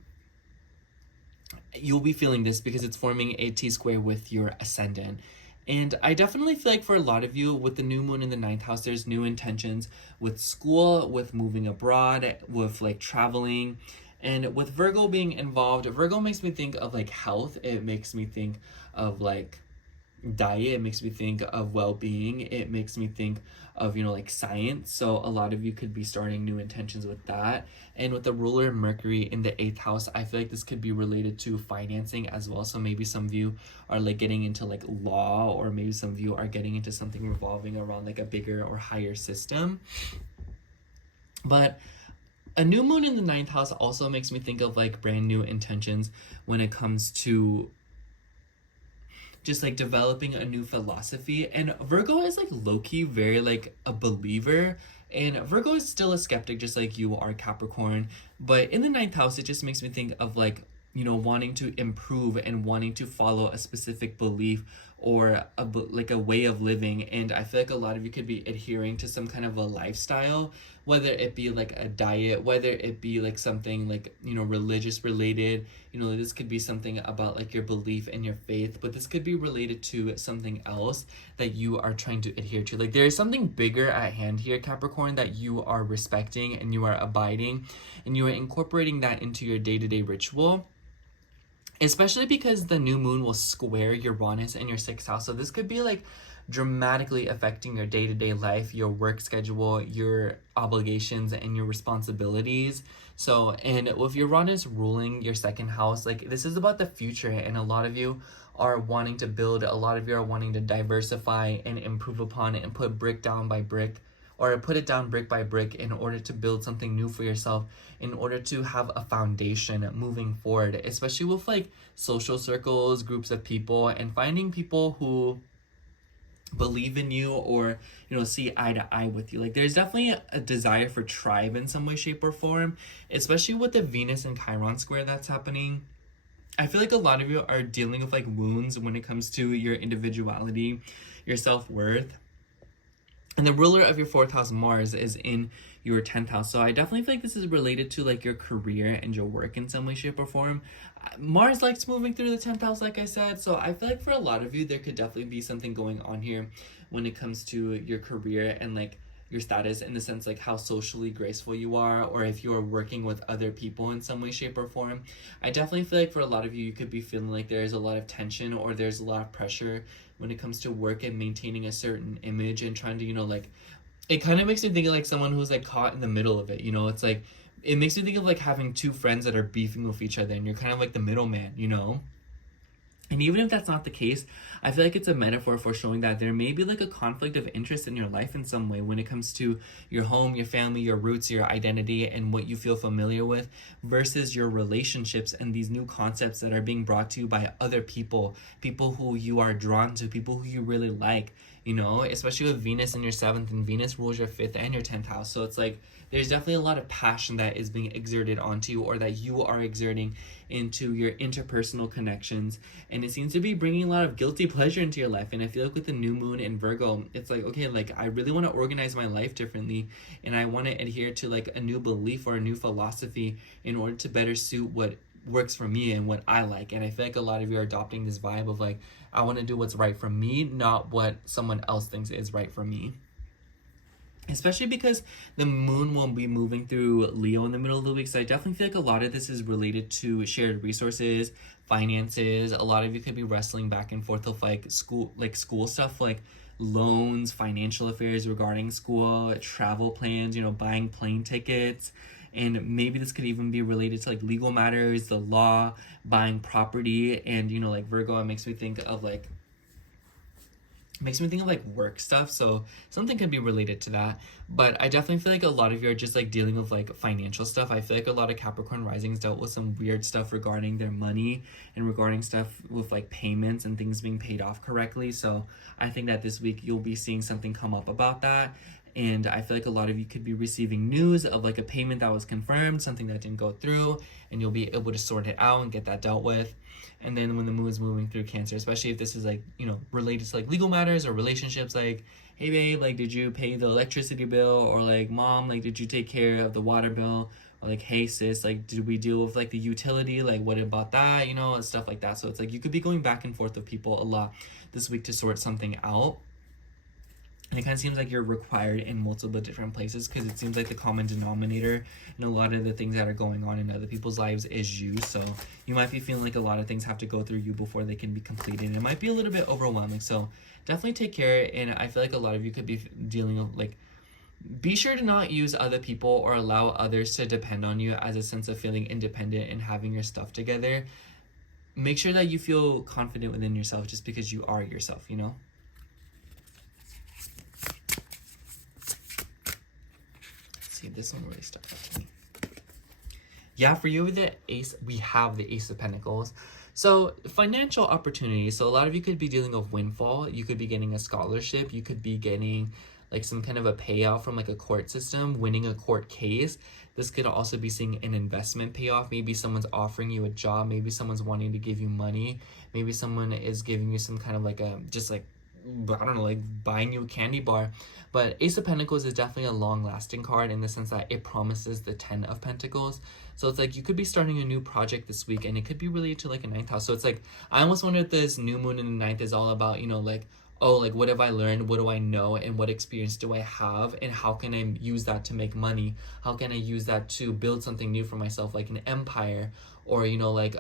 you'll be feeling this because it's forming a T-square with your ascendant. And I definitely feel like for a lot of you, with the new moon in the 9th house, there's new intentions with school, with moving abroad, with like traveling. And with Virgo being involved, Virgo makes me think of like health. It makes me think of like diet. It makes me think of well-being. It makes me think of, you know, like science. So a lot of you could be starting new intentions with that. And with the ruler Mercury in the 8th house, I feel like this could be related to financing as well. So maybe some of you are like getting into like law, or maybe some of you are getting into something revolving around like a bigger or higher system. But a new moon in the 9th house also makes me think of like brand new intentions when it comes to just like developing a new philosophy. And Virgo is like low-key very like a believer, and Virgo is still a skeptic just like you are, Capricorn. But in the 9th house, it just makes me think of like, you know, wanting to improve and wanting to follow a specific belief or like a way of living. And I feel like a lot of you could be adhering to some kind of a lifestyle, whether it be like a diet, whether it be like something like, you know, religious related. You know, this could be something about like your belief and your faith, but this could be related to something else that you are trying to adhere to. Like there is something bigger at hand here, Capricorn, that you are respecting and you are abiding, and you are incorporating that into your day-to-day ritual. Especially because the new moon will square Uranus in your 6th house. So this could be like dramatically affecting your day-to-day life, your work schedule, your obligations, and your responsibilities. So, and with Uranus ruling your 2nd house, like this is about the future, and a lot of you are wanting to build, a lot of you are wanting to diversify and improve upon it and put brick down by brick, or put it down brick by brick in order to build something new for yourself, in order to have a foundation moving forward, especially with like social circles, groups of people, and finding people who believe in you or, you know, see eye to eye with you. Like there's definitely a desire for tribe in some way, shape, or form, especially with the Venus and Chiron square that's happening. I feel like a lot of you are dealing with like wounds when it comes to your individuality, your self-worth. And the ruler of your 4th house, Mars, is in your 10th house. So I definitely feel like this is related to like your career and your work in some way, shape, or form. Mars likes moving through the 10th house, like I said. So I feel like for a lot of you, there could definitely be something going on here when it comes to your career and like your status, in the sense like how socially graceful you are, or if you're working with other people in some way, shape, or form. I definitely feel like for a lot of you, you could be feeling like there's a lot of tension or there's a lot of pressure when it comes to work and maintaining a certain image and trying to, you know, like, it kind of makes me think of like someone who's like caught in the middle of it, you know. It's like, it makes me think of like having two friends that are beefing with each other and you're kind of like the middleman, you know. And even if that's not the case, I feel like it's a metaphor for showing that there may be like a conflict of interest in your life in some way when it comes to your home, your family, your roots, your identity, and what you feel familiar with, versus your relationships and these new concepts that are being brought to you by other people, people who you are drawn to, people who you really like, you know, especially with Venus in your 7th, and Venus rules your 5th and your 10th house. So it's like, there's definitely a lot of passion that is being exerted onto you, or that you are exerting into your interpersonal connections, and it seems to be bringing a lot of guilty pleasure into your life. And I feel like with the new moon in Virgo, it's like, okay, like I really want to organize my life differently, and I want to adhere to like a new belief or a new philosophy in order to better suit what works for me and what I like. And I feel like a lot of you are adopting this vibe of like, I want to do what's right for me, not what someone else thinks is right for me. Especially because the moon will be moving through Leo in the middle of the week. So I definitely feel like a lot of this is related to shared resources, finances. A lot of you could be wrestling back and forth with like school stuff, like loans, financial affairs regarding school, travel plans, you know, buying plane tickets. And maybe this could even be related to like legal matters, the law, buying property. And, you know, like Virgo, it makes me think of like work stuff, so something could be related to that. But I definitely feel like a lot of you are just like dealing with like financial stuff. I feel like a lot of Capricorn risings dealt with some weird stuff regarding their money and regarding stuff with like payments and things being paid off correctly. So I think that this week you'll be seeing something come up about that. And I feel like a lot of you could be receiving news of like a payment that was confirmed, something that didn't go through, and you'll be able to sort it out and get that dealt with. And then when the moon is moving through Cancer, especially if this is like, you know, related to like legal matters or relationships, like, hey babe, like, did you pay the electricity bill? Or like, mom, like, did you take care of the water bill? Or like, hey sis, like, did we deal with like the utility? Like, what about that? You know, and stuff like that. So it's like you could be going back and forth with people a lot this week to sort something out. And it kind of seems like you're required in multiple different places, because it seems like the common denominator in a lot of the things that are going on in other people's lives is you. So you might be feeling like a lot of things have to go through you before they can be completed. It might be a little bit overwhelming. So definitely take care. And I feel like a lot of you could be dealing with like, be sure to not use other people or allow others to depend on you as a sense of feeling independent and having your stuff together. Make sure that you feel confident within yourself just because you are yourself, you know? See, this one really stuck out to me. Yeah, for you, the ace, we have the Ace of Pentacles. So financial opportunities. So a lot of you could be dealing with windfall. You could be getting a scholarship. You could be getting like some kind of a payout from like a court system, winning a court case. This could also be seeing an investment payoff. Maybe someone's offering you a job. Maybe someone's wanting to give you money. Maybe someone is giving you some kind of like a, just like, I don't know, like buying you a candy bar. But Ace of Pentacles is definitely a long-lasting card in the sense that it promises the 10 of Pentacles. So it's like you could be starting a new project this week, and it could be related to like a 9th house. So it's like, I almost wonder if this new moon in the 9th is all about, you know, like, oh, like what have I learned? What do I know? And what experience do I have? And how can I use that to make money? How can I use that to build something new for myself, like an empire, or, you know, like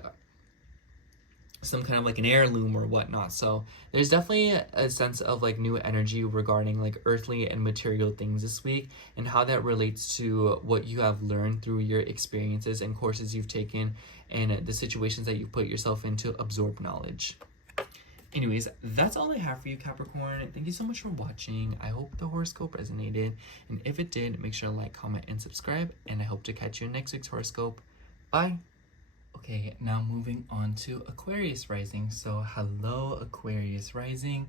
some kind of like an heirloom or whatnot. So there's definitely a sense of like new energy regarding like earthly and material things this week, and how that relates to what you have learned through your experiences and courses you've taken and the situations that you put yourself in to absorb knowledge. Anyways, that's all I have for you, Capricorn. Thank you so much for watching. I hope the horoscope resonated. And if it did, make sure to like, comment, and subscribe. And I hope to catch you in next week's horoscope. Bye. Okay, now moving on to Aquarius rising. So hello, Aquarius rising.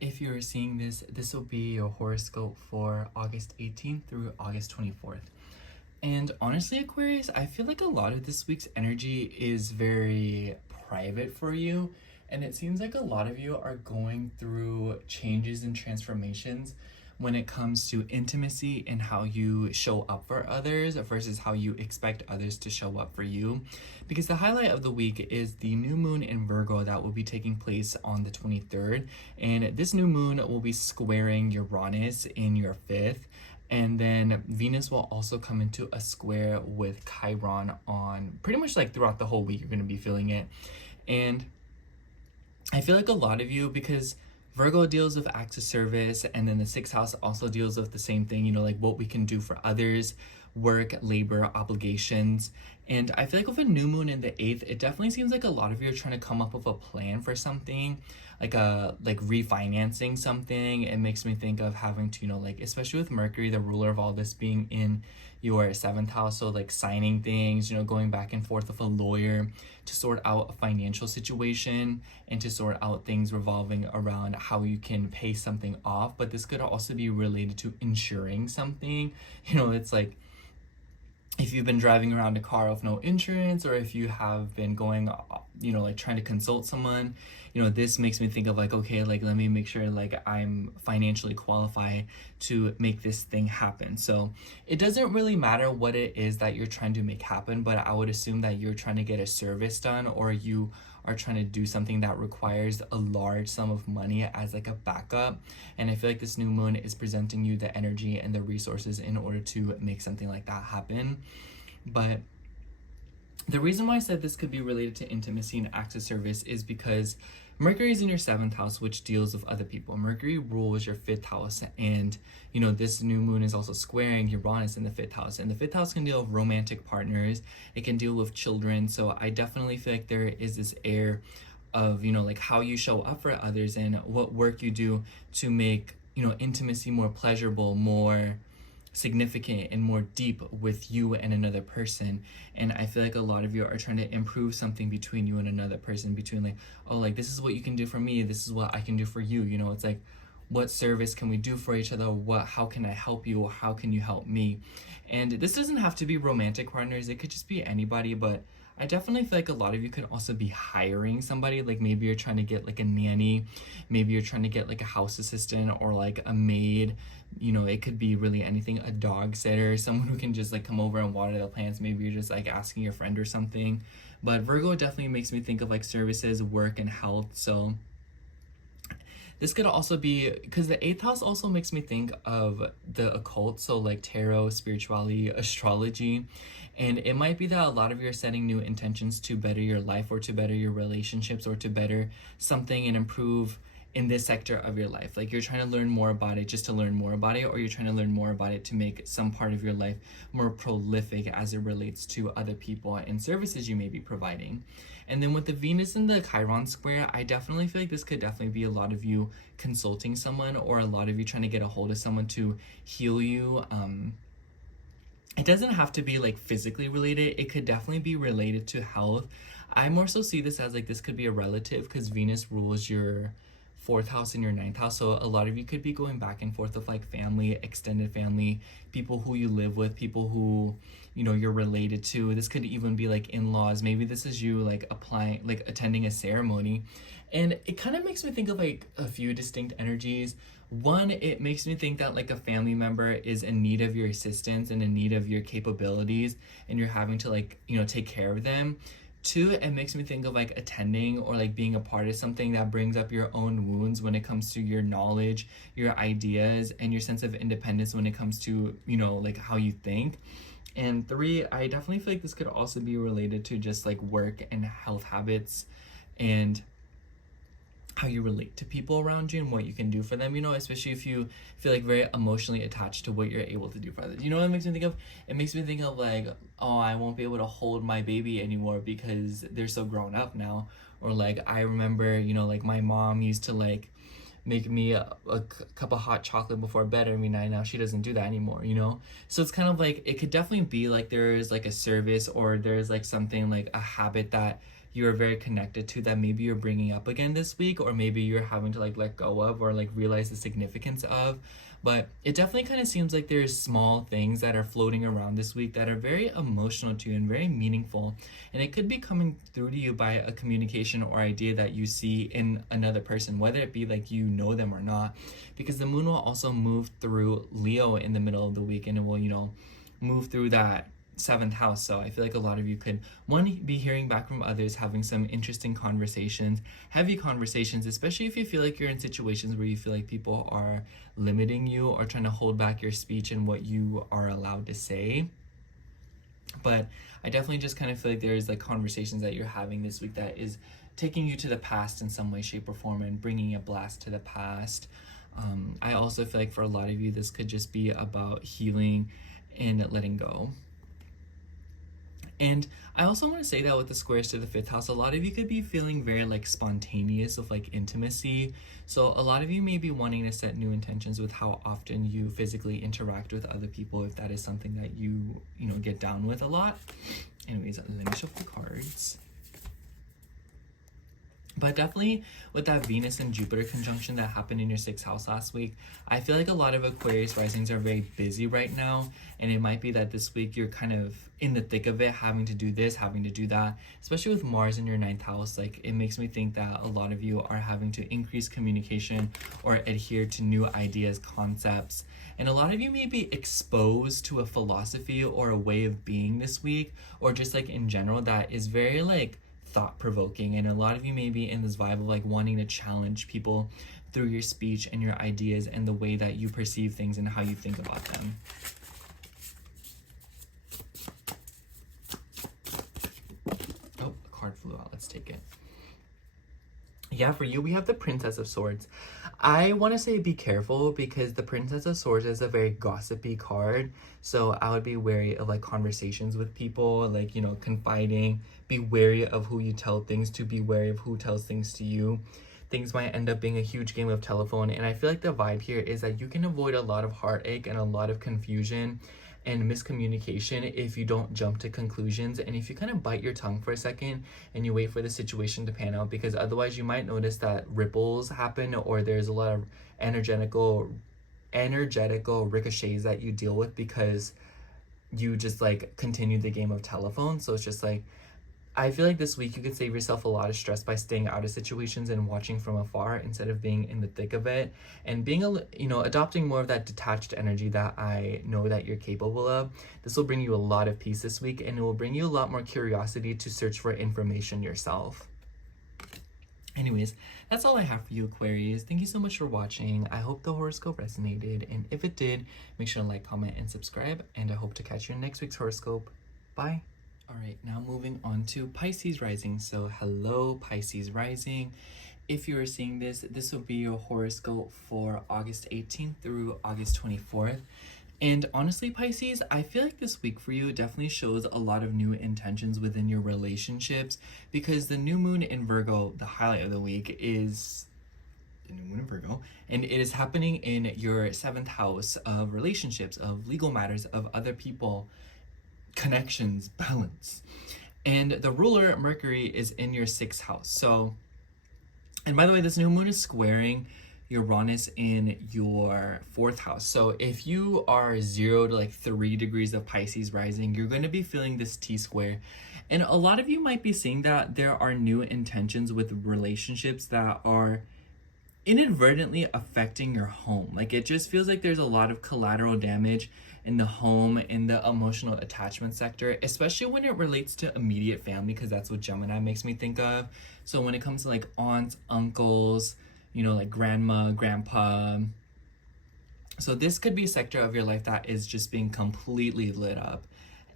If you're seeing this, this will be your horoscope for August 18th through August 24th. And honestly, Aquarius, I feel like a lot of this week's energy is very private for you. And it seems like a lot of you are going through changes and transformations when it comes to intimacy and how you show up for others versus how you expect others to show up for you. Because the highlight of the week is the new moon in Virgo that will be taking place on the 23rd. And this new moon will be squaring Uranus in your 5th. And then Venus will also come into a square with Chiron on pretty much like throughout the whole week. You're going to be feeling it. And I feel like a lot of you, because Virgo deals with acts of service, and then the 6th house also deals with the same thing, you know, like what we can do for others, work, labor, obligations. And I feel like with a new moon in the 8th, it definitely seems like a lot of you are trying to come up with a plan for something, like refinancing something. It makes me think of having to, you know, like, especially with Mercury, the ruler of all this, being in your 7th house, so like signing things, you know, going back and forth with a lawyer to sort out a financial situation and to sort out things revolving around how you can pay something off. But this could also be related to insuring something. You know, it's like if you've been driving around a car with no insurance, or if you have been going, you know, like trying to consult someone, you know, this makes me think of like, okay, like let me make sure like I'm financially qualified to make this thing happen. So it doesn't really matter what it is that you're trying to make happen, but I would assume that you're trying to get a service done, or you are trying to do something that requires a large sum of money as like a backup. And I feel like this new moon is presenting you the energy and the resources in order to make something like that happen. But the reason why I said this could be related to intimacy and acts of service is because Mercury is in your 7th house, which deals with other people. Mercury rules your 5th house, and you know, this new moon is also squaring Uranus in the 5th house, and the 5th house can deal with romantic partners, it can deal with children. So I definitely feel like there is this air of, you know, like how you show up for others and what work you do to make, you know, intimacy more pleasurable, more significant, and more deep with you and another person. And I feel like a lot of you are trying to improve something between you and another person, between like, oh, like this is what you can do for me, this is what I can do for you. You know, it's like, what service can we do for each other? How can I help you? Or how can you help me? And this doesn't have to be romantic partners, it could just be anybody. But I definitely feel like a lot of you could also be hiring somebody. Like maybe you're trying to get like a nanny, maybe you're trying to get like a house assistant or like a maid. You know, it could be really anything, a dog sitter, someone who can just like come over and water the plants. Maybe you're just like asking your friend or something. But Virgo definitely makes me think of like services, work, and health. So this could also be, because the 8th house also makes me think of the occult, so like tarot, spirituality, astrology. And it might be that a lot of you are setting new intentions to better your life, or to better your relationships, or to better something and improve in this sector of your life. Like you're trying to learn more about it just to learn more about it, or you're trying to learn more about it to make some part of your life more prolific as it relates to other people and services you may be providing. And then with the Venus and the Chiron square, I definitely feel like this could definitely be a lot of you consulting someone, or a lot of you trying to get a hold of someone to heal you. It doesn't have to be like physically related. It could definitely be related to health. I more so see this as like this could be a relative, because Venus rules your 4th house and your 9th house. So a lot of you could be going back and forth with like family, extended family, people who you live with, people who, you know, you're related to. This could even be like in-laws. Maybe this is you like attending a ceremony. And it kind of makes me think of like a few distinct energies. One, it makes me think that like a family member is in need of your assistance and in need of your capabilities, and you're having to like, you know, take care of them. 2, it makes me think of like attending or like being a part of something that brings up your own wounds when it comes to your knowledge, your ideas, and your sense of independence when it comes to, you know, like how you think. And 3, I definitely feel like this could also be related to just like work and health habits, and how you relate to people around you and what you can do for them, you know, especially if you feel like very emotionally attached to what you're able to do for others. You know what it makes me think of? It makes me think of like, oh, I won't be able to hold my baby anymore because they're so grown up now. Or like, I remember, you know, like my mom used to like make me a cup of hot chocolate before bed every night. Now she doesn't do that anymore, you know? So it's kind of like, it could definitely be like there's like a service, or there's like something like a habit that you're very connected to that maybe you're bringing up again this week, or maybe you're having to like let go of, or like realize the significance of. But it definitely kind of seems like there's small things that are floating around this week that are very emotional to you and very meaningful. And it could be coming through to you by a communication or idea that you see in another person, whether it be like you know them or not. Because the moon will also move through Leo in the middle of the week, and it will, you know, move through that 7th house. So I feel like a lot of you could, one, be hearing back from others, having some interesting conversations, heavy conversations, especially if you feel like you're in situations where you feel like people are limiting you or trying to hold back your speech and what you are allowed to say. But I definitely just kind of feel like there's like conversations that you're having this week that is taking you to the past in some way, shape, or form, and bringing a blast to the past. I also feel like for a lot of you, this could just be about healing and letting go. And I also want to say that with the squares to the 5th house, a lot of you could be feeling very like spontaneous with like intimacy. So a lot of you may be wanting to set new intentions with how often you physically interact with other people, if that is something that you know, get down with a lot. Anyways, let me shuffle the cards. But definitely with that Venus and Jupiter conjunction that happened in your 6th house last week, I feel like a lot of Aquarius risings are very busy right now. And it might be that this week you're kind of in the thick of it, having to do this, having to do that, especially with Mars in your 9th house. Like, it makes me think that a lot of you are having to increase communication or adhere to new ideas, concepts. And a lot of you may be exposed to a philosophy or a way of being this week, or just like in general, that is very like thought-provoking. And a lot of you may be in this vibe of like wanting to challenge people through your speech and your ideas and the way that you perceive things and how you think about them. Oh, the card flew out. Let's take it. Yeah, for you, we have the Princess of Swords. I want to say be careful, because the Princess of Swords is a very gossipy card. So I would be wary of like conversations with people, like, you know, confiding. Be wary of who you tell things to, be wary of who tells things to you. Things might end up being a huge game of telephone. And I feel like the vibe here is that you can avoid a lot of heartache and a lot of confusion and miscommunication if you don't jump to conclusions, and if you kind of bite your tongue for a second and you wait for the situation to pan out, because otherwise you might notice that ripples happen, or there's a lot of energetical ricochets that you deal with because you just like continue the game of telephone. So it's just like, I feel like this week you could save yourself a lot of stress by staying out of situations and watching from afar instead of being in the thick of it, and being adopting more of that detached energy that I know that you're capable of. This will bring you a lot of peace this week, and it will bring you a lot more curiosity to search for information yourself. Anyways, that's all I have for you, Aquarius. Thank you so much for watching. I hope the horoscope resonated, and if it did, make sure to like, comment, and subscribe, and I hope to catch you in next week's horoscope. Bye. All right, now moving on to Pisces rising. So hello, Pisces rising. If you are seeing this, this will be your horoscope for August 18th through August 24th. And honestly, Pisces, I feel like this week for you definitely shows a lot of new intentions within your relationships, because the new moon in Virgo, the highlight of the week, is the new moon in Virgo, and it is happening in your 7th house of relationships, of legal matters, of other people, connections, balance. And the ruler, Mercury, is in your 6th house. So, and by the way, this new moon is squaring Uranus in your 4th house. So if you are 0 to like 3 degrees of Pisces rising, you're going to be feeling this T-square. And a lot of you might be seeing that there are new intentions with relationships that are inadvertently affecting your home. Like, it just feels like there's a lot of collateral damage in the home, in the emotional attachment sector, especially when it relates to immediate family, because that's what Gemini makes me think of. So when it comes to like aunts, uncles, you know, like grandma, grandpa. So this could be a sector of your life that is just being completely lit up.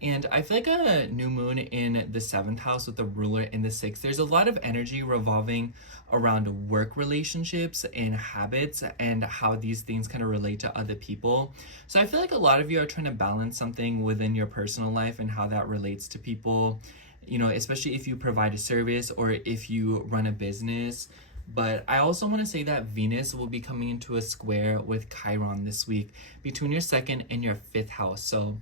And I feel like a new moon in the 7th house with the ruler in the 6th, there's a lot of energy revolving around work relationships and habits and how these things kind of relate to other people. So I feel like a lot of you are trying to balance something within your personal life and how that relates to people. you know, especially if you provide a service or if you run a business. But I also want to say that Venus will be coming into a square with Chiron this week between your second and your fifth house. So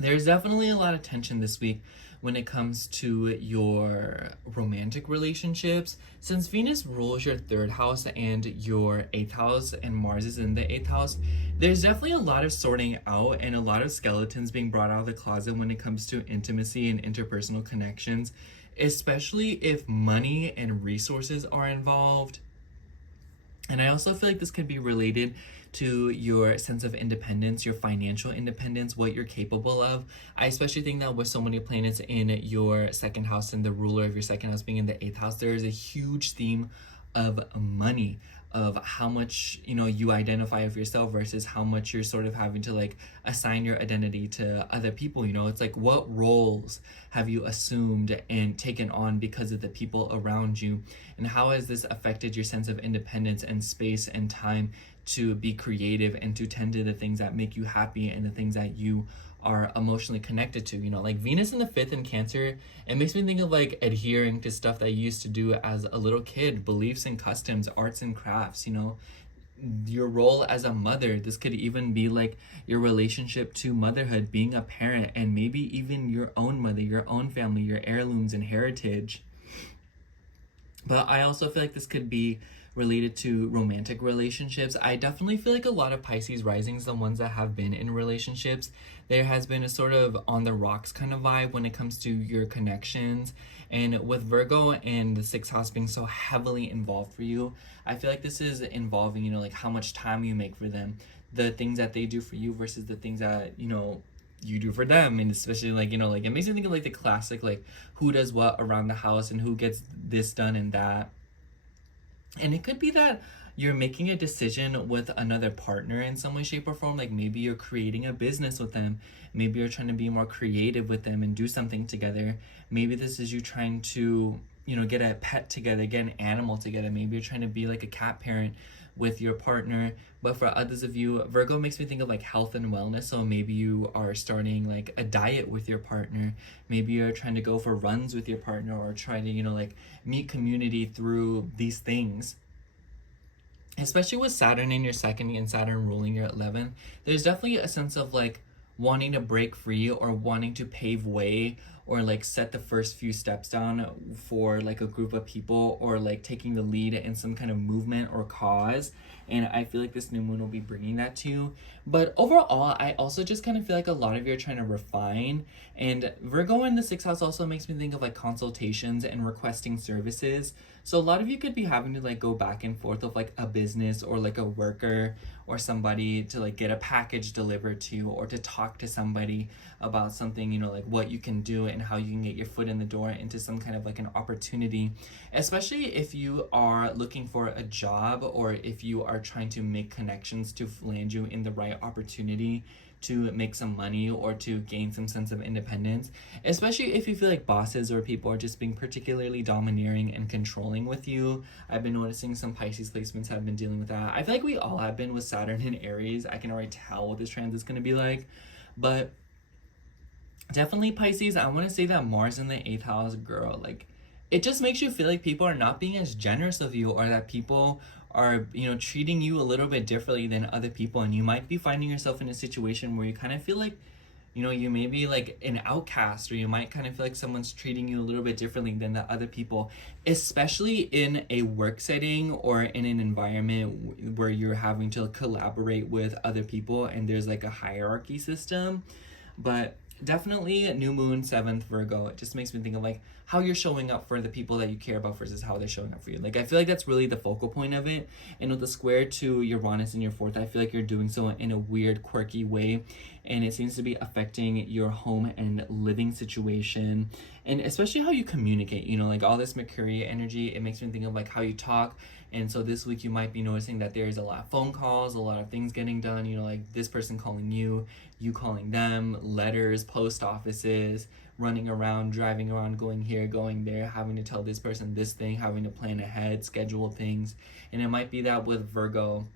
there's definitely a lot of tension this week when it comes to your romantic relationships. Since Venus rules your third house and your eighth house, and Mars is in the eighth house, there's definitely a lot of sorting out and a lot of skeletons being brought out of the closet when it comes to intimacy and interpersonal connections, especially if money and resources are involved. And I also feel like this could be related to your sense of independence, your financial independence, what you're capable of. I especially think that with so many planets in your second house and the ruler of your second house being in the eighth house, there is a huge theme of money, of how much, you know, you identify of yourself versus how much you're sort of having to like assign your identity to other people. You know, it's like, what roles have you assumed and taken on because of the people around you, and how has this affected your sense of independence and space and time to be creative and to tend to the things that make you happy and the things that you are emotionally connected to. You know, like Venus in the fifth in Cancer, it makes me think of like adhering to stuff that you used to do as a little kid, beliefs and customs, arts and crafts, you know, your role as a mother. This could even be like your relationship to motherhood, being a parent, and maybe even your own mother, your own family, your heirlooms and heritage. But I also feel like this could be related to romantic relationships. I definitely feel like a lot of Pisces risings, the ones that have been in relationships, there has been a sort of on the rocks kind of vibe when it comes to your connections. And with Virgo and the sixth house being so heavily involved for you, I feel like this is involving, you know, like how much time you make for them, the things that they do for you versus the things that, you know, you do for them. And especially like, you know, like it makes me think of like the classic, like who does what around the house and who gets this done and that. And it could be that you're making a decision with another partner in some way, shape, or form. Like maybe you're creating a business with them. Maybe you're trying to be more creative with them and do something together. Maybe this is you trying to, you know, get a pet together, get an animal together. Maybe you're trying to be like a cat parent with your partner. But for others of you, Virgo makes me think of like health and wellness. So maybe you are starting like a diet with your partner. Maybe you're trying to go for runs with your partner, or trying to, you know, like meet community through these things. Especially with Saturn in your second and Saturn ruling your 11th, there's definitely a sense of like wanting to break free or wanting to pave way or like set the first few steps down for like a group of people, or like taking the lead in some kind of movement or cause. And I feel like this new moon will be bringing that to you. But overall, I also just kind of feel like a lot of you are trying to refine. And Virgo in the sixth house also makes me think of like consultations and requesting services. So a lot of you could be having to like go back and forth of like a business or like a worker or somebody to like get a package delivered to you, or to talk to somebody about something, you know, like what you can do and how you can get your foot in the door into some kind of like an opportunity. Especially if you are looking for a job, or if you are trying to make connections to land you in the right opportunity to make some money or to gain some sense of independence. Especially if you feel like bosses or people are just being particularly domineering and controlling with you. I've been noticing some Pisces placements have been dealing with that. I feel like we all have been with Saturn and Aries. I can already tell what this transit is going to be like. But definitely Pisces, I want to say that Mars in the 8th house, girl, like it just makes you feel like people are not being as generous of you, or that people are, you know, treating you a little bit differently than other people. And you might be finding yourself in a situation where you kind of feel like, you know, you may be like an outcast, or you might kind of feel like someone's treating you a little bit differently than the other people, especially in a work setting or in an environment where you're having to collaborate with other people and there's like a hierarchy system. But definitely new moon 7th Virgo, it just makes me think of like how you're showing up for the people that you care about versus how they're showing up for you. Like I feel like that's really the focal point of it. And with the square to Uranus in your 4th, I feel like you're doing so in a weird, quirky way, and it seems to be affecting your home and living situation, and especially how you communicate. You know, like all this Mercury energy, it makes me think of like how you talk. And so this week you might be noticing that there's a lot of phone calls, a lot of things getting done, you know, like this person calling you, you calling them, letters, post offices, running around, driving around, going here, going there, having to tell this person this thing, having to plan ahead, schedule things. And it might be that with Virgo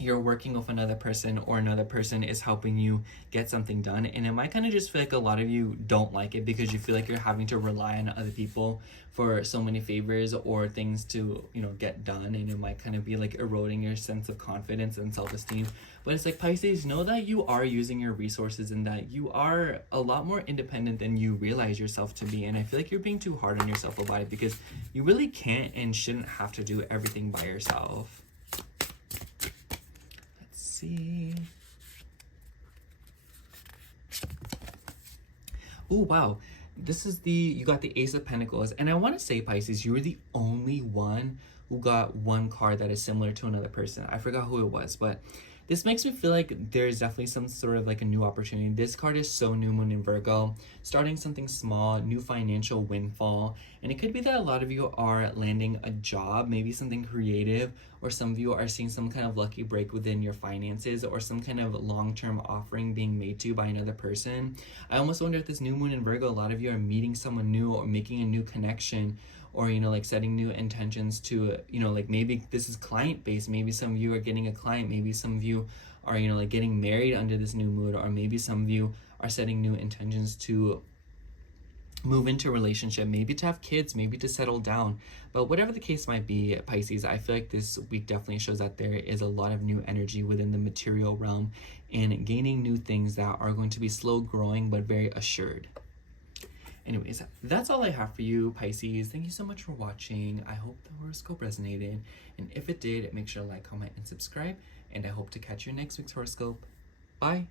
you're working with another person or another person is helping you get something done, and it might kind of just feel like a lot of you don't like it because you feel like you're having to rely on other people for so many favors or things to, you know, get done, and it might kind of be like eroding your sense of confidence and self-esteem. But it's like, Pisces, know that you are using your resources and that you are a lot more independent than you realize yourself to be, and I feel like you're being too hard on yourself about it because you really can't and shouldn't have to do everything by yourself. See. Oh wow, this is you got the Ace of Pentacles, and I want to say, Pisces, you were the only one who got one card that is similar to another person. I forgot who it was, but this makes me feel like there's definitely some sort of like a new opportunity. This card is so new moon in Virgo, starting something small, new financial windfall. And it could be that a lot of you are landing a job, maybe something creative, or some of you are seeing some kind of lucky break within your finances or some kind of long-term offering being made to you by another person. I almost wonder if this new moon in Virgo, a lot of you are meeting someone new or making a new connection, or, you know, like setting new intentions to, you know, like maybe this is client based. Maybe some of you are getting a client. Maybe some of you are, you know, like getting married under this new mood, or maybe some of you are setting new intentions to move into a relationship, maybe to have kids, maybe to settle down. But whatever the case might be, Pisces, I feel like this week definitely shows that there is a lot of new energy within the material realm and gaining new things that are going to be slow growing but very assured. Anyways, that's all I have for you, Pisces. Thank you so much for watching. I hope the horoscope resonated. And if it did, make sure to like, comment, and subscribe. And I hope to catch you in next week's horoscope. Bye.